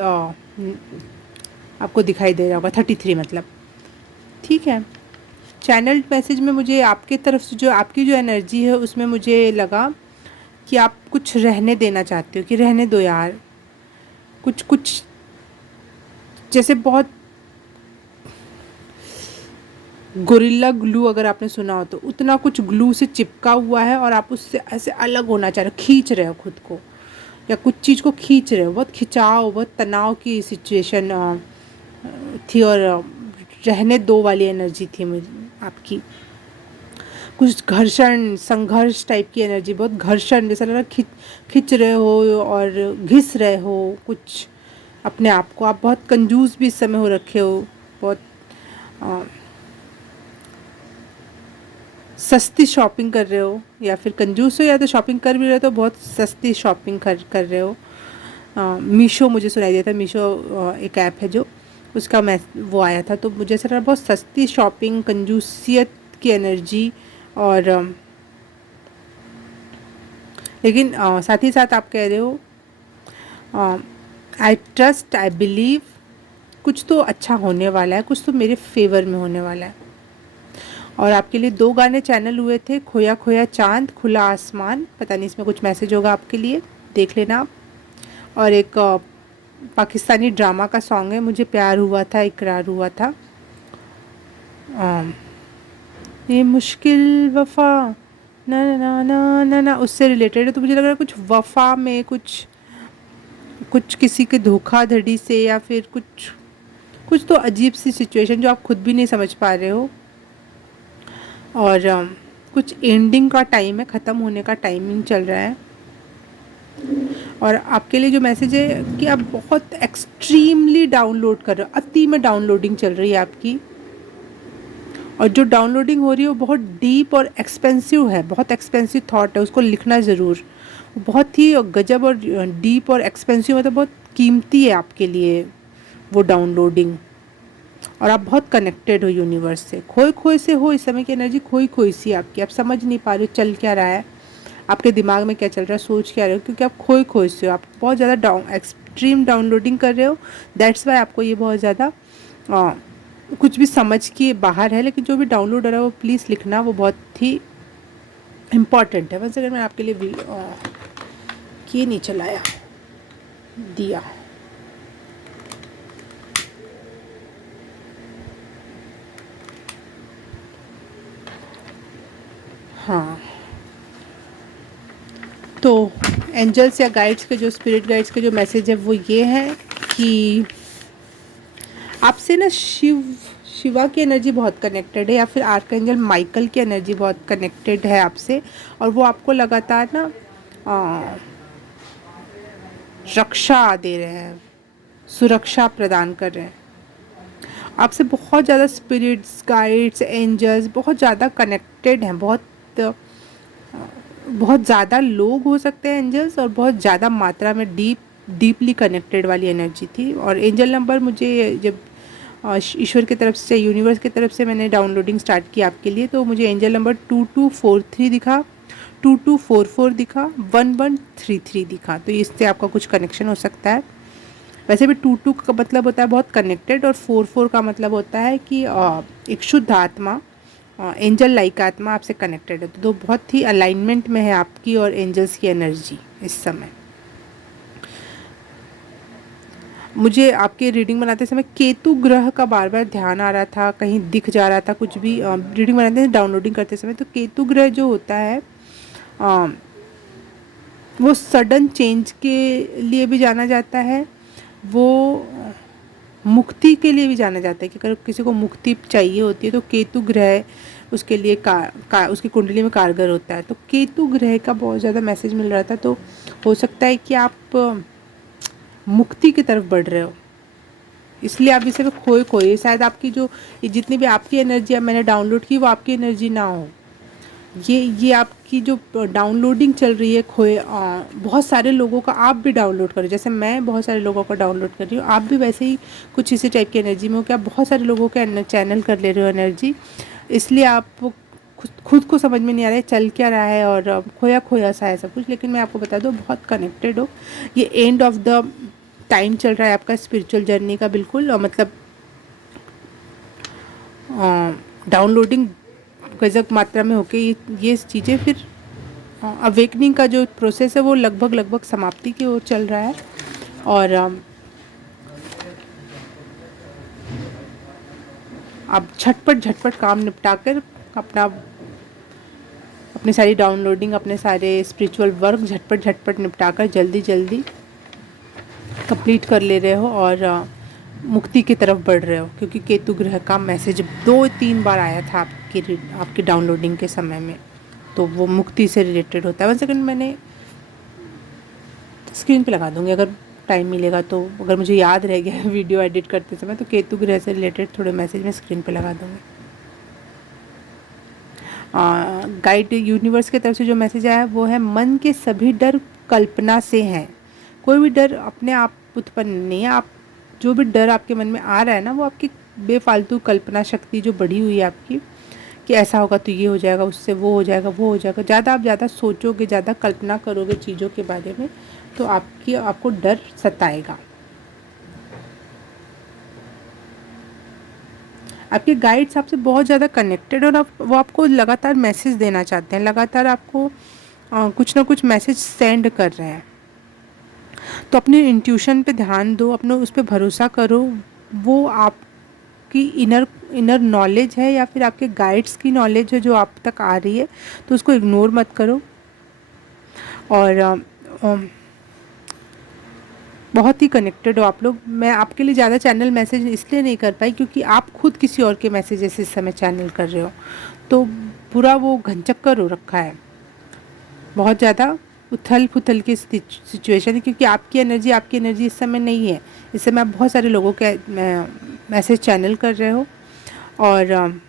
आपको दिखाई दे रहा होगा, 33 मतलब। ठीक है, चैनल्ड मैसेज में मुझे आपके तरफ से जो आपकी जो एनर्जी है उसमें मुझे लगा कि आप कुछ रहने देना चाहते हो, कि रहने दो यार, कुछ जैसे बहुत गोरिल्ला ग्लू अगर आपने सुना हो तो उतना कुछ ग्लू से चिपका हुआ है और आप उससे ऐसे अलग होना चाह रहे हो, खींच रहे हो खुद को, या कुछ चीज़ को खींच रहे हो, बहुत खिंचाव, बहुत तनाव की सिचुएशन थी, और रहने दो वाली एनर्जी थी मुझे आपकी। कुछ घर्षण, संघर्ष टाइप की एनर्जी, बहुत घर्षण, जैसा लग रहा खिंच रहे हो और घिस रहे हो कुछ अपने आप को। आप बहुत कंजूस भी इस समय हो रखे हो, बहुत सस्ती शॉपिंग कर रहे हो, या फिर कंजूस हो, या तो शॉपिंग कर भी रहे हो तो बहुत सस्ती शॉपिंग कर रहे हो। मीशो मुझे सुनाई देता है, मीशो एक ऐप है जो, उसका वो आया था, तो मुझे ऐसा लगा बहुत सस्ती शॉपिंग, कंजूसियत की एनर्जी। और लेकिन साथ ही साथ आप कह रहे हो आई ट्रस्ट, आई बिलीव, कुछ तो अच्छा होने वाला है, कुछ तो मेरे फेवर में होने वाला है। और आपके लिए 2 गाने चैनल हुए थे, खोया खोया चांद, खुला आसमान, पता नहीं इसमें कुछ मैसेज होगा आपके लिए, देख लेना आप। और एक पाकिस्तानी ड्रामा का सॉन्ग है, मुझे प्यार हुआ था इकरार हुआ था, ये मुश्किल वफा ना ना ना ना ना ना, उससे रिलेटेड है। तो मुझे लग रहा है कुछ वफा में कुछ कुछ किसी के धोखाधड़ी से, या फिर कुछ कुछ तो अजीब सी सिचुएशन जो आप खुद भी नहीं समझ पा रहे हो। और कुछ एंडिंग का टाइम है, ख़त्म होने का टाइमिंग चल रहा है। और आपके लिए जो मैसेज है कि आप बहुत एक्सट्रीमली डाउनलोड कर रहे हो, अति में डाउनलोडिंग चल रही है आपकी। और जो डाउनलोडिंग हो रही है वो बहुत डीप और एक्सपेंसिव है, बहुत एक्सपेंसिव थॉट है, उसको लिखना ज़रूर। बहुत ही गजब और डीप और एक्सपेंसिव, मतलब बहुत कीमती है आपके लिए वो डाउनलोडिंग। और आप बहुत कनेक्टेड हो यूनिवर्स से, खोए खोए से हो, इस समय की एनर्जी खोई खोई सी आपकी, आप समझ नहीं पा रहे हो चल क्या रहा है, आपके दिमाग में क्या चल रहा है, सोच क्या रहे हो, क्योंकि आप खोए खोए से हो, आप बहुत ज़्यादा एक्सट्रीम डाउनलोडिंग कर रहे हो। दैट्स वाई आपको ये बहुत ज़्यादा कुछ भी समझ के बाहर है। लेकिन जो भी डाउनलोड हो रहा है वो प्लीज़ लिखना, वो बहुत ही इम्पॉर्टेंट है। बस अगर मैं आपके लिए ये नहीं चलाया दिया। हाँ, तो एंजल्स या गाइड्स के जो स्पिरिट गाइड्स के जो मैसेज है वो ये है कि आपसे ना शिवा की एनर्जी बहुत कनेक्टेड है, या फिर आर्कएंजल माइकल की एनर्जी बहुत कनेक्टेड है आपसे। और वो आपको लगातार ना रक्षा दे रहे हैं, सुरक्षा प्रदान कर रहे हैं। आपसे बहुत ज़्यादा स्पिरिट्स, गाइड्स, एंजल्स बहुत ज़्यादा कनेक्टेड हैं। बहुत ज़्यादा लोग हो सकते हैं एंजल्स, और बहुत ज़्यादा मात्रा में डीपली कनेक्टेड वाली एनर्जी थी। और एंजल नंबर मुझे जब ईश्वर की तरफ से, यूनिवर्स की तरफ से मैंने डाउनलोडिंग स्टार्ट की आपके लिए, तो मुझे एंजल नंबर 2243 दिखा, 2244 दिखा, 1133 दिखा। तो इससे आपका कुछ कनेक्शन हो सकता है। वैसे भी 22 का मतलब होता है बहुत कनेक्टेड, और 44 का मतलब होता है कि एक शुद्ध आत्मा, एंजल लाइक आत्मा आपसे कनेक्टेड है। तो बहुत ही अलाइनमेंट में है आपकी और एंजल्स की एनर्जी इस समय। मुझे आपके रीडिंग बनाते समय केतु ग्रह का बार बार ध्यान आ रहा था, कहीं दिख जा रहा था कुछ भी रीडिंग बनाते हैं, डाउनलोडिंग करते समय। तो केतु ग्रह जो होता है वो सडन चेंज के लिए भी जाना जाता है, वो मुक्ति के लिए भी जाना जाता है कि अगर किसी को मुक्ति चाहिए होती है तो केतु ग्रह उसके लिए उसकी कुंडली में कारगर होता है। तो केतु ग्रह का बहुत ज़्यादा मैसेज मिल रहा था। तो हो सकता है कि आप मुक्ति की तरफ बढ़ रहे हो, इसलिए आप इसे खोए खोए, शायद आपकी जो ये जितनी भी आपकी एनर्जी अब मैंने डाउनलोड की वो आपकी एनर्जी ना हो। ये आपकी जो डाउनलोडिंग चल रही है बहुत सारे लोगों का आप भी डाउनलोड करो, जैसे मैं बहुत सारे लोगों का डाउनलोड कर रही हूँ, आप भी वैसे ही कुछ इसी टाइप की एनर्जी में हो कि आप बहुत सारे लोगों के चैनल कर ले रहे हो एनर्जी। इसलिए आप खुद को समझ में नहीं आ रहा है चल क्या रहा है, और खोया खोया सा है सब कुछ। लेकिन मैं आपको बता दूँ बहुत कनेक्टेड हो। ये एंड ऑफ द टाइम चल रहा है आपका स्पिरिचुअल जर्नी का, बिल्कुल। और मतलब डाउनलोडिंग गजब मात्रा में होके ये चीज़ें फिर अवेकनिंग का जो प्रोसेस है वो लगभग समाप्ति की ओर चल रहा है। और अब झटपट काम निपटा कर अपनी सारी डाउनलोडिंग, अपने सारे स्पिरिचुअल वर्क झटपट निपटा कर जल्दी कंप्लीट कर ले रहे हो, और मुक्ति की तरफ बढ़ रहे हो। क्योंकि केतु ग्रह का मैसेज 2-3 बार आया था आपकी डाउनलोडिंग के समय में, तो वो मुक्ति से रिलेटेड होता है। 1 सेकंड मैंने स्क्रीन पे लगा दूँगी अगर टाइम मिलेगा तो, अगर मुझे याद रह गया वीडियो एडिट करते समय, तो केतु ग्रह से रिलेटेड थोड़े मैसेज मैं स्क्रीन पे लगा दूँगी। गाइड यूनिवर्स की तरफ से जो मैसेज आया है वो है, मन के सभी डर कल्पना से हैं। कोई भी डर अपने आप उत्पन्न नहीं है, आप जो भी डर आपके मन में आ रहा है ना, वो आपकी बेफालतू कल्पना शक्ति जो बढ़ी हुई है आपकी, कि ऐसा होगा तो ये हो जाएगा, उससे वो हो जाएगा, वो हो जाएगा, आप ज़्यादा सोचोगे, ज़्यादा कल्पना करोगे चीज़ों के बारे में, तो आपको डर सताएगा। आपके गाइड्स आपसे बहुत ज़्यादा कनेक्टेड, और वो आपको लगातार मैसेज देना चाहते हैं, लगातार आपको कुछ ना कुछ मैसेज सेंड कर रहे हैं। तो अपने इंट्यूशन पे ध्यान दो, अपने उस पर भरोसा करो। वो आपकी इनर नॉलेज है या फिर आपके गाइड्स की नॉलेज है जो आप तक आ रही है, तो उसको इग्नोर मत करो। और बहुत ही कनेक्टेड हो आप लोग। मैं आपके लिए ज़्यादा चैनल मैसेज इसलिए नहीं कर पाई क्योंकि आप खुद किसी और के मैसेजेस इस समय चैनल कर रहे हो, तो पूरा वो घनचक्कर हो रखा है, बहुत ज़्यादा उथल पुथल की सिचुएशन है, क्योंकि आपकी एनर्जी इस समय नहीं है। इस समय आप बहुत सारे लोगों के मैसेज चैनल कर रहे हो, और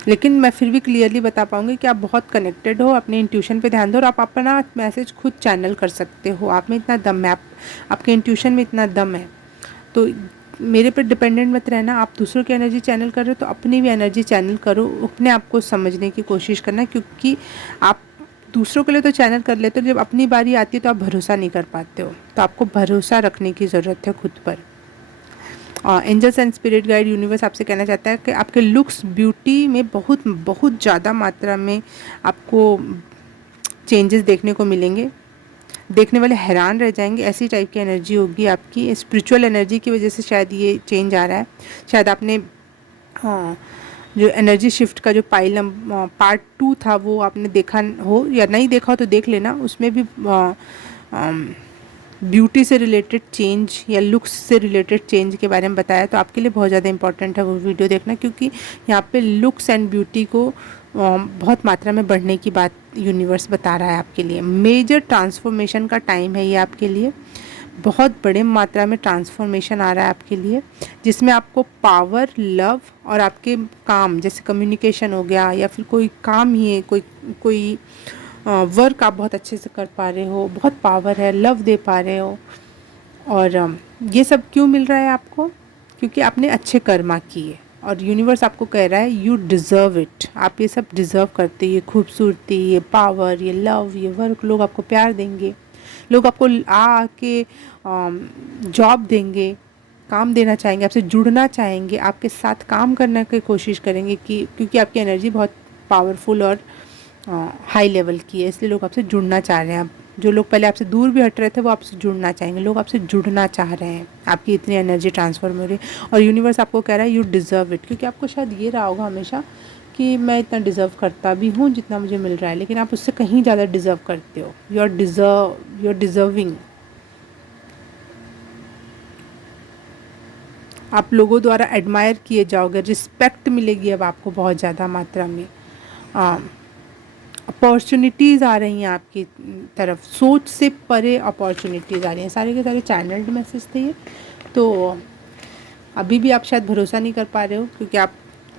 लेकिन मैं फिर भी क्लियरली बता पाऊँगी कि आप बहुत कनेक्टेड हो। अपने इंट्यूशन पे ध्यान दो और आप अपना मैसेज खुद चैनल कर सकते हो। आप में इतना दम है, आपके इंट्यूशन में इतना दम है। तो मेरे पर डिपेंडेंट मत रहना। आप दूसरों की एनर्जी चैनल कर रहे हो तो अपनी भी एनर्जी चैनल करो, अपने आप को समझने की कोशिश करना, क्योंकि आप दूसरों के लिए तो चैनल कर लेते हो, जब अपनी बारी आती है तो आप भरोसा नहीं कर पाते हो। तो आपको भरोसा रखने की ज़रूरत है खुद पर। Angels and spirit guide universe आपसे कहना चाहता है कि आपके लुक्स ब्यूटी में बहुत बहुत ज़्यादा मात्रा में आपको चेंजेस देखने को मिलेंगे। देखने वाले हैरान रह जाएंगे, ऐसी टाइप की एनर्जी होगी आपकी। स्पिरिचुअल एनर्जी की वजह से शायद ये चेंज आ रहा है। शायद आपने जो एनर्जी शिफ्ट का जो पार्ट 2 था वो आपने देखा हो, या नहीं देखा हो तो देख लेना। उसमें भी ब्यूटी से रिलेटेड चेंज या लुक्स से रिलेटेड चेंज के बारे में बताया, तो आपके लिए बहुत ज़्यादा इंपॉर्टेंट है वो वीडियो देखना, क्योंकि यहाँ पे लुक्स एंड ब्यूटी को बहुत मात्रा में बढ़ने की बात यूनिवर्स बता रहा है आपके लिए। मेजर ट्रांसफॉर्मेशन का टाइम है ये आपके लिए। बहुत बड़े मात्रा में ट्रांसफॉर्मेशन आ रहा है आपके लिए, जिसमें आपको पावर, लव और आपके काम जैसे कम्युनिकेशन हो गया, या फिर कोई काम ही है, कोई वर्क आप बहुत अच्छे से कर पा रहे हो, बहुत पावर है, लव दे पा रहे हो। और ये सब क्यों मिल रहा है आपको? क्योंकि आपने अच्छे कर्मा किए, और यूनिवर्स आपको कह रहा है यू डिज़र्व इट। आप ये सब डिज़र्व करते, ये खूबसूरती, ये पावर, ये लव, ये वर्क। लोग आपको प्यार देंगे, लोग आपको आके जॉब देंगे, काम देना चाहेंगे, आपसे जुड़ना चाहेंगे, आपके साथ काम करने की कोशिश करेंगे, क्योंकि आपकी एनर्जी बहुत पावरफुल और हाई लेवल की है, इसलिए लोग आपसे जुड़ना चाह रहे हैं। जो लोग पहले आपसे दूर भी हट रहे थे वो आपसे जुड़ना चाहेंगे। लोग आपसे जुड़ना चाह रहे हैं, आपकी इतनी एनर्जी ट्रांसफॉर्म हो रही है। और यूनिवर्स आपको कह रहा है यू डिज़र्व इट, क्योंकि आपको शायद ये रहा होगा हमेशा कि मैं इतना डिज़र्व करता भी हूँ जितना मुझे मिल रहा है, लेकिन आप उससे कहीं ज़्यादा डिज़र्व करते हो। You are deserving. आप लोगों द्वारा एडमायर किए जाओगे, रिस्पेक्ट मिलेगी अब आपको बहुत ज़्यादा मात्रा में। अपॉर्चुनिटीज़ आ रही हैं आपकी तरफ, सोच से परे अपॉर्चुनिटीज़ आ रही हैं। सारे के सारे चैनल्ड मैसेज थे ये। तो अभी भी आप शायद भरोसा नहीं कर पा रहे हो, क्योंकि आप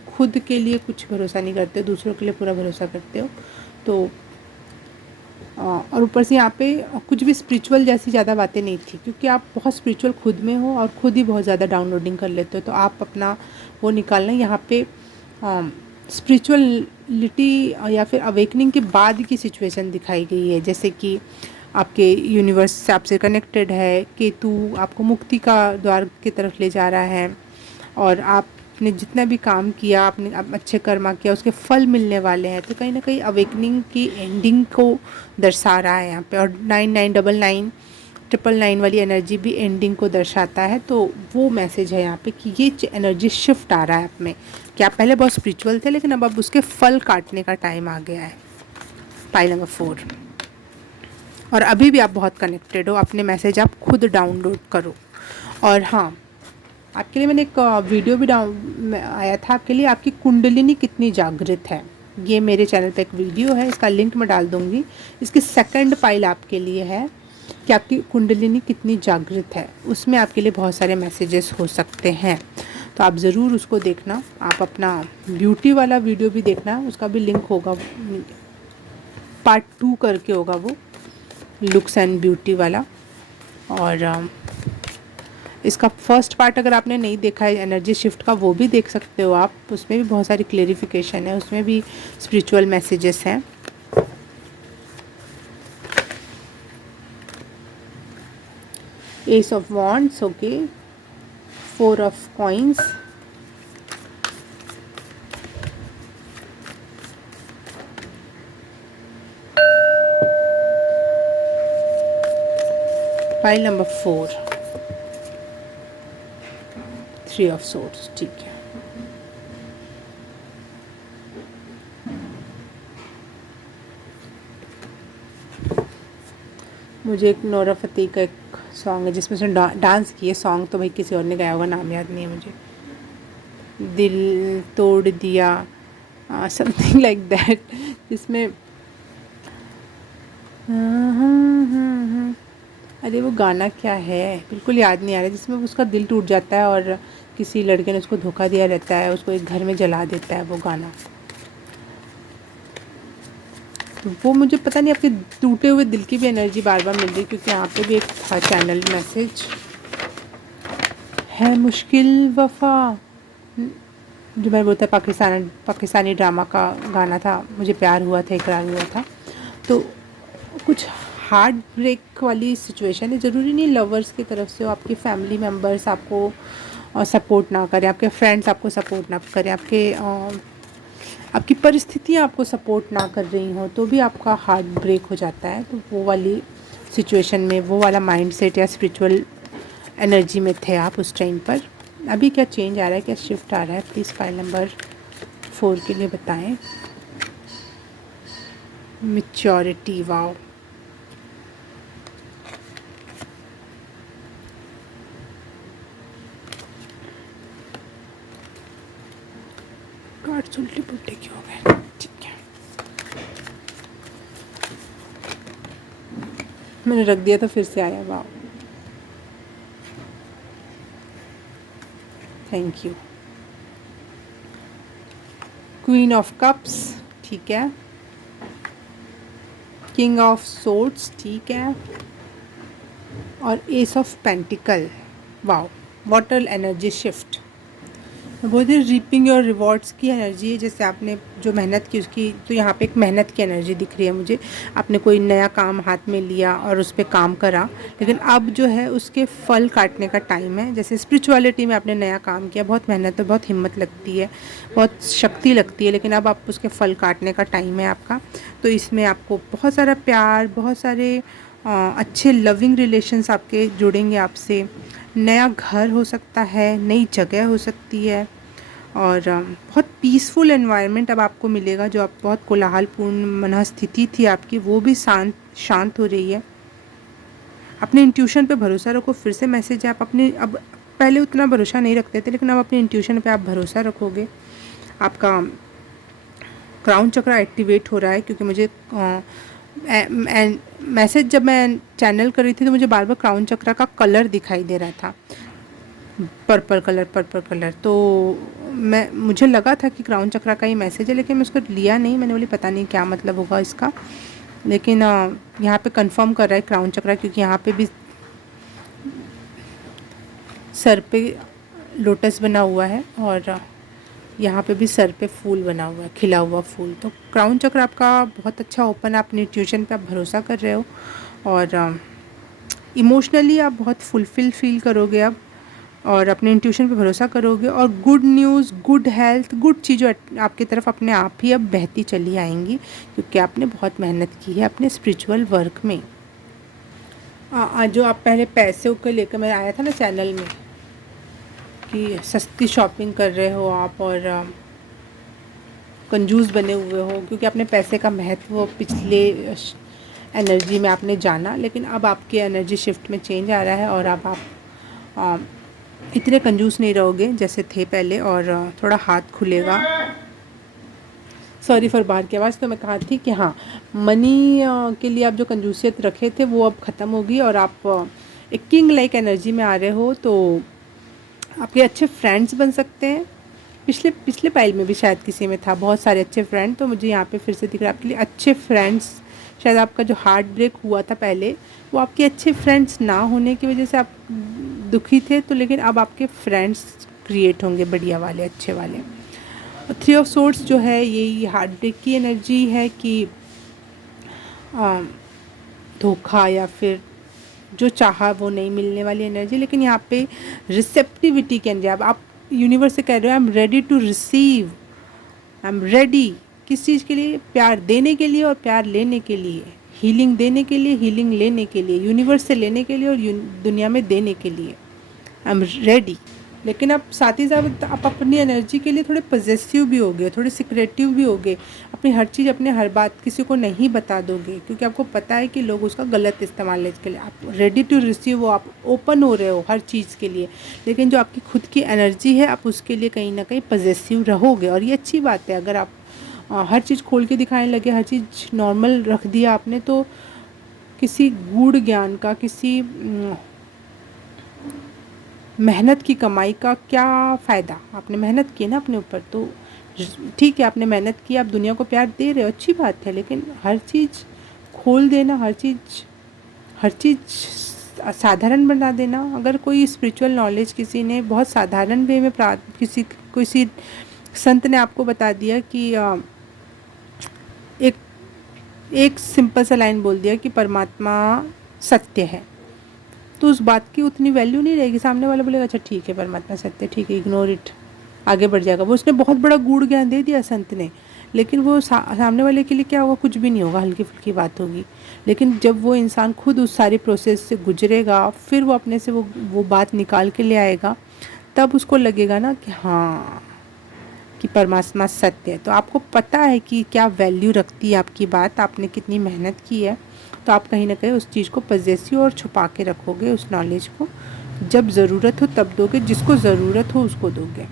खुद के लिए कुछ भरोसा नहीं करते, दूसरों के लिए पूरा भरोसा करते हो। तो और ऊपर से यहाँ पे कुछ भी स्पिरिचुअल जैसी ज़्यादा बातें नहीं थी, क्योंकि आप बहुत स्पिरिचुअल खुद में हो और खुद ही बहुत ज़्यादा डाउनलोडिंग कर लेते हो। तो आप अपना वो निकालना। यहाँ पे स्पिरिचुअलिटी या फिर अवेकनिंग के बाद की सिचुएशन दिखाई गई है, जैसे कि आपके यूनिवर्स से आपसे कनेक्टेड है, केतु आपको मुक्ति का द्वार की तरफ ले जा रहा है, और आपने जितना भी काम किया, आपने अच्छे कर्मा किया, उसके फल मिलने वाले हैं। तो कहीं ना कहीं अवेकनिंग की एंडिंग को दर्शा रहा है यहाँ पे। और 9999 999 वाली एनर्जी भी एंडिंग को दर्शाता है। तो वो मैसेज है यहाँ पे कि ये एनर्जी शिफ्ट आ रहा है आप में, कि आप पहले बहुत स्पिरिचुअल थे, लेकिन अब उसके फल काटने का टाइम आ गया है। Pile number 4। और अभी भी आप बहुत कनेक्टेड हो। अपने मैसेज आप खुद डाउनलोड करो। और हाँ, आपके लिए मैंने एक वीडियो भी आया था आपके लिए, आपकी कुंडलिनी कितनी जागृत है। ये मेरे चैनल पे एक वीडियो है, इसका लिंक मैं डाल दूँगी। इसकी सेकंड पाइल आपके लिए है कि आपकी कुंडलिनी कितनी जागृत है। उसमें आपके लिए बहुत सारे मैसेजेस हो सकते हैं, तो आप ज़रूर उसको देखना। आप अपना ब्यूटी वाला वीडियो भी देखना, उसका भी लिंक होगा। पार्ट 2 करके होगा वो, लुक्स एंड ब्यूटी वाला। और इसका फर्स्ट पार्ट अगर आपने नहीं देखा है एनर्जी शिफ्ट का, वो भी देख सकते हो आप। उसमें भी बहुत सारी क्लेरिफिकेशन है, उसमें भी स्पिरिचुअल मैसेजेस हैं। S of wands, okay, 4 of coins, pile number 4, 3 of swords, ठीक है। मुझे एक नोरा फतेही का एक सॉन्ग है जिसमें उसने डांस किया। सॉन्ग तो भाई किसी और ने गाया होगा, नाम याद नहीं है मुझे। दिल तोड़ दिया, समथिंग लाइक दैट, जिसमें अरे वो गाना क्या है बिल्कुल याद नहीं आ रहा, जिसमें उसका दिल टूट जाता है और किसी लड़के ने उसको धोखा दिया रहता है, उसको एक घर में जला देता है वो गाना। तो वो मुझे पता नहीं, आपके टूटे हुए दिल की भी एनर्जी बार बार मिल रही, क्योंकि यहाँ पे भी एक था चैनल मैसेज है। मुश्किल वफा, जो मैं बोलता पाकिस्तानी ड्रामा का गाना था, मुझे प्यार हुआ था इकरार हुआ था। तो कुछ हार्ट ब्रेक वाली सिचुएशन है। ज़रूरी नहीं लवर्स की तरफ से हो, आपके फैमिली मेम्बर्स आपको सपोर्ट ना करें, आपके फ्रेंड्स आपको सपोर्ट ना करें, आपकी परिस्थितियाँ आपको सपोर्ट ना कर रही हों, तो भी आपका हार्ट ब्रेक हो जाता है। तो वो वाली सिचुएशन में, वो वाला माइंडसेट या स्पिरिचुअल एनर्जी में थे आप उस टाइम पर। अभी क्या चेंज आ रहा है, क्या शिफ्ट आ रहा है, प्लीज़ फाइल नंबर 4 के लिए बताएं। मैच्योरिटी, वाओ, कार्ड्स उल्टे पुल्टे क्यों हो गए, ठीक है। मैंने रख दिया तो फिर से आया, wow, thank you. Queen of cups, ठीक है। किंग ऑफ सोर्ड्स, ठीक है। और S of pentacle, wow, water energy shift. बोलते हैं रीपिंग योर रिवॉर्ड्स की एनर्जी है, जैसे आपने जो मेहनत की उसकी, तो यहाँ पे एक मेहनत की एनर्जी दिख रही है मुझे। आपने कोई नया काम हाथ में लिया और उस पर काम करा, लेकिन अब जो है उसके फल काटने का टाइम है। जैसे स्पिरिचुअलिटी में आपने नया काम किया, बहुत मेहनत है, बहुत हिम्मत लगती है, बहुत शक्ति लगती है, लेकिन अब आप उसके फल काटने का टाइम है आपका। तो इसमें आपको बहुत सारा प्यार, बहुत सारे अच्छे लविंग रिलेशंस आपके जुड़ेंगे आपसे। नया घर हो सकता है, नई जगह हो सकती है, और बहुत पीसफुल एनवायरनमेंट अब आपको मिलेगा। जो आप बहुत कोलाहलपूर्ण मनस्थिति थी आपकी, वो भी शांत हो रही है। अपने इंट्यूशन पे भरोसा रखो, फिर से मैसेज है। आप अपने, अब पहले उतना भरोसा नहीं रखते थे, लेकिन अब अपने इंट्यूशन पे आप भरोसा रखोगे। आपका क्राउन चक्र एक्टिवेट हो रहा है, क्योंकि मुझे मैसेज जब मैं चैनल कर रही थी तो मुझे बार बार क्राउन चक्र का कलर दिखाई दे रहा था, पर्पल कलर। तो मुझे लगा था कि क्राउन चक्र का ही मैसेज है, लेकिन मैं उसको लिया नहीं। मैंने बोली पता नहीं क्या मतलब होगा इसका, लेकिन यहाँ पे कंफर्म कर रहा है क्राउन चक्र, क्योंकि यहाँ पे भी सर पे लोटस बना हुआ है और यहाँ पे भी सर पे फूल बना हुआ है, खिला हुआ फूल। तो क्राउन चक्र आपका बहुत अच्छा ओपन है, अपनी ट्यूशन पे आप भरोसा कर रहे हो, और इमोशनली आप बहुत फुलफिल फील करोगे अब, और अपने इंट्यूशन पे भरोसा करोगे। और good news, good health, good चीज़ें आपकी तरफ अपने आप ही अब बहती चली आएंगी, क्योंकि आपने बहुत मेहनत की है अपने स्पिरिचुअल वर्क में। जो आप पहले पैसे को लेकर मैं आया था ना चैनल में, कि सस्ती शॉपिंग कर रहे हो आप और कंजूस बने हुए हो, क्योंकि आपने पैसे का महत्व पिछले एनर्जी में आपने जाना, लेकिन अब आपके एनर्जी शिफ्ट में चेंज आ रहा है, और अब आप इतने कंजूस नहीं रहोगे जैसे थे पहले, और थोड़ा हाथ खुलेगा। सॉरी फॉर बाहर की आवाज़। तो मैं कहा थी कि हाँ, मनी के लिए आप जो कंजूसियत रखे थे वो अब ख़त्म होगी, और आप एक किंग लाइक एनर्जी में आ रहे हो। तो आपके अच्छे फ्रेंड्स बन सकते हैं। पिछले पाइल में भी शायद किसी में था बहुत सारे अच्छे फ्रेंड, तो मुझे यहाँ पे फिर से दिख रहा है आपके लिए अच्छे फ्रेंड्स शायद आपका जो हार्ट ब्रेक हुआ था पहले, वो आपके अच्छे फ्रेंड्स ना होने की वजह से आप दुखी थे, तो लेकिन अब आपके फ्रेंड्स क्रिएट होंगे बढ़िया वाले, अच्छे वाले। थ्री ऑफ सोर्ड्स जो है यही हार्ट ब्रेक की एनर्जी है कि धोखा या फिर जो चाहा वो नहीं मिलने वाली एनर्जी। लेकिन यहाँ पे रिसेप्टिविटी की एनर्जी, अब आप यूनिवर्स से कह रहे हो I am ready to receive, I am ready किस चीज़ के लिए, प्यार देने के लिए और प्यार लेने के लिए, हीलिंग देने के लिए, हीलिंग लेने के लिए, यूनिवर्स से लेने के लिए और दुनिया में देने के लिए आई एम रेडी। लेकिन आप साथ ही साथ आप अपनी एनर्जी के लिए थोड़े पॉजेसिव भी होगे, थोड़े सिक्रेटिव भी होगे, अपनी हर चीज़, अपने हर बात किसी को नहीं बता दोगे, क्योंकि आपको पता है कि लोग उसका गलत इस्तेमाल लेने के लिए। आप रेडी टू रिसीव हो, आप ओपन हो रहे हो हर चीज़ के लिए, लेकिन जो आपकी खुद की एनर्जी है आप उसके लिए कहीं ना कहीं पॉजेसिव रहोगे। और ये अच्छी बात है, अगर आप हर चीज़ खोल के दिखाने लगे, हर चीज़ नॉर्मल रख दिया आपने, तो किसी गूढ़ ज्ञान का, किसी मेहनत की कमाई का क्या फ़ायदा। आपने मेहनत की ना अपने ऊपर, तो ठीक है आपने मेहनत की, आप दुनिया को प्यार दे रहे हो, अच्छी बात है, लेकिन हर चीज़ खोल देना, हर चीज़ साधारण बना देना। अगर कोई स्पिरिचुअल नॉलेज किसी ने बहुत साधारण वे में किसी संत ने आपको बता दिया कि एक सिंपल सा लाइन बोल दिया कि परमात्मा सत्य है, तो उस बात की उतनी वैल्यू नहीं रहेगी। सामने वाला बोलेगा अच्छा ठीक है परमात्मा सत्य, ठीक है, इग्नोर इट, आगे बढ़ जाएगा। वो उसने बहुत बड़ा गूढ़ ज्ञान दे दिया संत ने, लेकिन वो सामने वाले के लिए क्या होगा, कुछ भी नहीं होगा, हल्की फुल्की बात होगी। लेकिन जब वो इंसान खुद उस सारे प्रोसेस से गुजरेगा, फिर वो अपने से वो बात निकाल के ले आएगा, तब उसको लगेगा ना कि हाँ, कि परमात्मा सत्य है। तो आपको पता है कि क्या वैल्यू रखती है आपकी बात, आपने कितनी मेहनत की है, तो आप कहीं ना कहीं उस चीज़ को पजेसिव और छुपा के रखोगे, उस नॉलेज को। जब ज़रूरत हो तब दोगे, जिसको ज़रूरत हो उसको दोगे।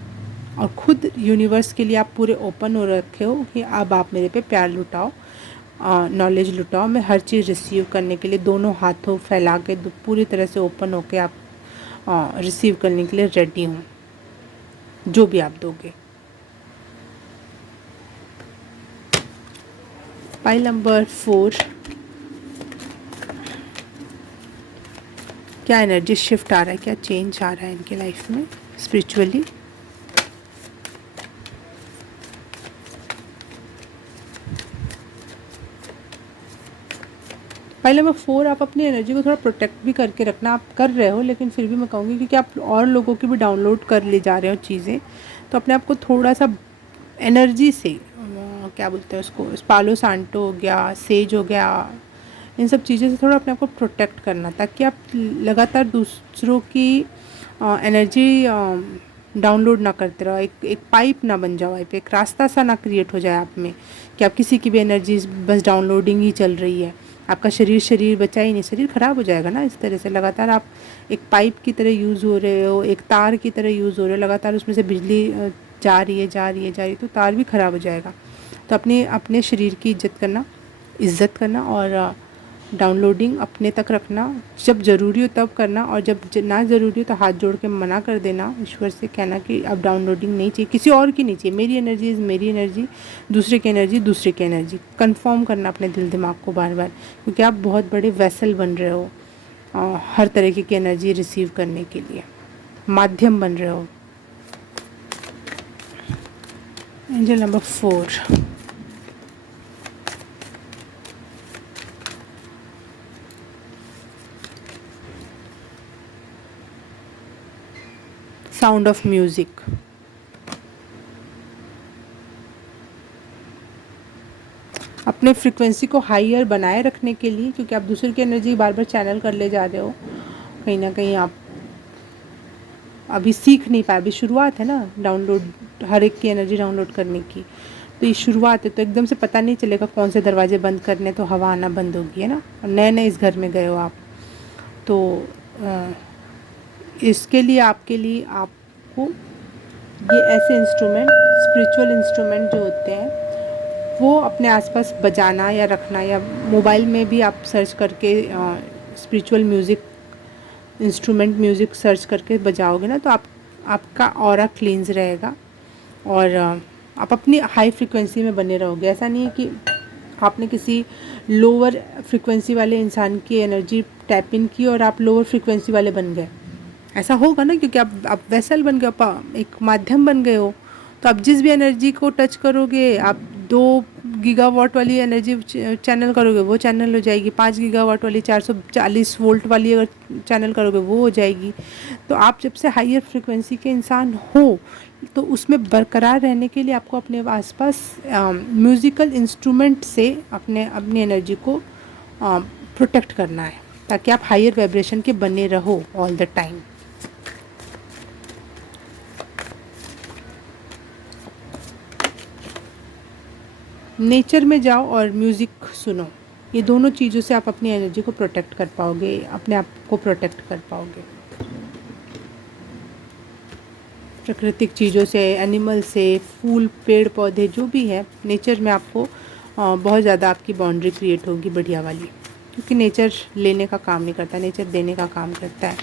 और ख़ुद यूनिवर्स के लिए आप पूरे ओपन हो रखे हो कि अब आप मेरे पे प्यार लुटाओ, नॉलेज लुटाओ, मैं हर चीज़ रिसीव करने के लिए दोनों हाथों फैला के पूरी तरह से ओपन होके आप रिसीव करने के लिए रेडी हूँ, जो भी आप दोगे। पाइल नंबर 4, क्या एनर्जी शिफ्ट आ रहा है, क्या चेंज आ रहा है इनके लाइफ में स्पिरिचुअली। पाइल नंबर 4, आप अपनी एनर्जी को थोड़ा प्रोटेक्ट भी करके रखना, आप कर रहे हो, लेकिन फिर भी मैं कहूँगी क्योंकि आप और लोगों की भी डाउनलोड कर ले जा रहे हो चीज़ें, तो अपने आप को थोड़ा सा एनर्जी से, क्या बोलते हैं उसको, पालो सांटो हो गया, सेज हो गया, इन सब चीज़ों से थोड़ा अपने आप को प्रोटेक्ट करना, ताकि आप लगातार दूसरों की एनर्जी डाउनलोड ना करते रहो, एक पाइप ना बन जाओ, एक रास्ता सा ना क्रिएट हो जाए आप में कि आप किसी की भी एनर्जी बस डाउनलोडिंग ही चल रही है। आपका शरीर बचा ही नहीं, शरीर ख़राब हो जाएगा ना इस तरह से। लगातार आप एक पाइप की तरह यूज़ हो रहे हो, एक तार की तरह यूज़ हो रहे हो, लगातार उसमें से बिजली जा रही है, तो तार भी ख़राब हो जाएगा। तो अपने शरीर की इज़्ज़त करना और डाउनलोडिंग अपने तक रखना, जब ज़रूरी हो तब करना, और जब ना ज़रूरी हो तो हाथ जोड़ के मना कर देना, ईश्वर से कहना कि अब डाउनलोडिंग नहीं चाहिए, किसी और की नहीं चाहिए, मेरी एनर्जी इज़ मेरी एनर्जी, दूसरे की एनर्जी। कंफर्म करना अपने दिल दिमाग को बार बार, क्योंकि आप बहुत बड़े वेसल बन रहे हो हर तरीके की एनर्जी रिसीव करने के लिए, माध्यम बन रहे हो। Angel number 4, sound of music. अपने फ्रीक्वेंसी को हाईयर बनाए रखने के लिए, क्योंकि आप दूसरे की एनर्जी बार बार चैनल कर ले जा रहे हो, कहीं ना कहीं आप अभी सीख नहीं पाए, अभी शुरुआत है ना डाउनलोड, हर एक की एनर्जी डाउनलोड करने की, तो ये शुरुआत है, तो एकदम से पता नहीं चलेगा कौन से दरवाजे बंद करने, तो हवा आना बंद होगी, है ना। और नए इस घर में गए हो आप, तो इसके लिए आपको ये ऐसे इंस्ट्रूमेंट, स्पिरिचुअल इंस्ट्रूमेंट जो होते हैं, वो अपने आसपास बजाना या रखना, या मोबाइल में भी आप सर्च करके स्पिरिचुअल म्यूज़िक सर्च करके बजाओगे ना, तो आपका ऑरा क्लींस रहेगा और आप अपनी हाई फ्रिक्वेंसी में बने रहोगे। ऐसा नहीं है कि आपने किसी लोअर फ्रिक्वेंसी वाले इंसान की एनर्जी टैप इन की और आप लोअर फ्रिक्वेंसी वाले बन गए। ऐसा होगा ना, क्योंकि आप वेसल बन गए, आप एक माध्यम बन गए हो। तो आप जिस भी एनर्जी को टच करोगे, आप 2 गीगावाट वाली एनर्जी चैनल करोगे वो चैनल हो जाएगी, 5 गीगावाट वाली 440 वोल्ट वाली अगर चैनल करोगे वो हो जाएगी। तो आप जब से हायर फ्रिक्वेंसी के इंसान हो, तो उसमें बरकरार रहने के लिए आपको अपने आसपास म्यूज़िकल इंस्ट्रूमेंट से अपने अपनी एनर्जी को प्रोटेक्ट करना है, ताकि आप हायर वाइब्रेशन के बने रहो ऑल द टाइम। नेचर में जाओ और म्यूज़िक सुनो, ये दोनों चीज़ों से आप अपनी एनर्जी को प्रोटेक्ट कर पाओगे, अपने आप को प्रोटेक्ट कर पाओगे। प्राकृतिक चीज़ों से, एनिमल से, फूल पेड़ पौधे जो भी है नेचर में, आपको बहुत ज़्यादा आपकी बाउंड्री क्रिएट होगी बढ़िया वाली, क्योंकि नेचर लेने का काम नहीं करता, नेचर देने का काम करता है।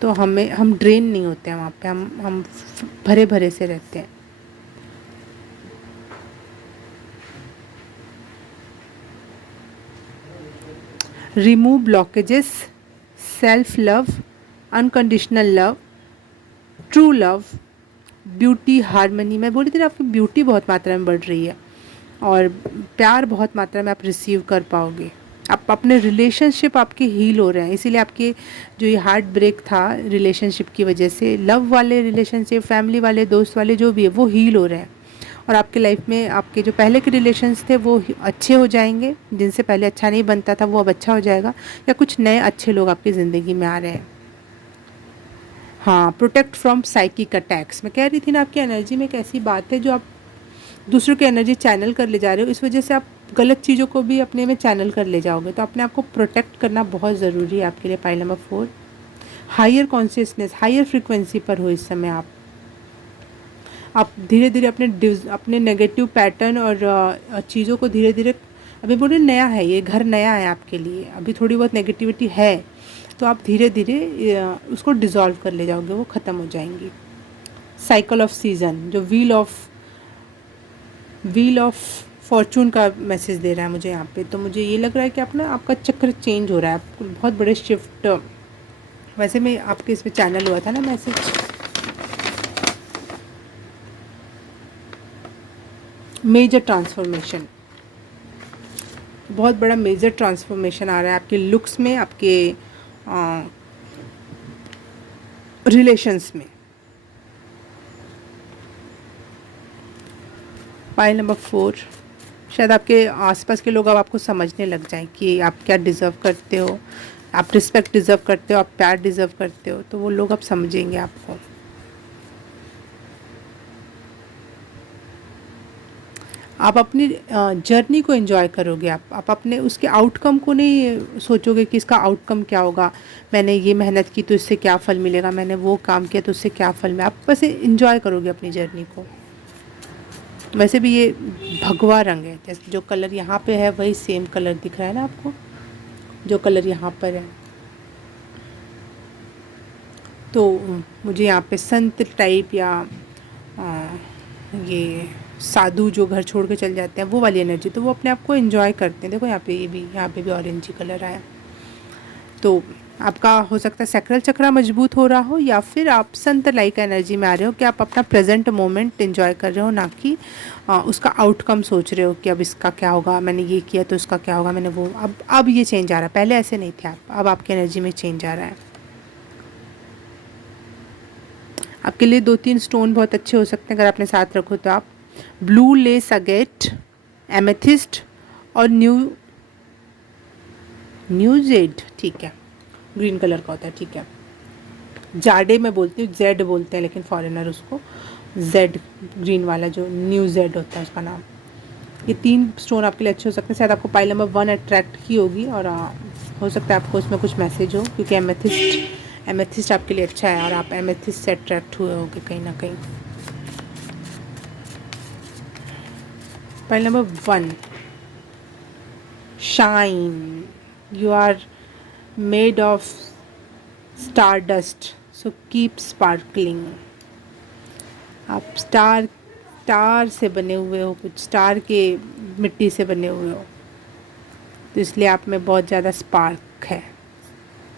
तो हम ड्रेन नहीं होते हैं वहाँ पे, हम भरे भरे से रहते हैं। Remove blockages, self love, unconditional love, true love, beauty, harmony. मैं बोल रही थी ना, आपकी ब्यूटी बहुत मात्रा में बढ़ रही है और प्यार बहुत मात्रा में आप रिसीव कर पाओगे। आप अपने रिलेशनशिप आपके हील हो रहे हैं, इसीलिए आपके जो ये हार्ट ब्रेक था रिलेशनशिप की वजह से, लव वाले रिलेशनशिप, फैमिली वाले, दोस्त वाले जो भी है वो हील हो रहे हैं। और आपके लाइफ में आपके जो पहले के रिलेशंस थे वो अच्छे हो जाएंगे, जिनसे पहले अच्छा नहीं बनता था वो अब अच्छा हो जाएगा, या कुछ नए अच्छे लोग आपकी ज़िंदगी में आ रहे हैं। हाँ, प्रोटेक्ट फ्रॉम साइकिक अटैक्स। मैं कह रही थी ना, आपकी एनर्जी में एक ऐसी बात है जो आप दूसरों की एनर्जी चैनल कर ले जा रहे हो, इस वजह से आप गलत चीज़ों को भी अपने में चैनल कर ले जाओगे। तो अपने आप को प्रोटेक्ट करना बहुत ज़रूरी है आपके लिए। Pile number 4, higher consciousness, higher frequency पर हो इस समय आप धीरे धीरे अपने नेगेटिव पैटर्न और चीज़ों को धीरे धीरे, अभी बोले नया है, ये घर नया है आपके लिए, अभी थोड़ी बहुत नेगेटिविटी है, तो आप धीरे धीरे उसको डिज़ोल्व कर ले जाओगे, वो ख़त्म हो जाएंगी। साइकिल ऑफ सीज़न, जो व्हील ऑफ फॉर्चून का मैसेज दे रहा है मुझे यहाँ पे। तो मुझे ये लग रहा है कि आपका चक्र चेंज हो रहा है, आपको बहुत बड़े शिफ्ट। वैसे मैं आपके इसमें चैनल हुआ था ना मैसेज, मेजर ट्रांसफॉर्मेशन, बहुत बड़ा मेजर ट्रांसफॉर्मेशन आ रहा है आपके लुक्स में, आपके रिलेशंस में। पाइल नंबर 4, शायद आपके आसपास के लोग अब आपको समझने लग जाएं कि आप क्या डिज़र्व करते हो, आप रिस्पेक्ट डिज़र्व करते हो, आप प्यार डिज़र्व करते हो, तो वो लोग अब समझेंगे आपको। आप अपनी जर्नी को एंजॉय करोगे, आप अपने उसके आउटकम को नहीं सोचोगे कि इसका आउटकम क्या होगा, मैंने ये मेहनत की तो इससे क्या फल मिलेगा, मैंने वो काम किया तो उससे क्या फल मिला। आप बस एंजॉय करोगे अपनी जर्नी को। वैसे भी ये भगवा रंग है, जैसे जो कलर यहाँ पे है वही सेम कलर दिख रहा है ना आपको, जो कलर यहाँ पर है। तो मुझे यहाँ पे संत टाइप या ये साधु जो घर छोड़ के चल जाते हैं वो वाली एनर्जी, तो वो अपने आप को एंजॉय करते हैं। देखो यहाँ पे यहाँ पे भी ऑरेंज कलर आया। तो आपका हो सकता है सैक्रल चक्र मजबूत हो रहा हो, या फिर आप संत लाइक एनर्जी में आ रहे हो कि आप अपना प्रेजेंट मोमेंट एंजॉय कर रहे हो, ना कि उसका आउटकम सोच रहे हो कि अब इसका क्या होगा, मैंने ये किया तो इसका क्या होगा, मैंने वो। अब ये चेंज आ रहा है, पहले ऐसे नहीं थे आप, अब आपकी एनर्जी में चेंज आ रहा है। आपके लिए 2-3 स्टोन बहुत अच्छे हो सकते हैं अगर आपने साथ रखो तो। आप ब्लू लेस अगेट, एमेथिस्ट और न्यूजेड, ठीक है, ग्रीन कलर का होता है, ठीक है। जाडे मैं बोलती हूँ, जेड बोलते हैं लेकिन फॉरेनर उसको जेड, ग्रीन वाला जो न्यू जेड होता है उसका नाम। ये 3 स्टोन आपके लिए अच्छे हो सकते हैं। शायद आपको पाइल नंबर 1 अट्रैक्ट की होगी, और हो सकता है आपको उसमें कुछ मैसेज हो, क्योंकि एमेथिस्ट आपके लिए अच्छा है और आप एमेथिस्ट से अट्रैक्ट हुए होगे कहीं ना कहीं। Pile number 1, shine, you are made of stardust, so keep sparkling। आप स्टार से बने हुए हो, कुछ स्टार के मिट्टी से बने हुए हो, तो इसलिए आप में बहुत ज़्यादा स्पार्क है,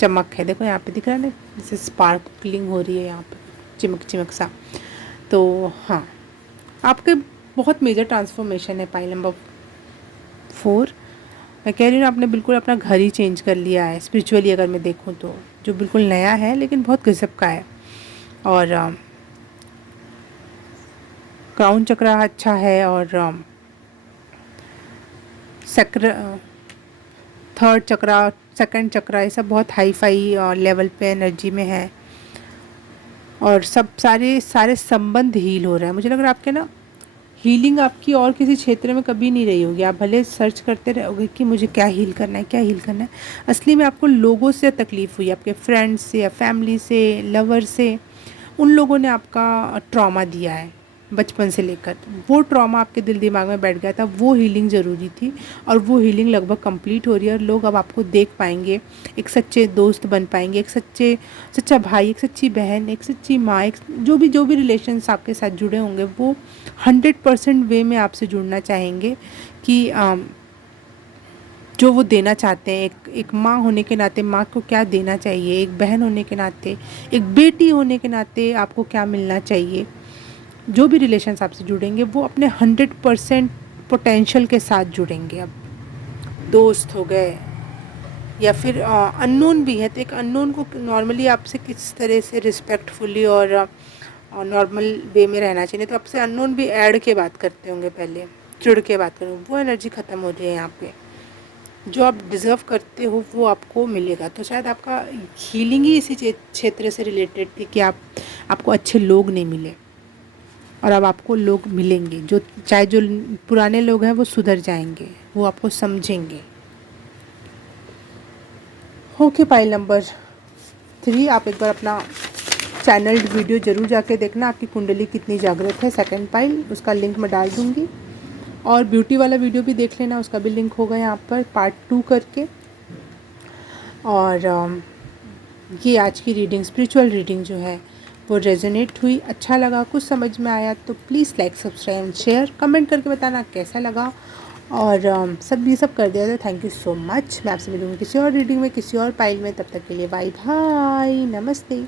चमक है। देखो यहाँ पे दिख रहा है ना, जैसे स्पार्कलिंग हो रही है यहाँ पे, चिमक चिमक सा। तो हाँ, आपके बहुत मेजर ट्रांसफॉर्मेशन है पाइल नंबर 4। मैं कह रही हूँ आपने बिल्कुल अपना घर ही चेंज कर लिया है स्पिरिचुअली, अगर मैं देखूँ तो, जो बिल्कुल नया है लेकिन बहुत गजब का है। और क्राउन चक्रा अच्छा है, और सक्र थर्ड चक्रा, सेकंड चक्रा, ये सब बहुत हाई फाई लेवल पे एनर्जी में है। और सब सारे सारे संबंध हील हो रहे हैं। मुझे लग रहा है आपके ना हीलिंग आपकी और किसी क्षेत्र में कभी नहीं रही होगी। आप भले सर्च करते रहोगे कि मुझे क्या हील करना है, क्या हील करना है, असली में आपको लोगों से तकलीफ़ हुई, आपके फ्रेंड्स से या फैमिली से, लवर से। उन लोगों ने आपका ट्रॉमा दिया है बचपन से लेकर, वो ट्रॉमा आपके दिल दिमाग में बैठ गया था, वो हीलिंग ज़रूरी थी, और वो हीलिंग लगभग कंप्लीट हो रही है। और लोग अब आपको देख पाएंगे, एक सच्चे दोस्त बन पाएंगे, एक सच्चा भाई, एक सच्ची बहन, एक सच्ची माँ, एक जो भी रिलेशंस आपके साथ जुड़े होंगे, वो 100% वे में आपसे जुड़ना चाहेंगे कि जो वो देना चाहते हैं। एक माँ होने के नाते माँ को क्या देना चाहिए, एक बहन होने के नाते, एक बेटी होने के नाते आपको क्या मिलना चाहिए। जो भी रिलेशंस आपसे जुड़ेंगे वो अपने 100% पोटेंशियल के साथ जुड़ेंगे। अब दोस्त हो गए या फिर अननोन भी है, तो एक अननोन को नॉर्मली आपसे किस तरह से रिस्पेक्टफुली और नॉर्मल वे में रहना चाहिए, तो आपसे अननोन भी ऐड के बात करते होंगे, पहले जुड़ के बात करेंगे। वो एनर्जी ख़त्म हो रही है यहाँ पे। जो आप डिज़र्व करते हो वो आपको मिलेगा। तो शायद आपका हीलिंग ही इसी क्षेत्र से रिलेटेड थी कि आपको अच्छे लोग नहीं मिले, और अब आपको लोग मिलेंगे, जो चाहे जो पुराने लोग हैं वो सुधर जाएंगे, वो आपको समझेंगे। ओके, पाइल नंबर 3, आप एक बार अपना चैनल्ड वीडियो ज़रूर जाके देखना, आपकी कुंडली कितनी जागृत है। सेकंड पाइल, उसका लिंक मैं डाल दूँगी, और ब्यूटी वाला वीडियो भी देख लेना, उसका भी लिंक होगा यहाँ पर पार्ट 2 करके। और ये आज की रीडिंग, स्पिरिचुअल रीडिंग जो है वो रेजोनेट हुई, अच्छा लगा, कुछ समझ में आया तो please like, subscribe and share, comment करके बताना कैसा लगा। और सब ये सब कर दिया था। Thank you so much. मैं आपसे मिलूँगी किसी और रीडिंग में, किसी और पाइल में। तब तक के लिए बाय बाय, नमस्ते।